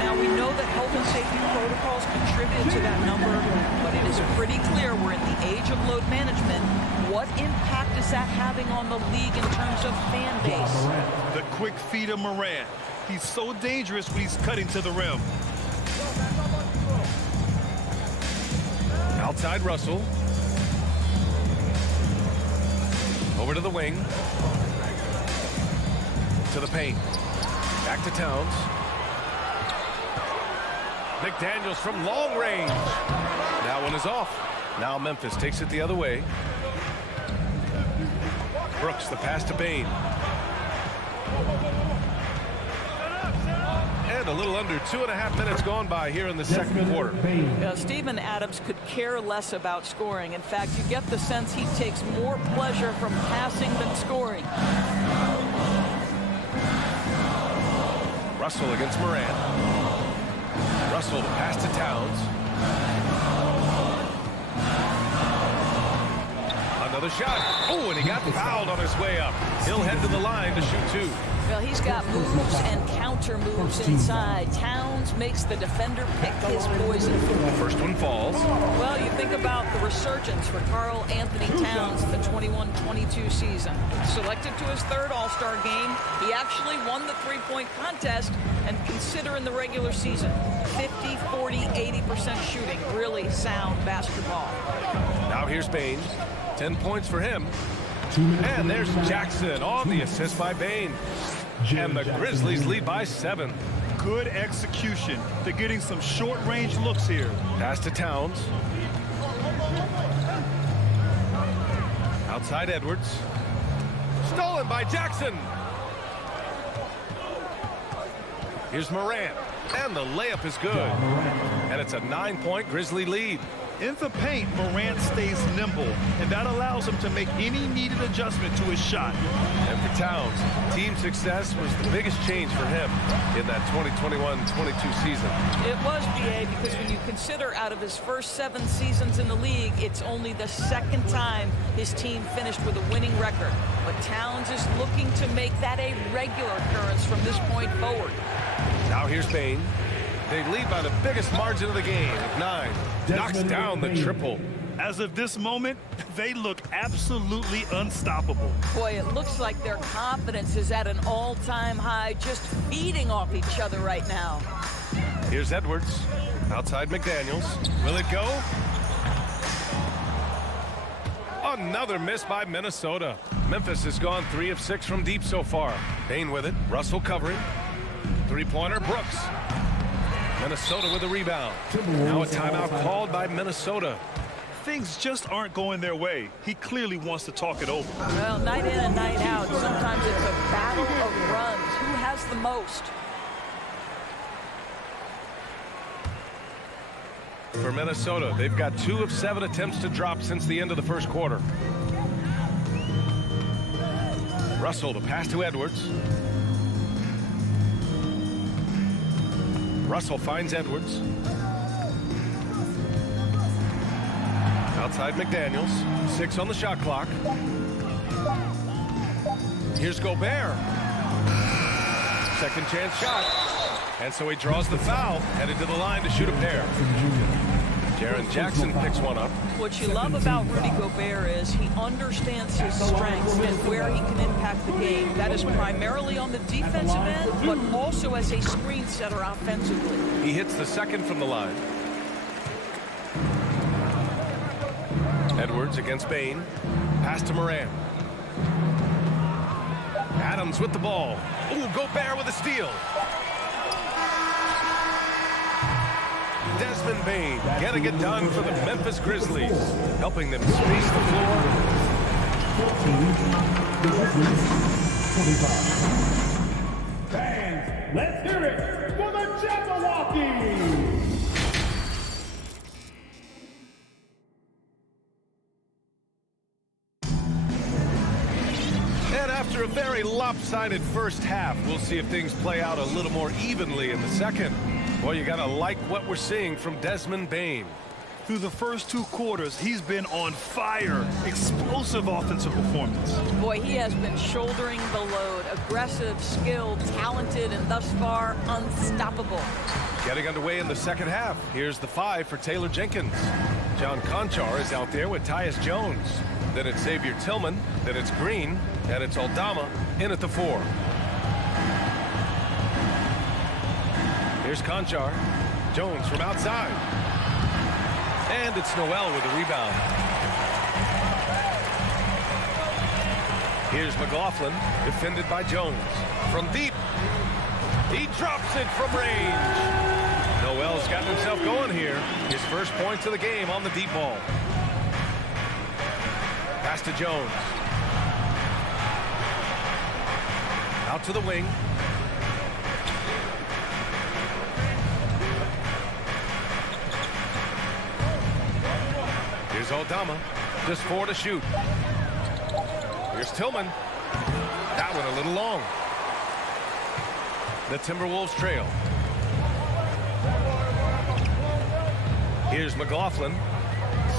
Now, we know that health and safety protocols contributed to that number, but it is pretty clear we're in the age of load management. What impact is that having on the league in terms of fan base? The quick feed of Morant. He's so dangerous when he's cutting to the rim. Outside Russell. Over to the wing. To the paint. Back to Towns. McDaniels from long range. That one is off. Now Memphis takes it the other way. Brooks, the pass to Bain. And a little under 2.5 minutes gone by here in the second quarter. Steven Adams could care less about scoring. In fact, you get the sense he takes more pleasure from passing than scoring. Russell against Morant. Russell to pass to Towns. Another shot. Oh, and he got fouled on his way up. He'll head to the line to shoot 2. Well, he's got moves and counter moves inside. Towns makes the defender pick his poison. First one falls. Well, you think about the resurgence for Karl Anthony Towns in the 21-22 season. Selected to his 3rd All-Star game, he actually won the three-point contest, and consider in the regular season, 50, 40, 80% shooting. Really sound basketball. Now here's Bain. 10 points for him. And there's Jackson on the assist by Bain. And the Grizzlies lead by 7. Good execution. They're getting some short-range looks here. Pass to Towns. Outside Edwards. Stolen by Jackson. Here's Morant. And the layup is good. And it's a 9-point Grizzly lead. In the paint, Morant stays nimble, and that allows him to make any needed adjustment to his shot. And for Towns, team success was the biggest change for him in that 2021-22 season. It was, B.A., because when you consider out of his first 7 seasons in the league, it's only the second time his team finished with a winning record. But Towns is looking to make that a regular occurrence from this point forward. Now here's Bain. They lead by the biggest margin of the game, 9. Knocks down the triple. As of this moment, they look absolutely unstoppable. Boy, it looks like their confidence is at an all-time high, just feeding off each other right now. Here's Edwards. Outside McDaniels. Will it go? Another miss by Minnesota. Memphis has gone 3 of 6 from deep so far. Bain with it. Russell covering. Three-pointer, Brooks. Minnesota with a rebound. Now a timeout called by Minnesota. Things just aren't going their way. He clearly wants to talk it over. Well, night in and night out, sometimes it's a battle of runs. Who has the most? For Minnesota, they've got 2 of 7 attempts to drop since the end of the first quarter. Russell, the pass to Edwards. Russell finds Edwards. Outside McDaniels. 6 on the shot clock. Here's Gobert. Second chance shot. And so he draws the foul, headed to the line to shoot a pair. Jaren Jackson picks one up. What you love about Rudy Gobert is he understands his strengths and where he can impact the game. That is primarily on the defensive end, but also as a screen setter offensively. He hits the second from the line. Edwards against Bain. Pass to Morant. Adams with the ball. Ooh, Gobert with a steal. Desmond Bain getting it done for the Memphis Grizzlies, helping them space the floor. 25. Fans, let's hear it for the Jabberwockies! And after a very lopsided first half, we'll see if things play out a little more evenly in the second. Well, you gotta like what we're seeing from Desmond Bain. Through the first 2 quarters, he's been on fire. Explosive offensive performance. Boy, he has been shouldering the load. Aggressive, skilled, talented, and thus far, unstoppable. Getting underway in the second half. Here's the 5 for Taylor Jenkins. John Conchar is out there with Tyus Jones. Then it's Xavier Tillman. Then it's Green. And it's Aldama in at the 4. Here's Conchar. Jones from outside. And it's Noel with the rebound. Here's McLaughlin, defended by Jones. From deep. He drops it from range. Noel's gotten himself going here. His first points of the game on the deep ball. Pass to Jones. Out to the wing. Here's Aldama. Just 4 to shoot. Here's Tillman. That one a little long. The Timberwolves trail. Here's McLaughlin.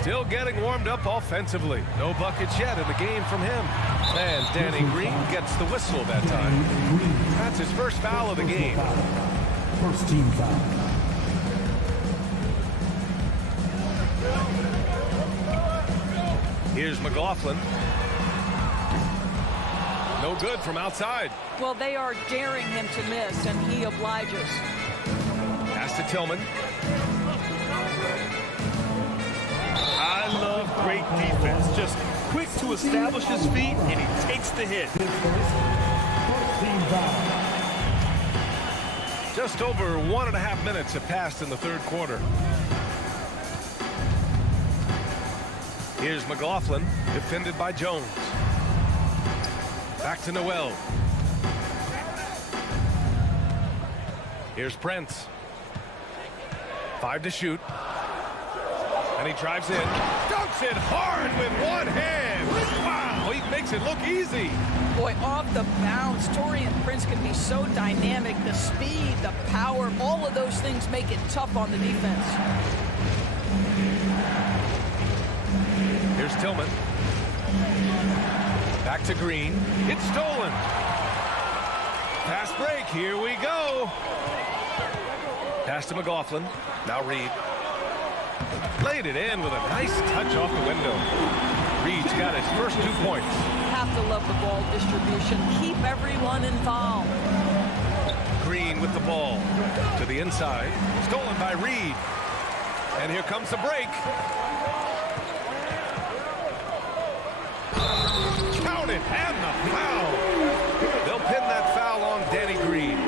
Still getting warmed up offensively. No buckets yet in the game from him. And Danny Green gets the whistle that time. That's his first foul of the game. First team foul. Here's McLaughlin. No good from outside. Well, they are daring him to miss, and he obliges. Pass to Tillman. I love great defense. Just quick to establish his feet, and he takes the hit. Just over 1.5 minutes have passed in the third quarter. Here's McLaughlin, defended by Jones. Back to Noel. Here's Prince. 5 to shoot. And he drives in. Dunks it hard with one hand. Wow, he makes it look easy. Boy, off the bounce, Taurean Prince can be so dynamic. The speed, the power, all of those things make it tough on the defense. Here's Tillman. Back to Green. It's stolen. Fast break. Here we go. Pass to McLaughlin. Now Reed. Laid it in with a nice touch off the window. Reed's got his first 2 points. Have to love the ball distribution. Keep everyone involved. Green with the ball. To the inside. Stolen by Reed. And here comes the break. Count it, and the foul. They'll pin that foul on Danny Green.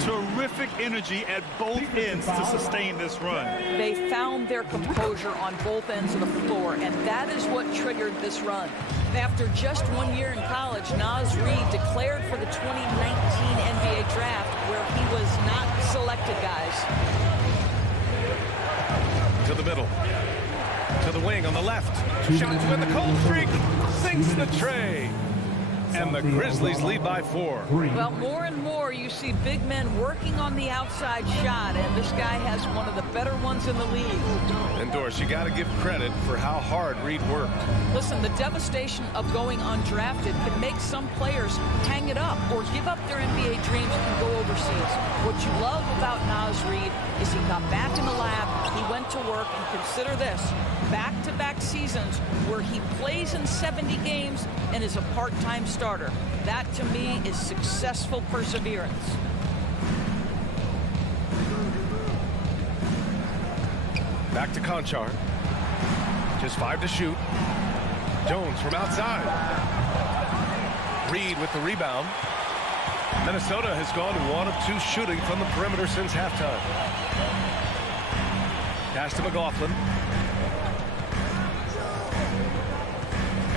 Terrific energy at both ends to sustain this run. They found their composure on both ends of the floor, and that is what triggered this run. After just 1 year in college, Naz Reid declared for the 2019 NBA draft, where he was not selected, guys. To the middle. To the wing on the left. Shot to win the cold streak. Sinks the tray. And the Grizzlies lead by 4. Well, more and more you see big men working on the outside shot, and this guy has one of the better ones in the league. And Doris, you got to give credit for how hard Reed worked. Listen, the devastation of going undrafted can make some players hang it up or give up their NBA dreams and go overseas. What you love about Naz Reid is he got back in the lab, he went to work, and consider this, back-to-back seasons where he plays in 70 games and is a part-time starter. That, to me, is successful perseverance. Back to Conchar. Just 5 to shoot. Jones from outside. Reed with the rebound. Minnesota has gone 1 of 2 shooting from the perimeter since halftime. Pass to McLaughlin.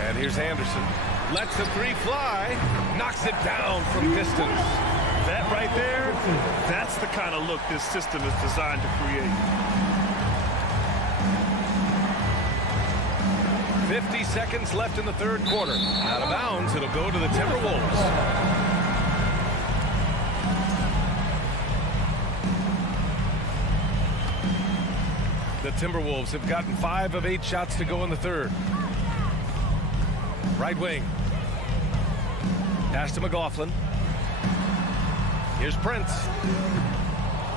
And here's Anderson. Lets the 3 fly. Knocks it down from distance. That right there, that's the kind of look this system is designed to create. 50 seconds left in the third quarter. Out of bounds, it'll go to the Timberwolves. The Timberwolves have gotten 5 of 8 shots to go in the third. Right wing. Pass to McLaughlin. Here's Prince.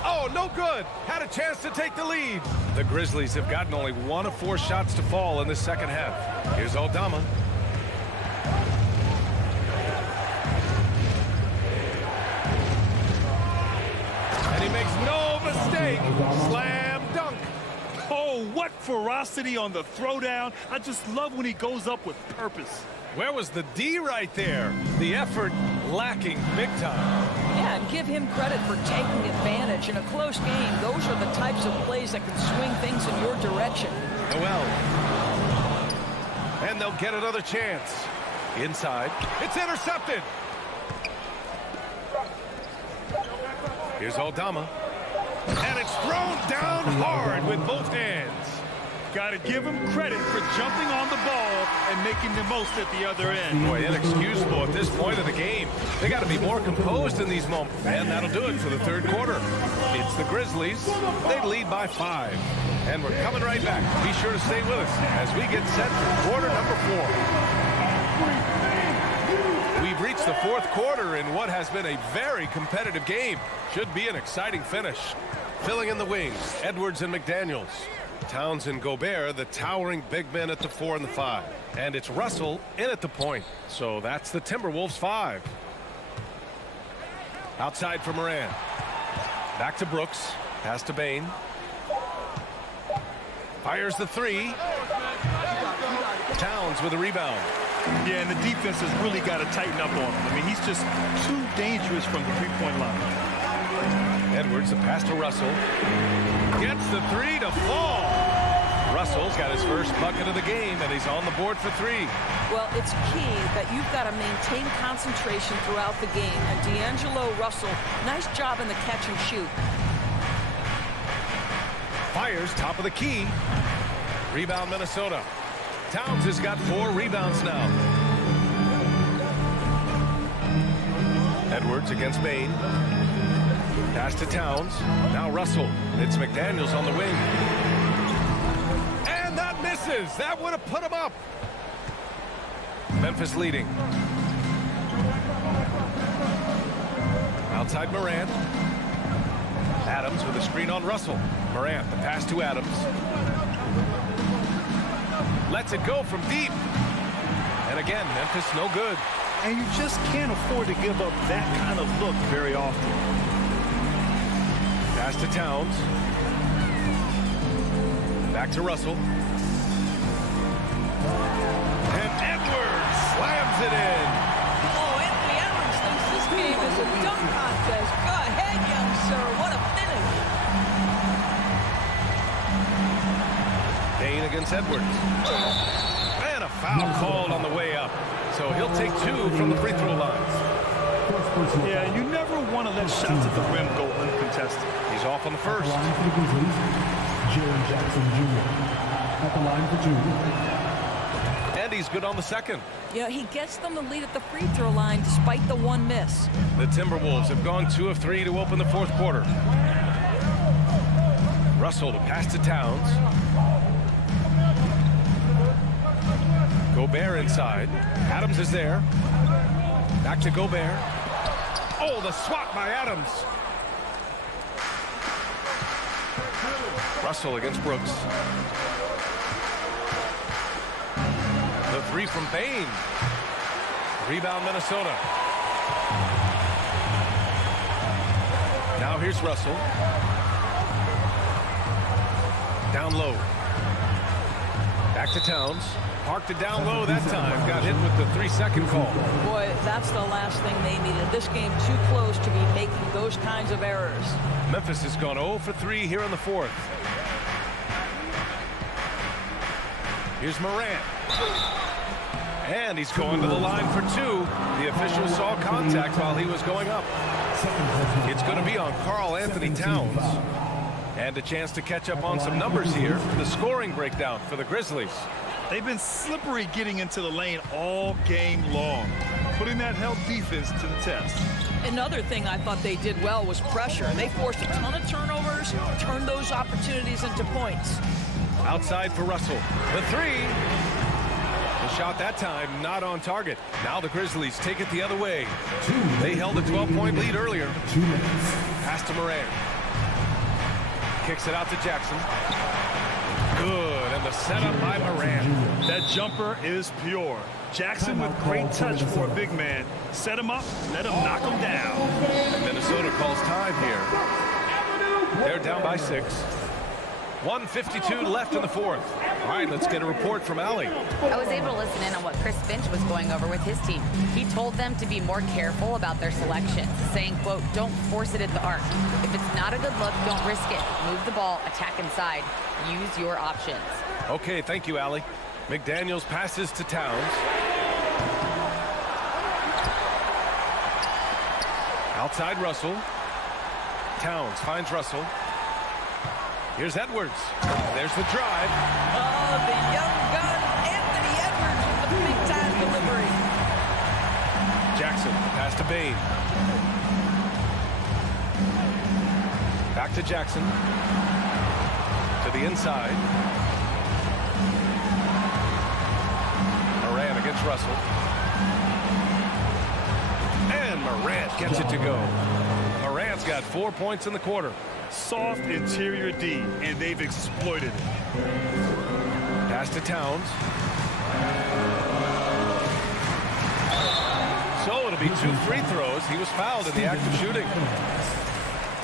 Oh, no good. Had a chance to take the lead. The Grizzlies have gotten only 1 of 4 shots to fall in the second half. Here's Aldama. And he makes no mistake. Slam dunk. Oh, what ferocity on the throwdown. I just love when he goes up with purpose. Where was the D right there? The effort lacking big time. Yeah, and give him credit for taking advantage. In a close game, those are the types of plays that can swing things in your direction. Noel. And they'll get another chance. Inside. It's intercepted. Here's Aldama. And it's thrown down hard with both hands. Got to give him credit for jumping on the ball and making the most at the other end. Boy, inexcusable at this point of the game. They got to be more composed in these moments. And that'll do it for the third quarter. It's the Grizzlies. They lead by 5. And we're coming right back. Be sure to stay with us as we get set for quarter number 4. We've reached the fourth quarter in what has been a very competitive game. Should be an exciting finish. Filling in the wings, Edwards and McDaniels. Towns and Gobert, the towering big men at the 4 and the 5. And it's Russell in at the point. So that's the Timberwolves 5. Outside for Moran. Back to Brooks. Pass to Bain. Fires the 3. Towns with a rebound. Yeah, and the defense has really got to tighten up on him. I mean, he's just too dangerous from the three-point line. Edwards, the pass to Russell. Gets the three to fall. Russell's got his first bucket of the game, and he's on the board for three. Well, it's key that you've got to maintain concentration throughout the game. And D'Angelo Russell, nice job in the catch and shoot. Fires top of the key. Rebound Minnesota. Towns has got 4 rebounds now. Edwards against Bain. Pass to Towns. Now Russell. It's McDaniels on the wing. And that misses. That would have put him up. Memphis leading. Outside Morant. Adams with a screen on Russell. Morant, the pass to Adams. Lets it go from deep. And again, Memphis no good. And you just can't afford to give up that kind of look very often. Pass to Towns. Back to Russell. And Edwards slams it in. Oh, Anthony Edwards thinks this game is a dunk contest. Go ahead, young sir. What a finish. Bain against Edwards. And a foul called on the way up. So he'll take 2 from the free throw lines. Yeah, you never want to let shots at the rim go uncontested. He's off on the first. At the line for the Grizzlies, Jaren Jackson Jr. At the line for 2. And he's good on the second. Yeah, he gets them the lead at the free throw line despite the 1 miss. The Timberwolves have gone 2 of 3 to open the fourth quarter. Russell to pass to Towns. Gobert inside. Adams is there. Back to Gobert. Oh, the swat by Adams. Russell against Brooks. The 3 from Bain. Rebound Minnesota. Now here's Russell. Down low. Back to Towns. Parked it down low that time. Got hit with the 3-second call. Boy, that's the last thing they needed. This game too close to be making those kinds of errors. Memphis has gone 0 for 3 here in the fourth. Here's Morant. And he's going to the line for 2. The official saw contact while he was going up. It's going to be on Karl Anthony Towns. And a chance to catch up on some numbers here. The scoring breakdown for the Grizzlies. They've been slippery getting into the lane all game long, putting that held defense to the test. Another thing I thought they did well was pressure. They forced a ton of turnovers, turned those opportunities into points. Outside for Russell. The 3. The shot that time not on target. Now the Grizzlies take it the other way. They held a 12-point lead earlier. Pass to Morant. Kicks it out to Jackson. Good, and the setup by Morant. That jumper is pure. Jackson with great touch for a big man. Set him up, let him knock him down. And Minnesota calls time here. They're down by 6. 1:52 left in the fourth. All right, let's get a report from Allie. I was able to listen in on what Chris Finch was going over with his team. He told them to be more careful about their selections, saying, quote, don't force it at the arc. If it's not a good look, don't risk it. Move the ball, attack inside. Use your options. Okay, thank you, Allie. McDaniels passes to Towns. Outside Russell. Towns finds Russell. Here's Edwards. There's the drive. Oh, the young gun, Anthony Edwards with the big-time delivery. Jackson, pass to Bain. Back to Jackson. To the inside. Morant against Russell. And Morant gets it to go. Morant's got 4 points in the quarter. Soft interior D, and they've exploited it. Pass to Towns. So it'll be 2 free throws. He was fouled in the act of shooting.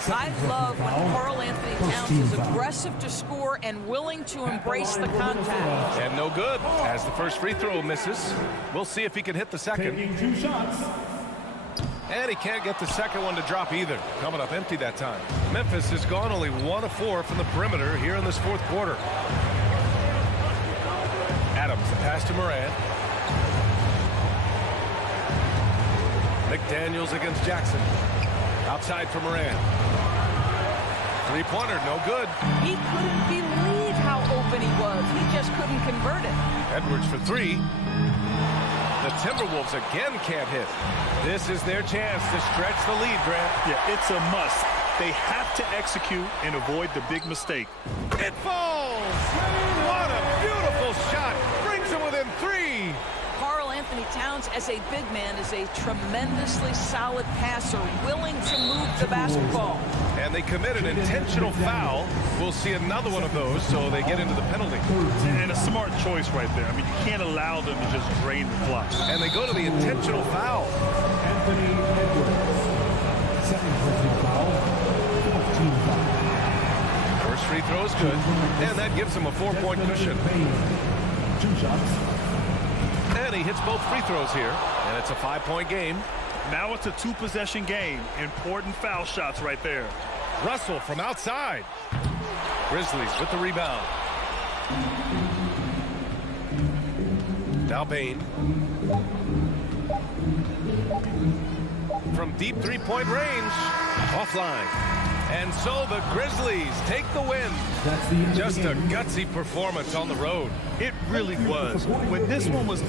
I love when Karl Anthony Towns is aggressive to score and willing to embrace the contact. And no good, as the first free throw misses. We'll see if he can hit the second. Taking 2 shots. And he can't get the second one to drop either. Coming up empty that time. Memphis has gone only 1 of 4 from the perimeter here in this fourth quarter. Adams, the pass to Moran. McDaniels against Jackson. Outside for Moran. Three-pointer, no good. He couldn't believe how open he was. He just couldn't convert it. Edwards for 3. The Timberwolves again can't hit. This is their chance to stretch the lead, Grant. Yeah, it's a must. They have to execute and avoid the big mistake. It falls! What a beautiful shot! Brings them within 3. Karl Anthony Towns, as a big man, is a tremendously solid passer, willing to move the basketball. And they commit an intentional foul. We'll see another one of those, so they get into the penalty. And a smart choice right there. I mean, you can't allow them to just drain the clock. And they go to the intentional foul. Anthony Edwards. Second personal foul. 14 foul. First free throw is good. And that gives him a 4-point cushion. 2 shots. And he hits both free throws here. And it's a 5-point game. Now it's a 2-possession game. Important foul shots right there. Russell from outside. Grizzlies with the rebound. Dalbane. From deep 3-point range. Offline. And so the Grizzlies take the win. Just a gutsy performance on the road. It really was. When this one was...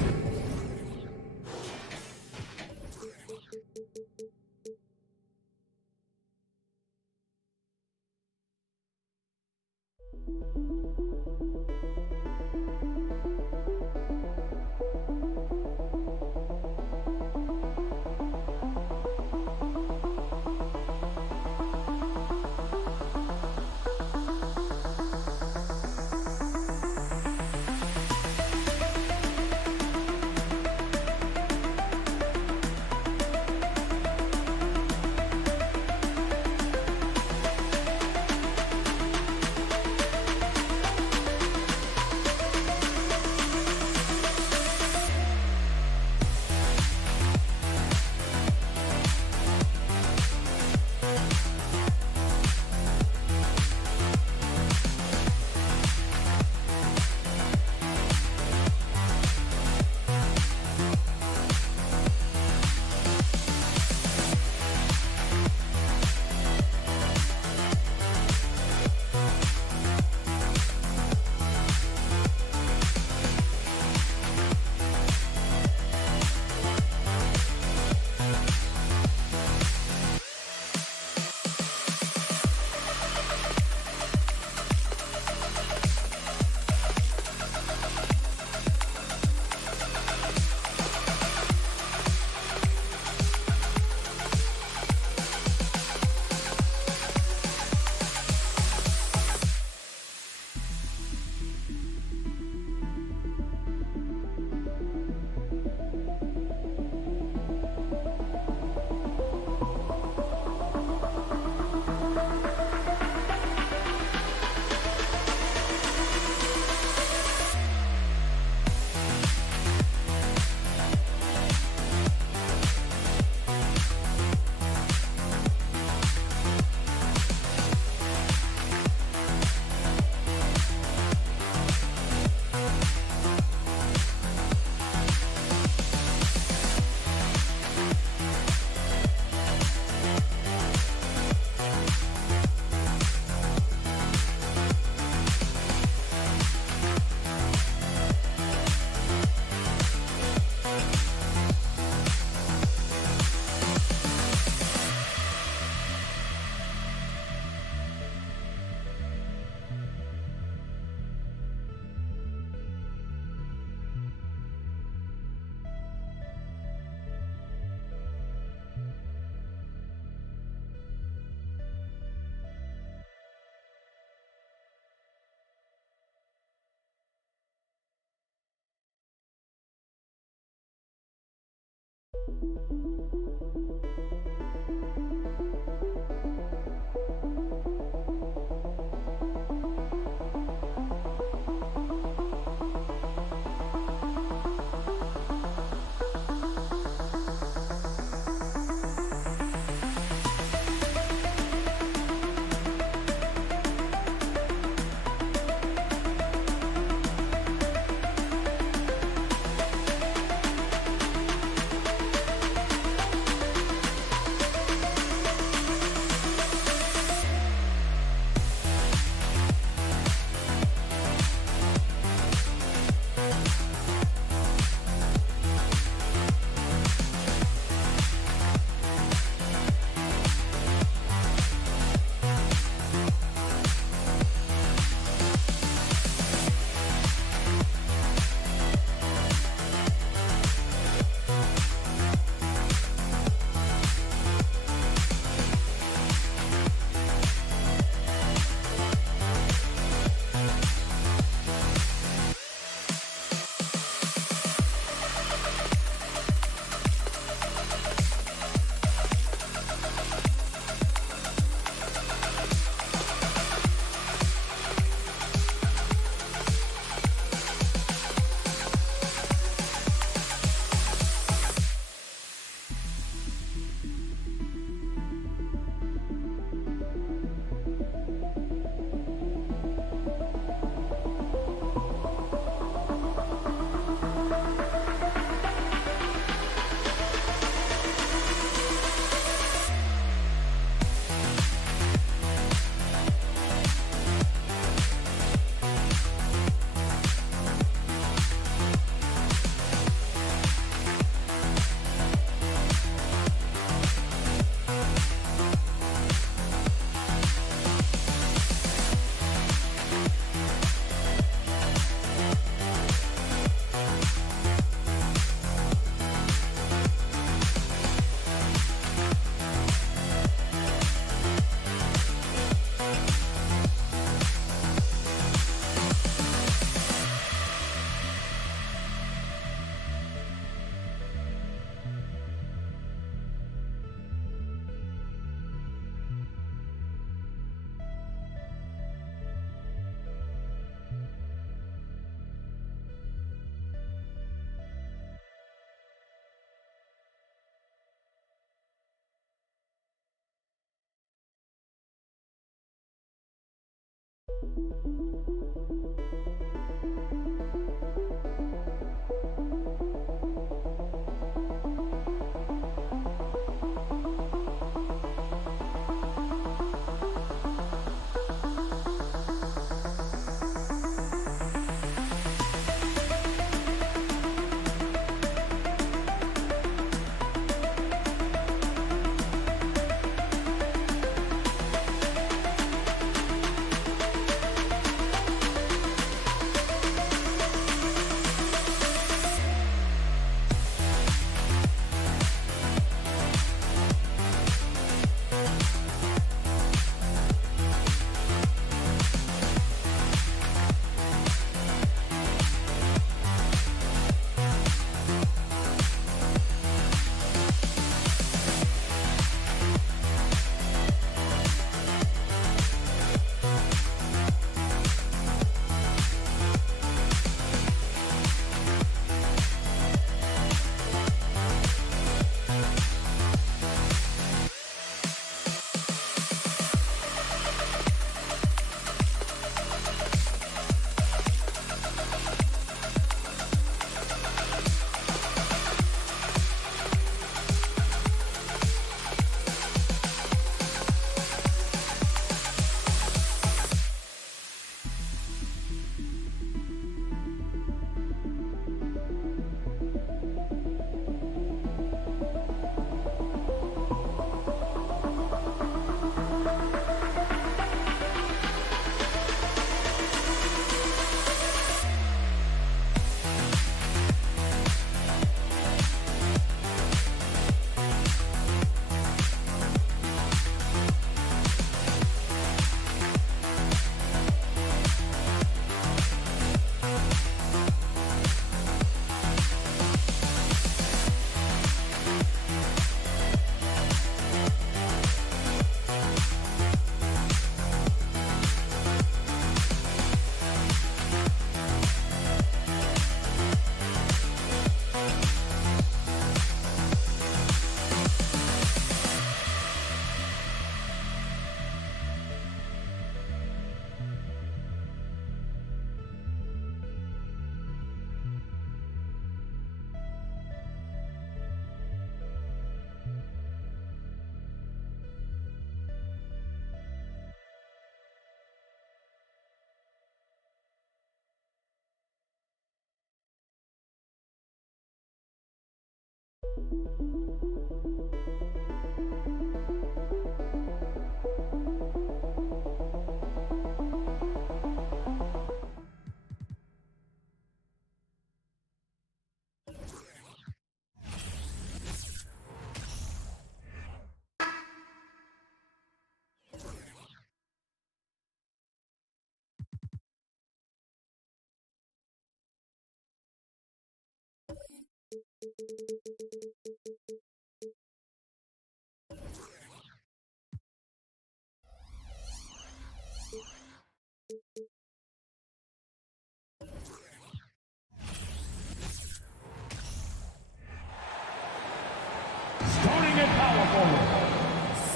Starting at power forward,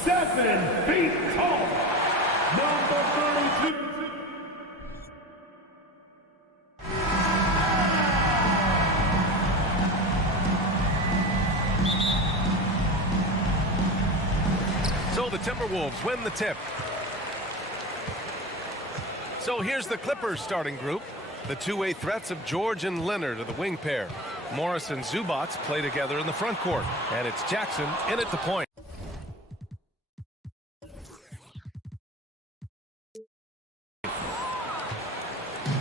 7 feet tall, number 32. So the Timberwolves win the tip. So here's the Clippers starting group. The two-way threats of George and Leonard are the wing pair. Morris and Zubats play together in the front court. And it's Jackson in at the point.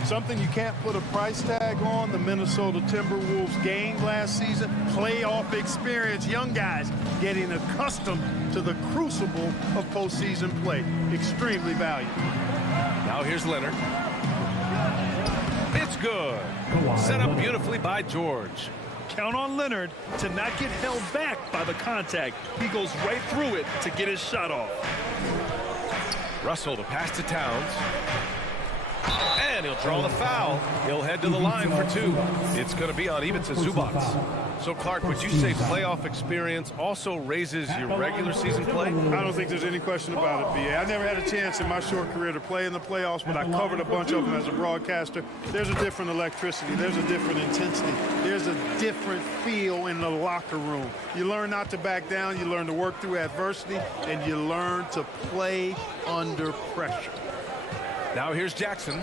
Something you can't put a price tag on, the Minnesota Timberwolves gained last season. Playoff experience, young guys getting accustomed to the crucible of postseason play. Extremely valuable. Now here's Leonard. It's good. Set up beautifully by George. Count on Leonard to not get held back by the contact. He goes right through it to get his shot off. Russell to pass to Towns. And he'll draw the foul. He'll head to the line for 2. It's going to be on Ivica Zubac. So, Clark, would you say playoff experience also raises your regular season play? I don't think there's any question about it, B.A. I never had a chance in my short career to play in the playoffs, but I covered a bunch of them as a broadcaster. There's a different electricity. There's a different intensity. There's a different feel in the locker room. You learn not to back down. You learn to work through adversity, and you learn to play under pressure. Now here's Jackson.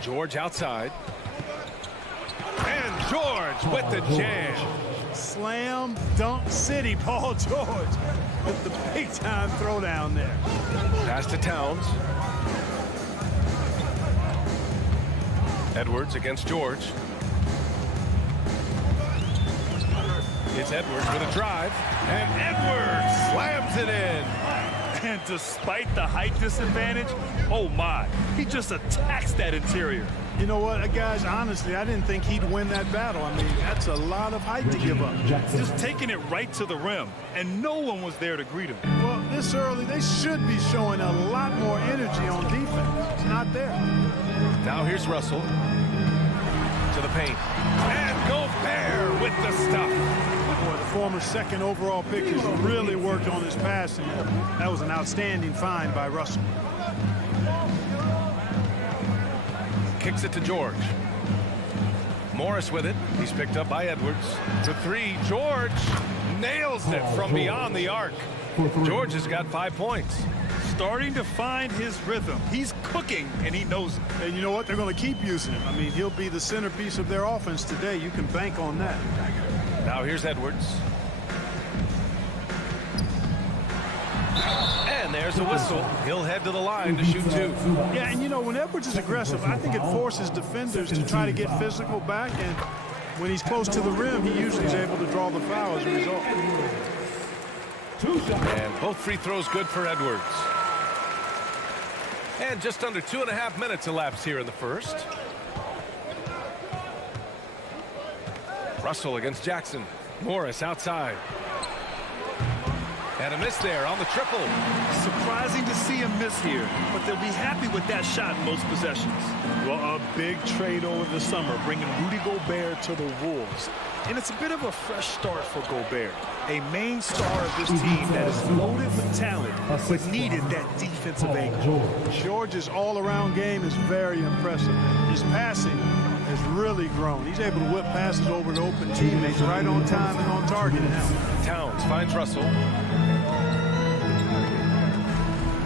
George outside. And George with the jam. Slam dunk city, Paul George with the big-time throwdown there. Pass to Towns. Edwards against George. It's Edwards with a drive. And Edwards slams it in. And despite the height disadvantage, oh my, he just attacks that interior. You know what, guys, honestly, I didn't think he'd win that battle. I mean, that's a lot of height to give up. Just taking it right to the rim, and no one was there to greet him. Well, this early, they should be showing a lot more energy on defense. It's not there. Now here's Russell. To the paint. And Gobert with the stuff. Boy, the former second overall pick has really worked on his passing. That was an outstanding find by Russell. Kicks it to George. Morris with it. He's picked up by Edwards. For 3, George nails it from beyond the arc. George has got 5 points. Starting to find his rhythm. He's cooking, and he knows it. And you know what? They're going to keep using him. I mean, he'll be the centerpiece of their offense today. You can bank on that. Now here's Edwards. And there's the whistle. He'll head to the line to shoot 2. Yeah, and you know, when Edwards is aggressive, I think it forces defenders to try to get physical back, and when he's close to the rim, he usually is able to draw the foul as a result. And both free throws good for Edwards. And just under 2.5 minutes elapsed here in the first. Russell against Jackson. Morris outside. And a miss there on the triple. Surprising to see him miss here, but they'll be happy with that shot most possessions. Well, a big trade over the summer, bringing Rudy Gobert to the Wolves. And it's a bit of a fresh start for Gobert, a main star of this team that is loaded with talent, but needed that defensive angle. George's all-around game is very impressive. His passing has really grown. He's able to whip passes over to open teammates right on time and on target now. Towns finds Russell.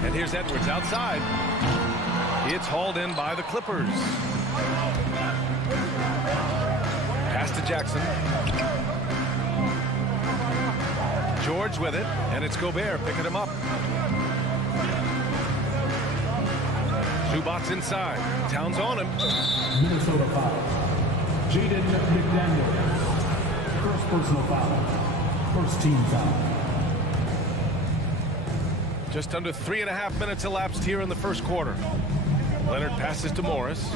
And here's Edwards outside. It's hauled in by the Clippers. Pass to Jackson. George with it, and it's Gobert picking him up. Zubac inside. Towns on him. Minnesota foul. Jaden McDaniels. First personal foul. First team foul. Just under 3.5 minutes elapsed here in the first quarter. Leonard passes to Morris.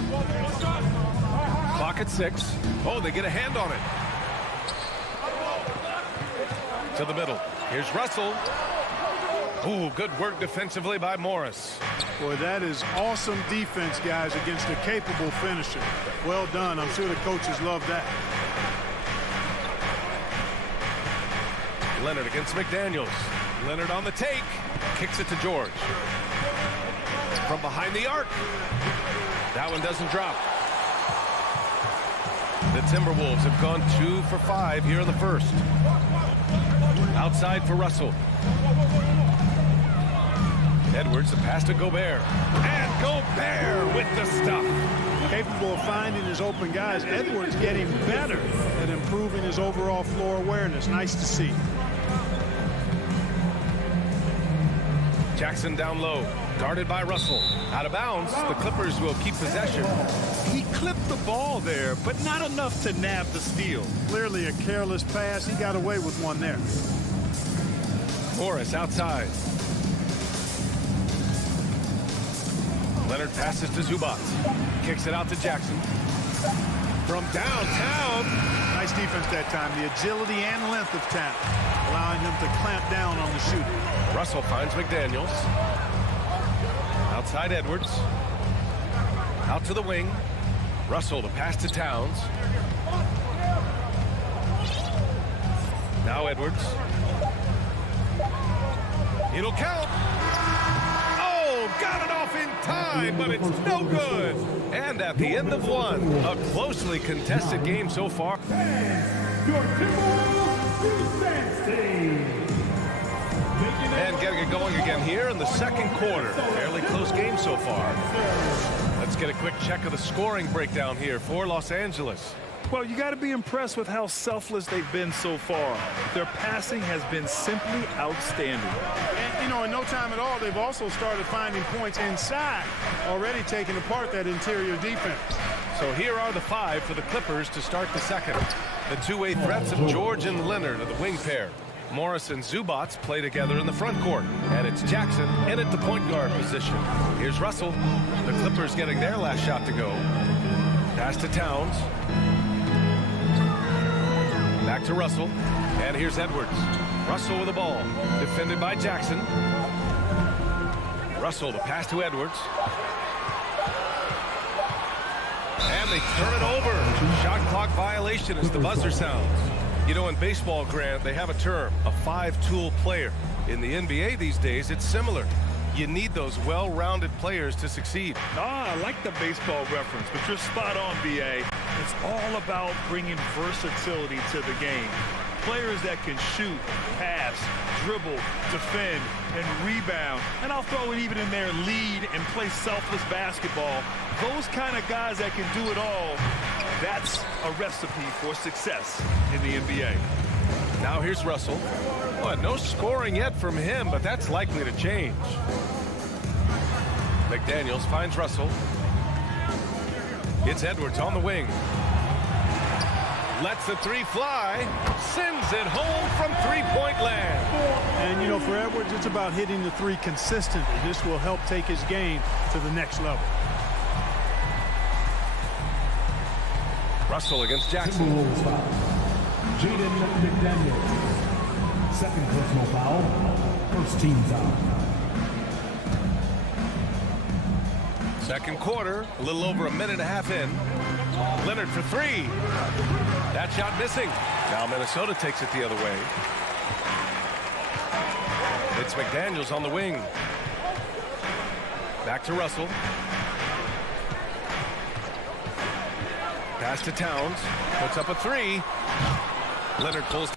Clock at 6. Oh, they get a hand on it. To the middle. Here's Russell. Ooh, good work defensively by Morris. Boy, that is awesome defense, guys, against a capable finisher. Well done. I'm sure the coaches love that. Leonard against McDaniels. Leonard on the take. Kicks it to George. From behind the arc. That one doesn't drop. The Timberwolves have gone 2 for 5 here in the first. Outside for Russell. Edwards, the pass to Gobert. And Gobert with the stuff. Capable of finding his open guys. Edwards getting better at improving his overall floor awareness. Nice to see. Jackson down low, guarded by Russell. Out of bounds, the Clippers will keep possession. He clipped the ball there, but not enough to nab the steal. Clearly a careless pass. He got away with one there. Morris outside. Leonard passes to Zubac. Kicks it out to Jackson. From downtown. Nice defense that time. The agility and length of talent, allowing him to clamp down on the shooting. Russell finds McDaniels. Outside Edwards. Out to the wing. Russell to pass to Towns. Now Edwards. It'll count. Oh, got it off in time, but it's no good. And at the end of one, a closely contested game so far. And getting it going again here in the second quarter. Fairly close game so far. Let's get a quick check of the scoring breakdown here for Los Angeles. Well, you got to be impressed with how selfless they've been so far. Their passing has been simply outstanding. And, you know, in no time at all, they've also started finding points inside, already taking apart that interior defense. So here are the 5 for the Clippers to start the second. The two-way threats of George and Leonard are the wing pair. Morris and Zubats play together in the front court. And it's Jackson in at the point guard position. Here's Russell. The Clippers getting their last shot to go. Pass to Towns. Back to Russell. And here's Edwards. Russell with the ball. Defended by Jackson. Russell to pass to Edwards. And they turn it over. Shot clock violation as the buzzer sounds. You know, in baseball, Grant, they have a term, a 5-tool player. In the NBA these days, it's similar. You need those well-rounded players to succeed. I like the baseball reference, but you're spot on, BA. It's all about bringing versatility to the game. Players that can shoot, pass, dribble, defend, and rebound. And I'll throw it even in there, lead and play selfless basketball. Those kind of guys that can do it all, that's a recipe for success in the NBA. Now here's Russell. Well, no scoring yet from him, but that's likely to change. McDaniels finds Russell. It's Edwards on the wing. Lets the three fly. Sends it home from three-point land. And, you know, for Edwards, it's about hitting the three consistently. This will help take his game to the next level. Russell against Jackson. Jaden McDaniels. Second personal foul. First team foul. Second quarter, a little over a minute and a half in. Leonard for three. That shot missing. Now Minnesota takes it the other way. It's McDaniels on the wing. Back to Russell. Pass to Towns. Puts up a three. Leonard pulls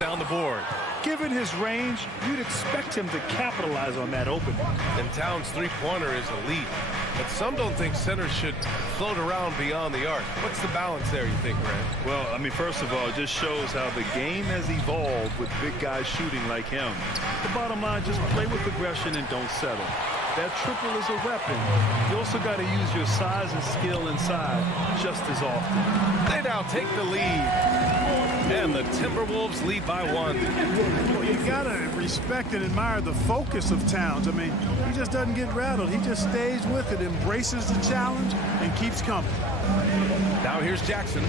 down the board. Given his range, you'd expect him to capitalize on that opening. And Towns' three-pointer is elite. But some don't think centers should float around beyond the arc. What's the balance there, you think, Grant? Well, I mean, first of all, it just shows how the game has evolved with big guys shooting like him. The bottom line, just play with aggression and don't settle. That triple is a weapon. You also got to use your size and skill inside just as often. They now take the lead. And the Timberwolves lead by one. Well, you got to respect and admire the focus of Towns. I mean, he just doesn't get rattled. He just stays with it, embraces the challenge, and keeps coming. Now here's Jackson.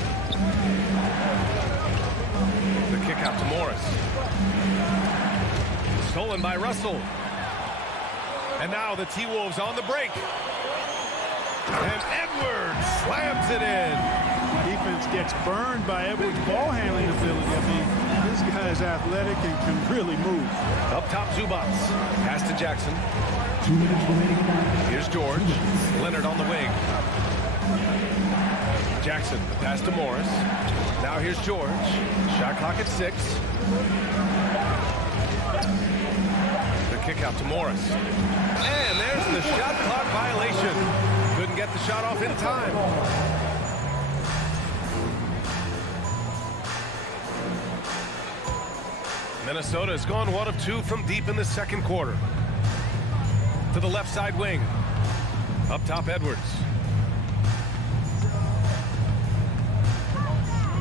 The kick out to Morris. Stolen by Russell. And now the T-Wolves on the break. And Edwards slams it in. Defense gets burned by Edwards' ball handling ability. I mean, this guy is athletic and can really move. Up top, Zubats. Pass to Jackson. 2 minutes remaining. Here's George. Leonard on the wing. Jackson, the pass to Morris. Now here's George. Shot clock at 6. The kick out to Morris. And there's the shot clock violation. Couldn't get the shot off in time. Minnesota has gone 1 of 2 from deep in the second quarter. To the left side wing. Up top, Edwards.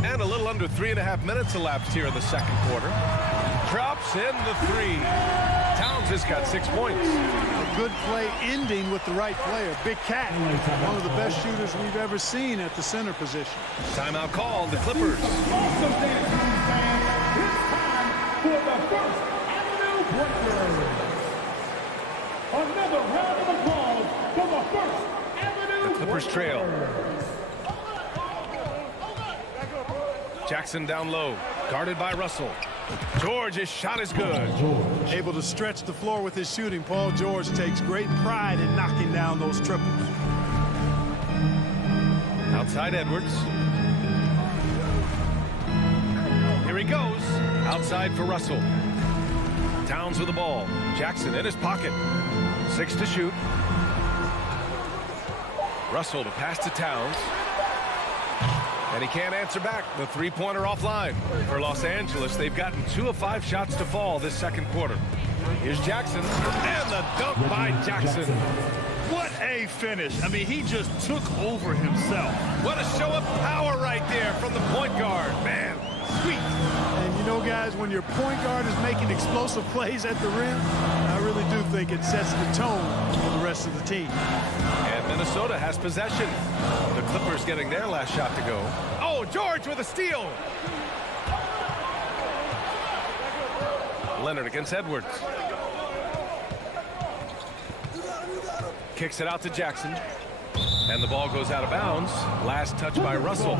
And a little under 3.5 minutes elapsed here in the second quarter. Drops in the three. Towns has got 6 points. A good play ending with the right player. Big Cat, one of the best shooters we've ever seen at the center position. Timeout called, the Clippers. For the First Avenue Breakers. Another round of applause for the First Avenue. The Clippers trail. Jackson down low, guarded by Russell. George, his shot is good. Able to stretch the floor with his shooting. Paul George takes great pride in knocking down those triples. Outside Edwards. Here he goes. Outside for Russell. Towns with the ball. Jackson in his pocket. 6 to shoot. Russell to pass to Towns. And he can't answer back. The three-pointer offline. For Los Angeles, they've gotten 2 of 5 shots to fall this second quarter. Here's Jackson. And the dunk by Jackson. What a finish. I mean, he just took over himself. What a show of power right there from the point guard. Man, sweet. And you know, guys, when your point guard is making explosive plays at the rim, I really do think it sets the tone for the rest of the team. And Minnesota has possession. The Clippers getting their last shot to go. Oh, George with a steal. Leonard against Edwards. Kicks it out to Jackson. And the ball goes out of bounds. Last touch by Russell.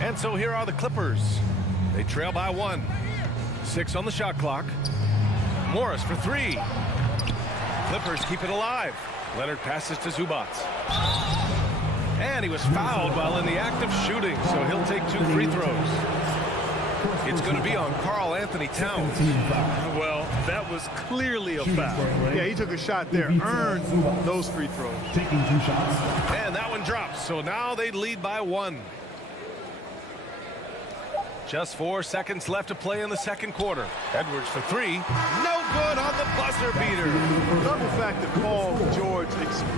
And so here are the Clippers. They trail by 1. 6 on the shot clock. Morris for 3. Clippers keep it alive. Leonard passes to Zubac. And he was fouled while in the act of shooting, so he'll take 2 free throws. It's going to be on Karl Anthony Towns. Well, that was clearly a foul. Yeah, he took a shot there, earned those free throws. Taking 2 shots. And that one drops, so now they lead by 1. Just 4 seconds left to play in the second quarter. Edwards for 3. No good on the buzzer beater. Love the fact that Paul George...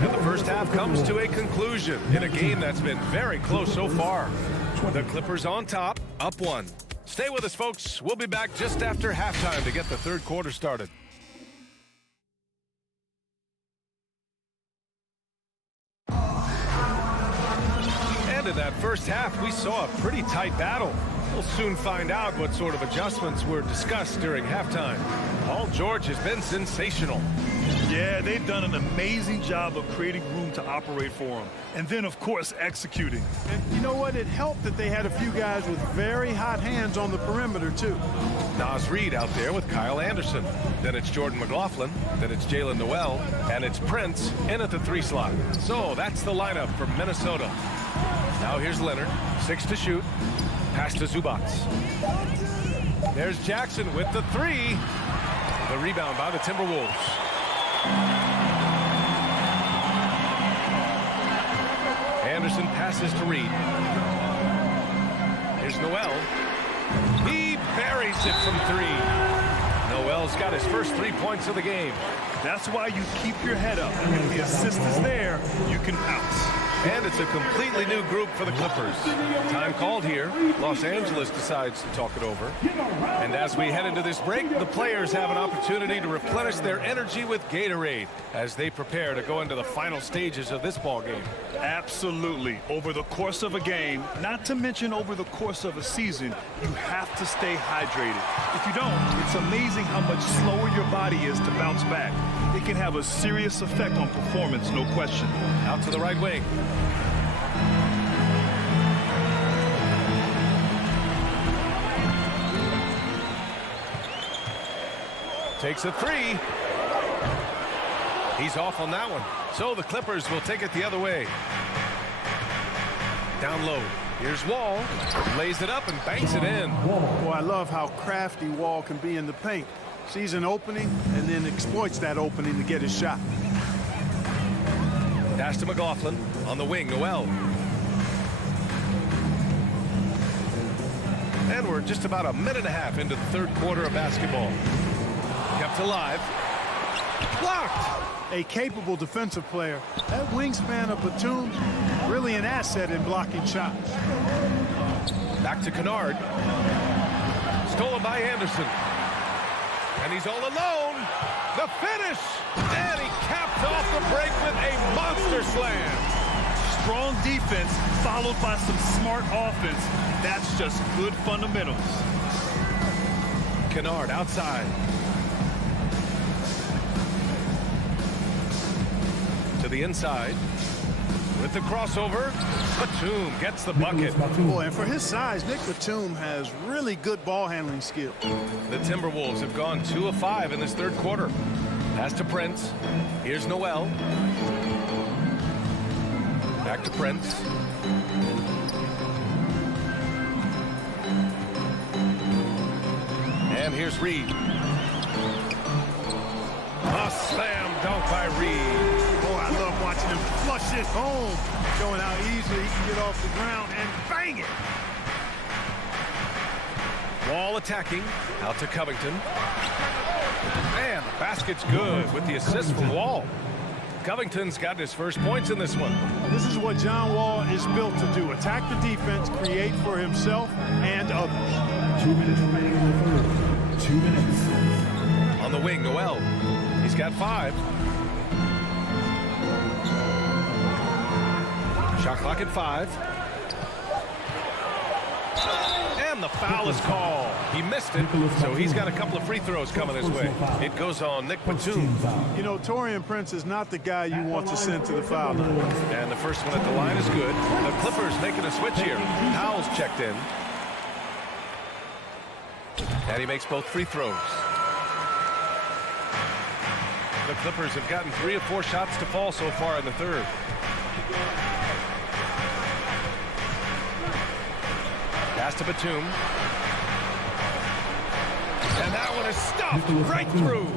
And the first half comes to a conclusion in a game that's been very close so far. The Clippers on top, up 1. Stay with us, folks. We'll be back just after halftime to get the third quarter started. And in that first half, we saw a pretty tight battle. We'll soon find out what sort of adjustments were discussed during halftime. Paul George has been sensational. Yeah, they've done an amazing job of creating room to operate for him. And then, of course, executing. And you know what? It helped that they had a few guys with very hot hands on the perimeter, too. Nas Reed out there with Kyle Anderson. Then it's Jordan McLaughlin. Then it's Jalen Noel. And it's Prince in at the 3 slot. So that's the lineup for Minnesota. Now here's Leonard. 6 to shoot. Pass to Zubac. There's Jackson with the 3. The rebound by the Timberwolves. Anderson passes to Reed. Here's Noel. He buries it from 3. Noel's got his first 3 points of the game. That's why you keep your head up. If the assist is there, you can pounce. And it's a completely new group for the Clippers. Time called here. Los Angeles decides to talk it over. And as we head into this break, the players have an opportunity to replenish their energy with Gatorade as they prepare to go into the final stages of this ball game. Absolutely. Over the course of a game, not to mention over the course of a season, you have to stay hydrated. If you don't, it's amazing how much slower your body is to bounce back. It can have a serious effect on performance, no question. Out to the right wing. Takes a 3. He's off on that one. So the Clippers will take it the other way. Down low. Here's Wall. Lays it up and banks it in. Boy, I love how crafty Wall can be in the paint. Sees an opening and then exploits that opening to get his shot. Pass to McLaughlin. On the wing, Noel. And we're just about a minute and a half into the third quarter of basketball. Kept alive. Blocked. A capable defensive player. That wingspan of Batum, really an asset in blocking shots. Back to Kennard. Stolen by Anderson. And he's all alone. The finish. And he capped off the break with a monster slam. Strong defense followed by some smart offense. That's just good fundamentals. Kennard outside. To the inside. With the crossover, Batum gets the bucket. Boy, and for his size, Nick Batum has really good ball handling skill. The Timberwolves have gone 2 of 5 in this third quarter. Pass to Prince. Here's Noel. Back to Prince. And here's Reed. A slam dunk by Reed. Boy, I love watching him flush it home, showing how easily he can get off the ground and bang it. Wall attacking. Out to Covington. Man, the basket's good with the assist from Wall. Covington's got his first points in this one. This is what John Wall is built to do. Attack the defense, create for himself and others. 2 minutes remaining in the third. 2 minutes. On the wing, Noel. He's got 5. Shot clock at 5. And the foul is called. He missed it, so he's got a couple of free throws coming his way. It goes on Nick Batum. You know, Taurean Prince is not the guy you want to send to the foul line. And the first one at the line is good. The Clippers making a switch here. Powell's checked in. And he makes both free throws. The Clippers have gotten 3 of 4 shots to fall so far in the third. Pass to Batum. And that one is stuffed right through.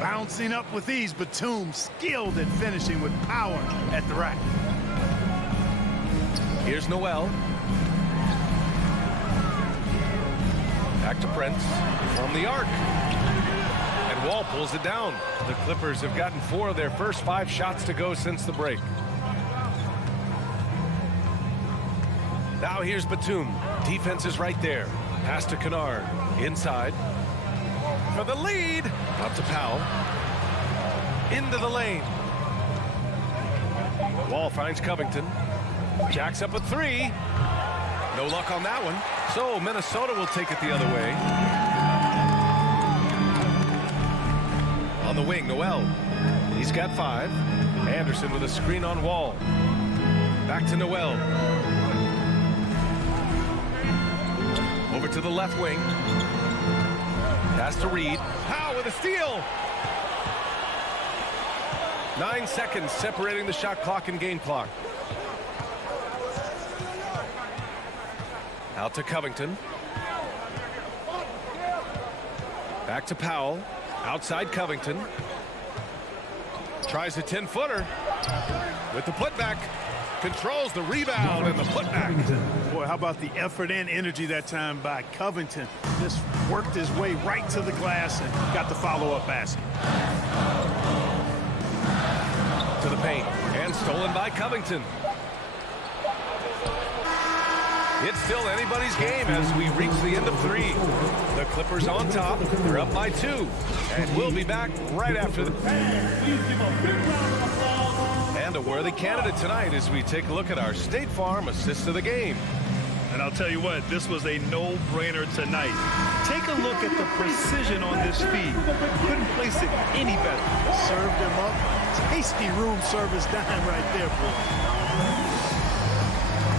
Bouncing up with ease, Batum skilled at finishing with power at the rack. Here's Noel. Back to Prince from the arc. And Wall pulls it down. The Clippers have gotten 4 of their first 5 shots to go since the break. Now here's Batum. Defense is right there. Pass to Kennard. Inside. For the lead. Out to Powell. Into the lane. Wall finds Covington. Jacks up a 3. No luck on that one. So Minnesota will take it the other way. On the wing, Noel. He's got 5. Anderson with a screen on Wall. Back to Noel. Over to the left wing. Pass to Reed. Powell with a steal. 9 seconds separating the shot clock and game clock. Out to Covington. Back to Powell. Outside Covington. Tries a 10-footer. With the putback. Controls the rebound and the putback. Boy, how about the effort and energy that time by Covington. Just worked his way right to the glass and got the follow-up basket. To the paint. And stolen by Covington. It's still anybody's game as we reach the end of 3. The Clippers on top. They're up by 2. And we'll be back right after the... And a worthy candidate tonight as we take a look at our State Farm assist of the game. And I'll tell you what, this was a no-brainer tonight. Take a look at the precision on this feed. Couldn't place it any better. Served him up. Tasty room service dime right there, boy.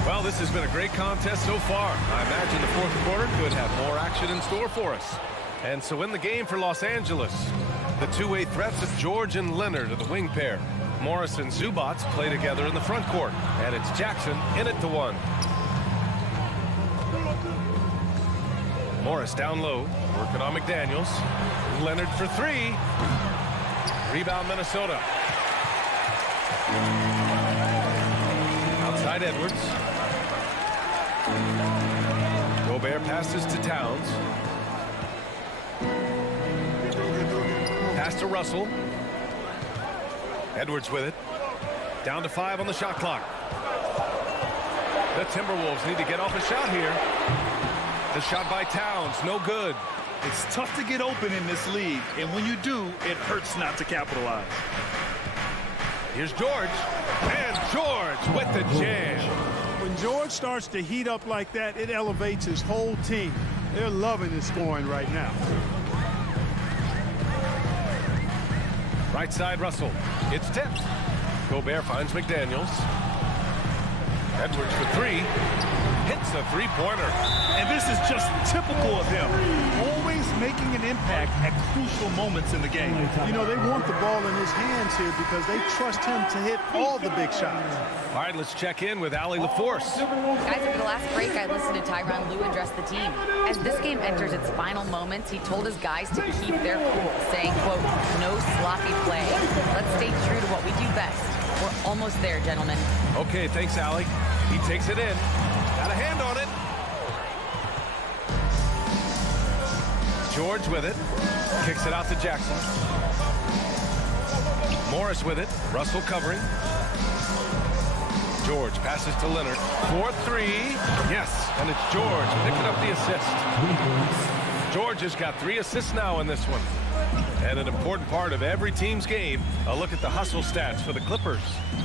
Well, this has been a great contest so far. I imagine the fourth quarter could have more action in store for us. And so in the game for Los Angeles, the two-way threats of George and Leonard are the wing pair. Morris and Zubats play together in the front court. And it's Jackson in it to 1. Morris down low, working on McDaniels. Leonard for 3. Rebound Minnesota. Outside Edwards. Gobert passes to Towns. Pass to Russell. Edwards with it. Down to 5 on the shot clock. The Timberwolves need to get off a shot here. The shot by Towns, no good. It's tough to get open in this league, and when you do, it hurts not to capitalize. Here's George. And George with the jam. When George starts to heat up like that, it elevates his whole team. They're loving his scoring right now. Right side, Russell. It's tipped. Gobert finds McDaniels. Edwards for three. Hits a three-pointer. And this is just typical of him. Always making an impact at crucial moments in the game. You know, they want the ball in his hands here because they trust him to hit all the big shots. All right, let's check in with Allie LaForce. Guys, over the last break, I listened to Tyronn Lue address the team. As this game enters its final moments, he told his guys to keep their cool, saying, quote, no sloppy play. Let's stay true to what we do best. We're almost there, gentlemen. Okay, thanks, Allie. He takes it in. Got a hand on it. George with it. Kicks it out to Jackson. Morris with it. Russell covering. George passes to Leonard. 4-3. Yes, and it's George picking up the assist. George has got 3 assists now in this one. And an important part of every team's game, a look at the hustle stats for the Clippers.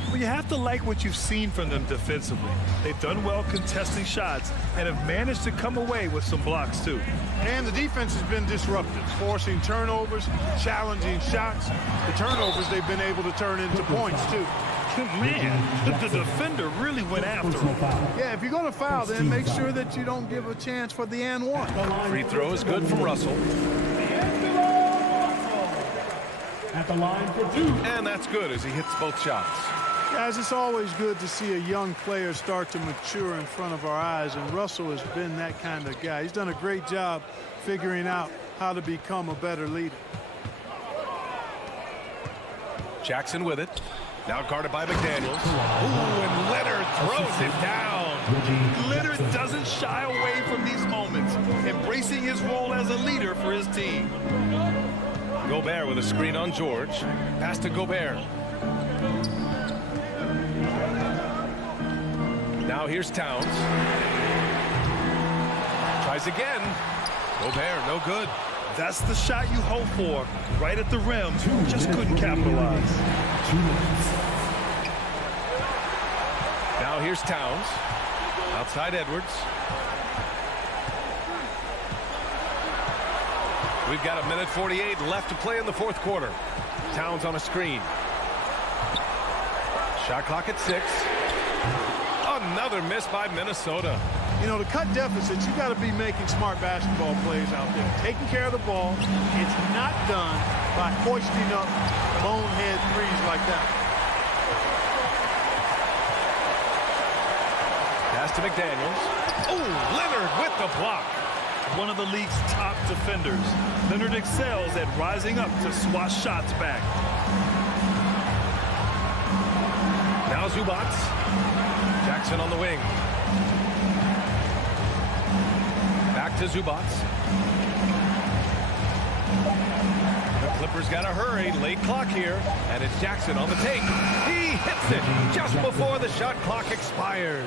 Well, you have to like what you've seen from them defensively. They've done well contesting shots and have managed to come away with some blocks, too. And the defense has been disruptive, forcing turnovers, challenging shots. The turnovers they've been able to turn into points, too. Man, the defender really went after him. Yeah, if you're going to foul, then make sure that you don't give a chance for the and one. Free throw is good from Russell. At the line for 2. And that's good as he hits both shots. Guys, it's always good to see a young player start to mature in front of our eyes, and Russell has been that kind of guy. He's done a great job figuring out how to become a better leader. Jackson with it. Now guarded by McDaniels. Ooh, and Leonard throws it down. Leonard doesn't shy away from these moments, embracing his role as a leader for his team. Gobert with a screen on George. Pass to Gobert. Now here's Towns. Tries again. Gobert, no good. That's the shot you hope for. Right at the rim. Just couldn't capitalize. Now here's Towns. Outside Edwards. We've got 1:48 left to play in the fourth quarter. Towns on a screen. Shot clock at 6. Another miss by Minnesota. You know, to cut deficits, you got to be making smart basketball plays out there. Taking care of the ball. It's not done by hoisting up bonehead threes like that. Pass to McDaniels. Oh, Leonard with the block. One of the league's top defenders. Leonard excels at rising up to swat shots back. Now Zubats. Jackson on the wing. Back to Zubats. The Clippers got to hurry. Late clock here. And it's Jackson on the take. He hits it just before the shot clock expires.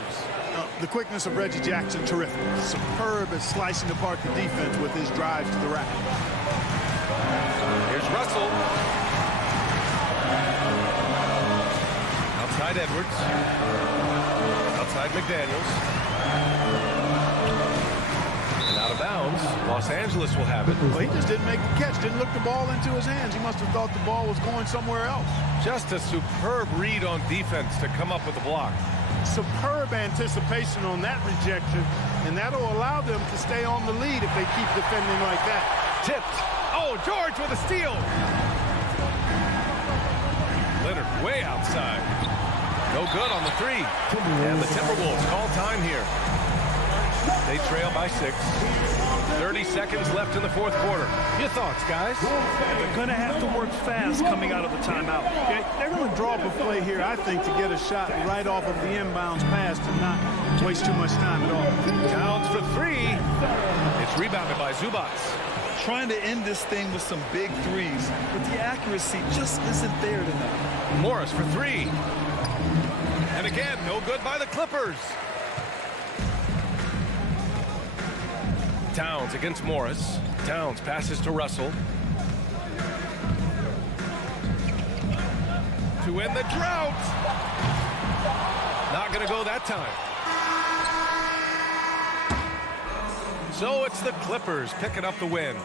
The quickness of Reggie Jackson, terrific. Superb at slicing apart the defense with his drives to the rack. Here's Russell. Outside Edwards. Outside McDaniels. And out of bounds. Los Angeles will have it. Well, he just didn't make the catch. Didn't look the ball into his hands. He must have thought the ball was going somewhere else. Just a superb read on defense to come up with the block. Superb anticipation on that rejection, and that'll allow them to stay on the lead if they keep defending like that. Tipped. Oh, George with a steal. Leonard way outside. No good on the 3. And the Timberwolves call time here. They trail by 6. 30 seconds left in the fourth quarter. Your thoughts, guys? They're going to have to work fast coming out of the timeout. Okay? They're going to draw up a play here, I think, to get a shot right off of the inbounds pass to not waste too much time at all. Towns for 3. It's rebounded by Zubats. Trying to end this thing with some big threes, but the accuracy just isn't there tonight. Morris for 3. And again, no good by the Clippers. Towns against Morris. Towns passes to Russell. To end the drought. Not going to go that time. So it's the Clippers picking up the win.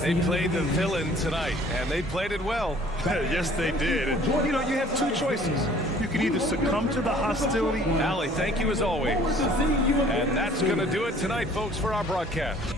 They played the villain tonight, and they played it well. Yes, they did. And, you know, you have two choices. You can either succumb to the hostility. Allie, thank you as always. And that's going to do it tonight, folks, for our broadcast.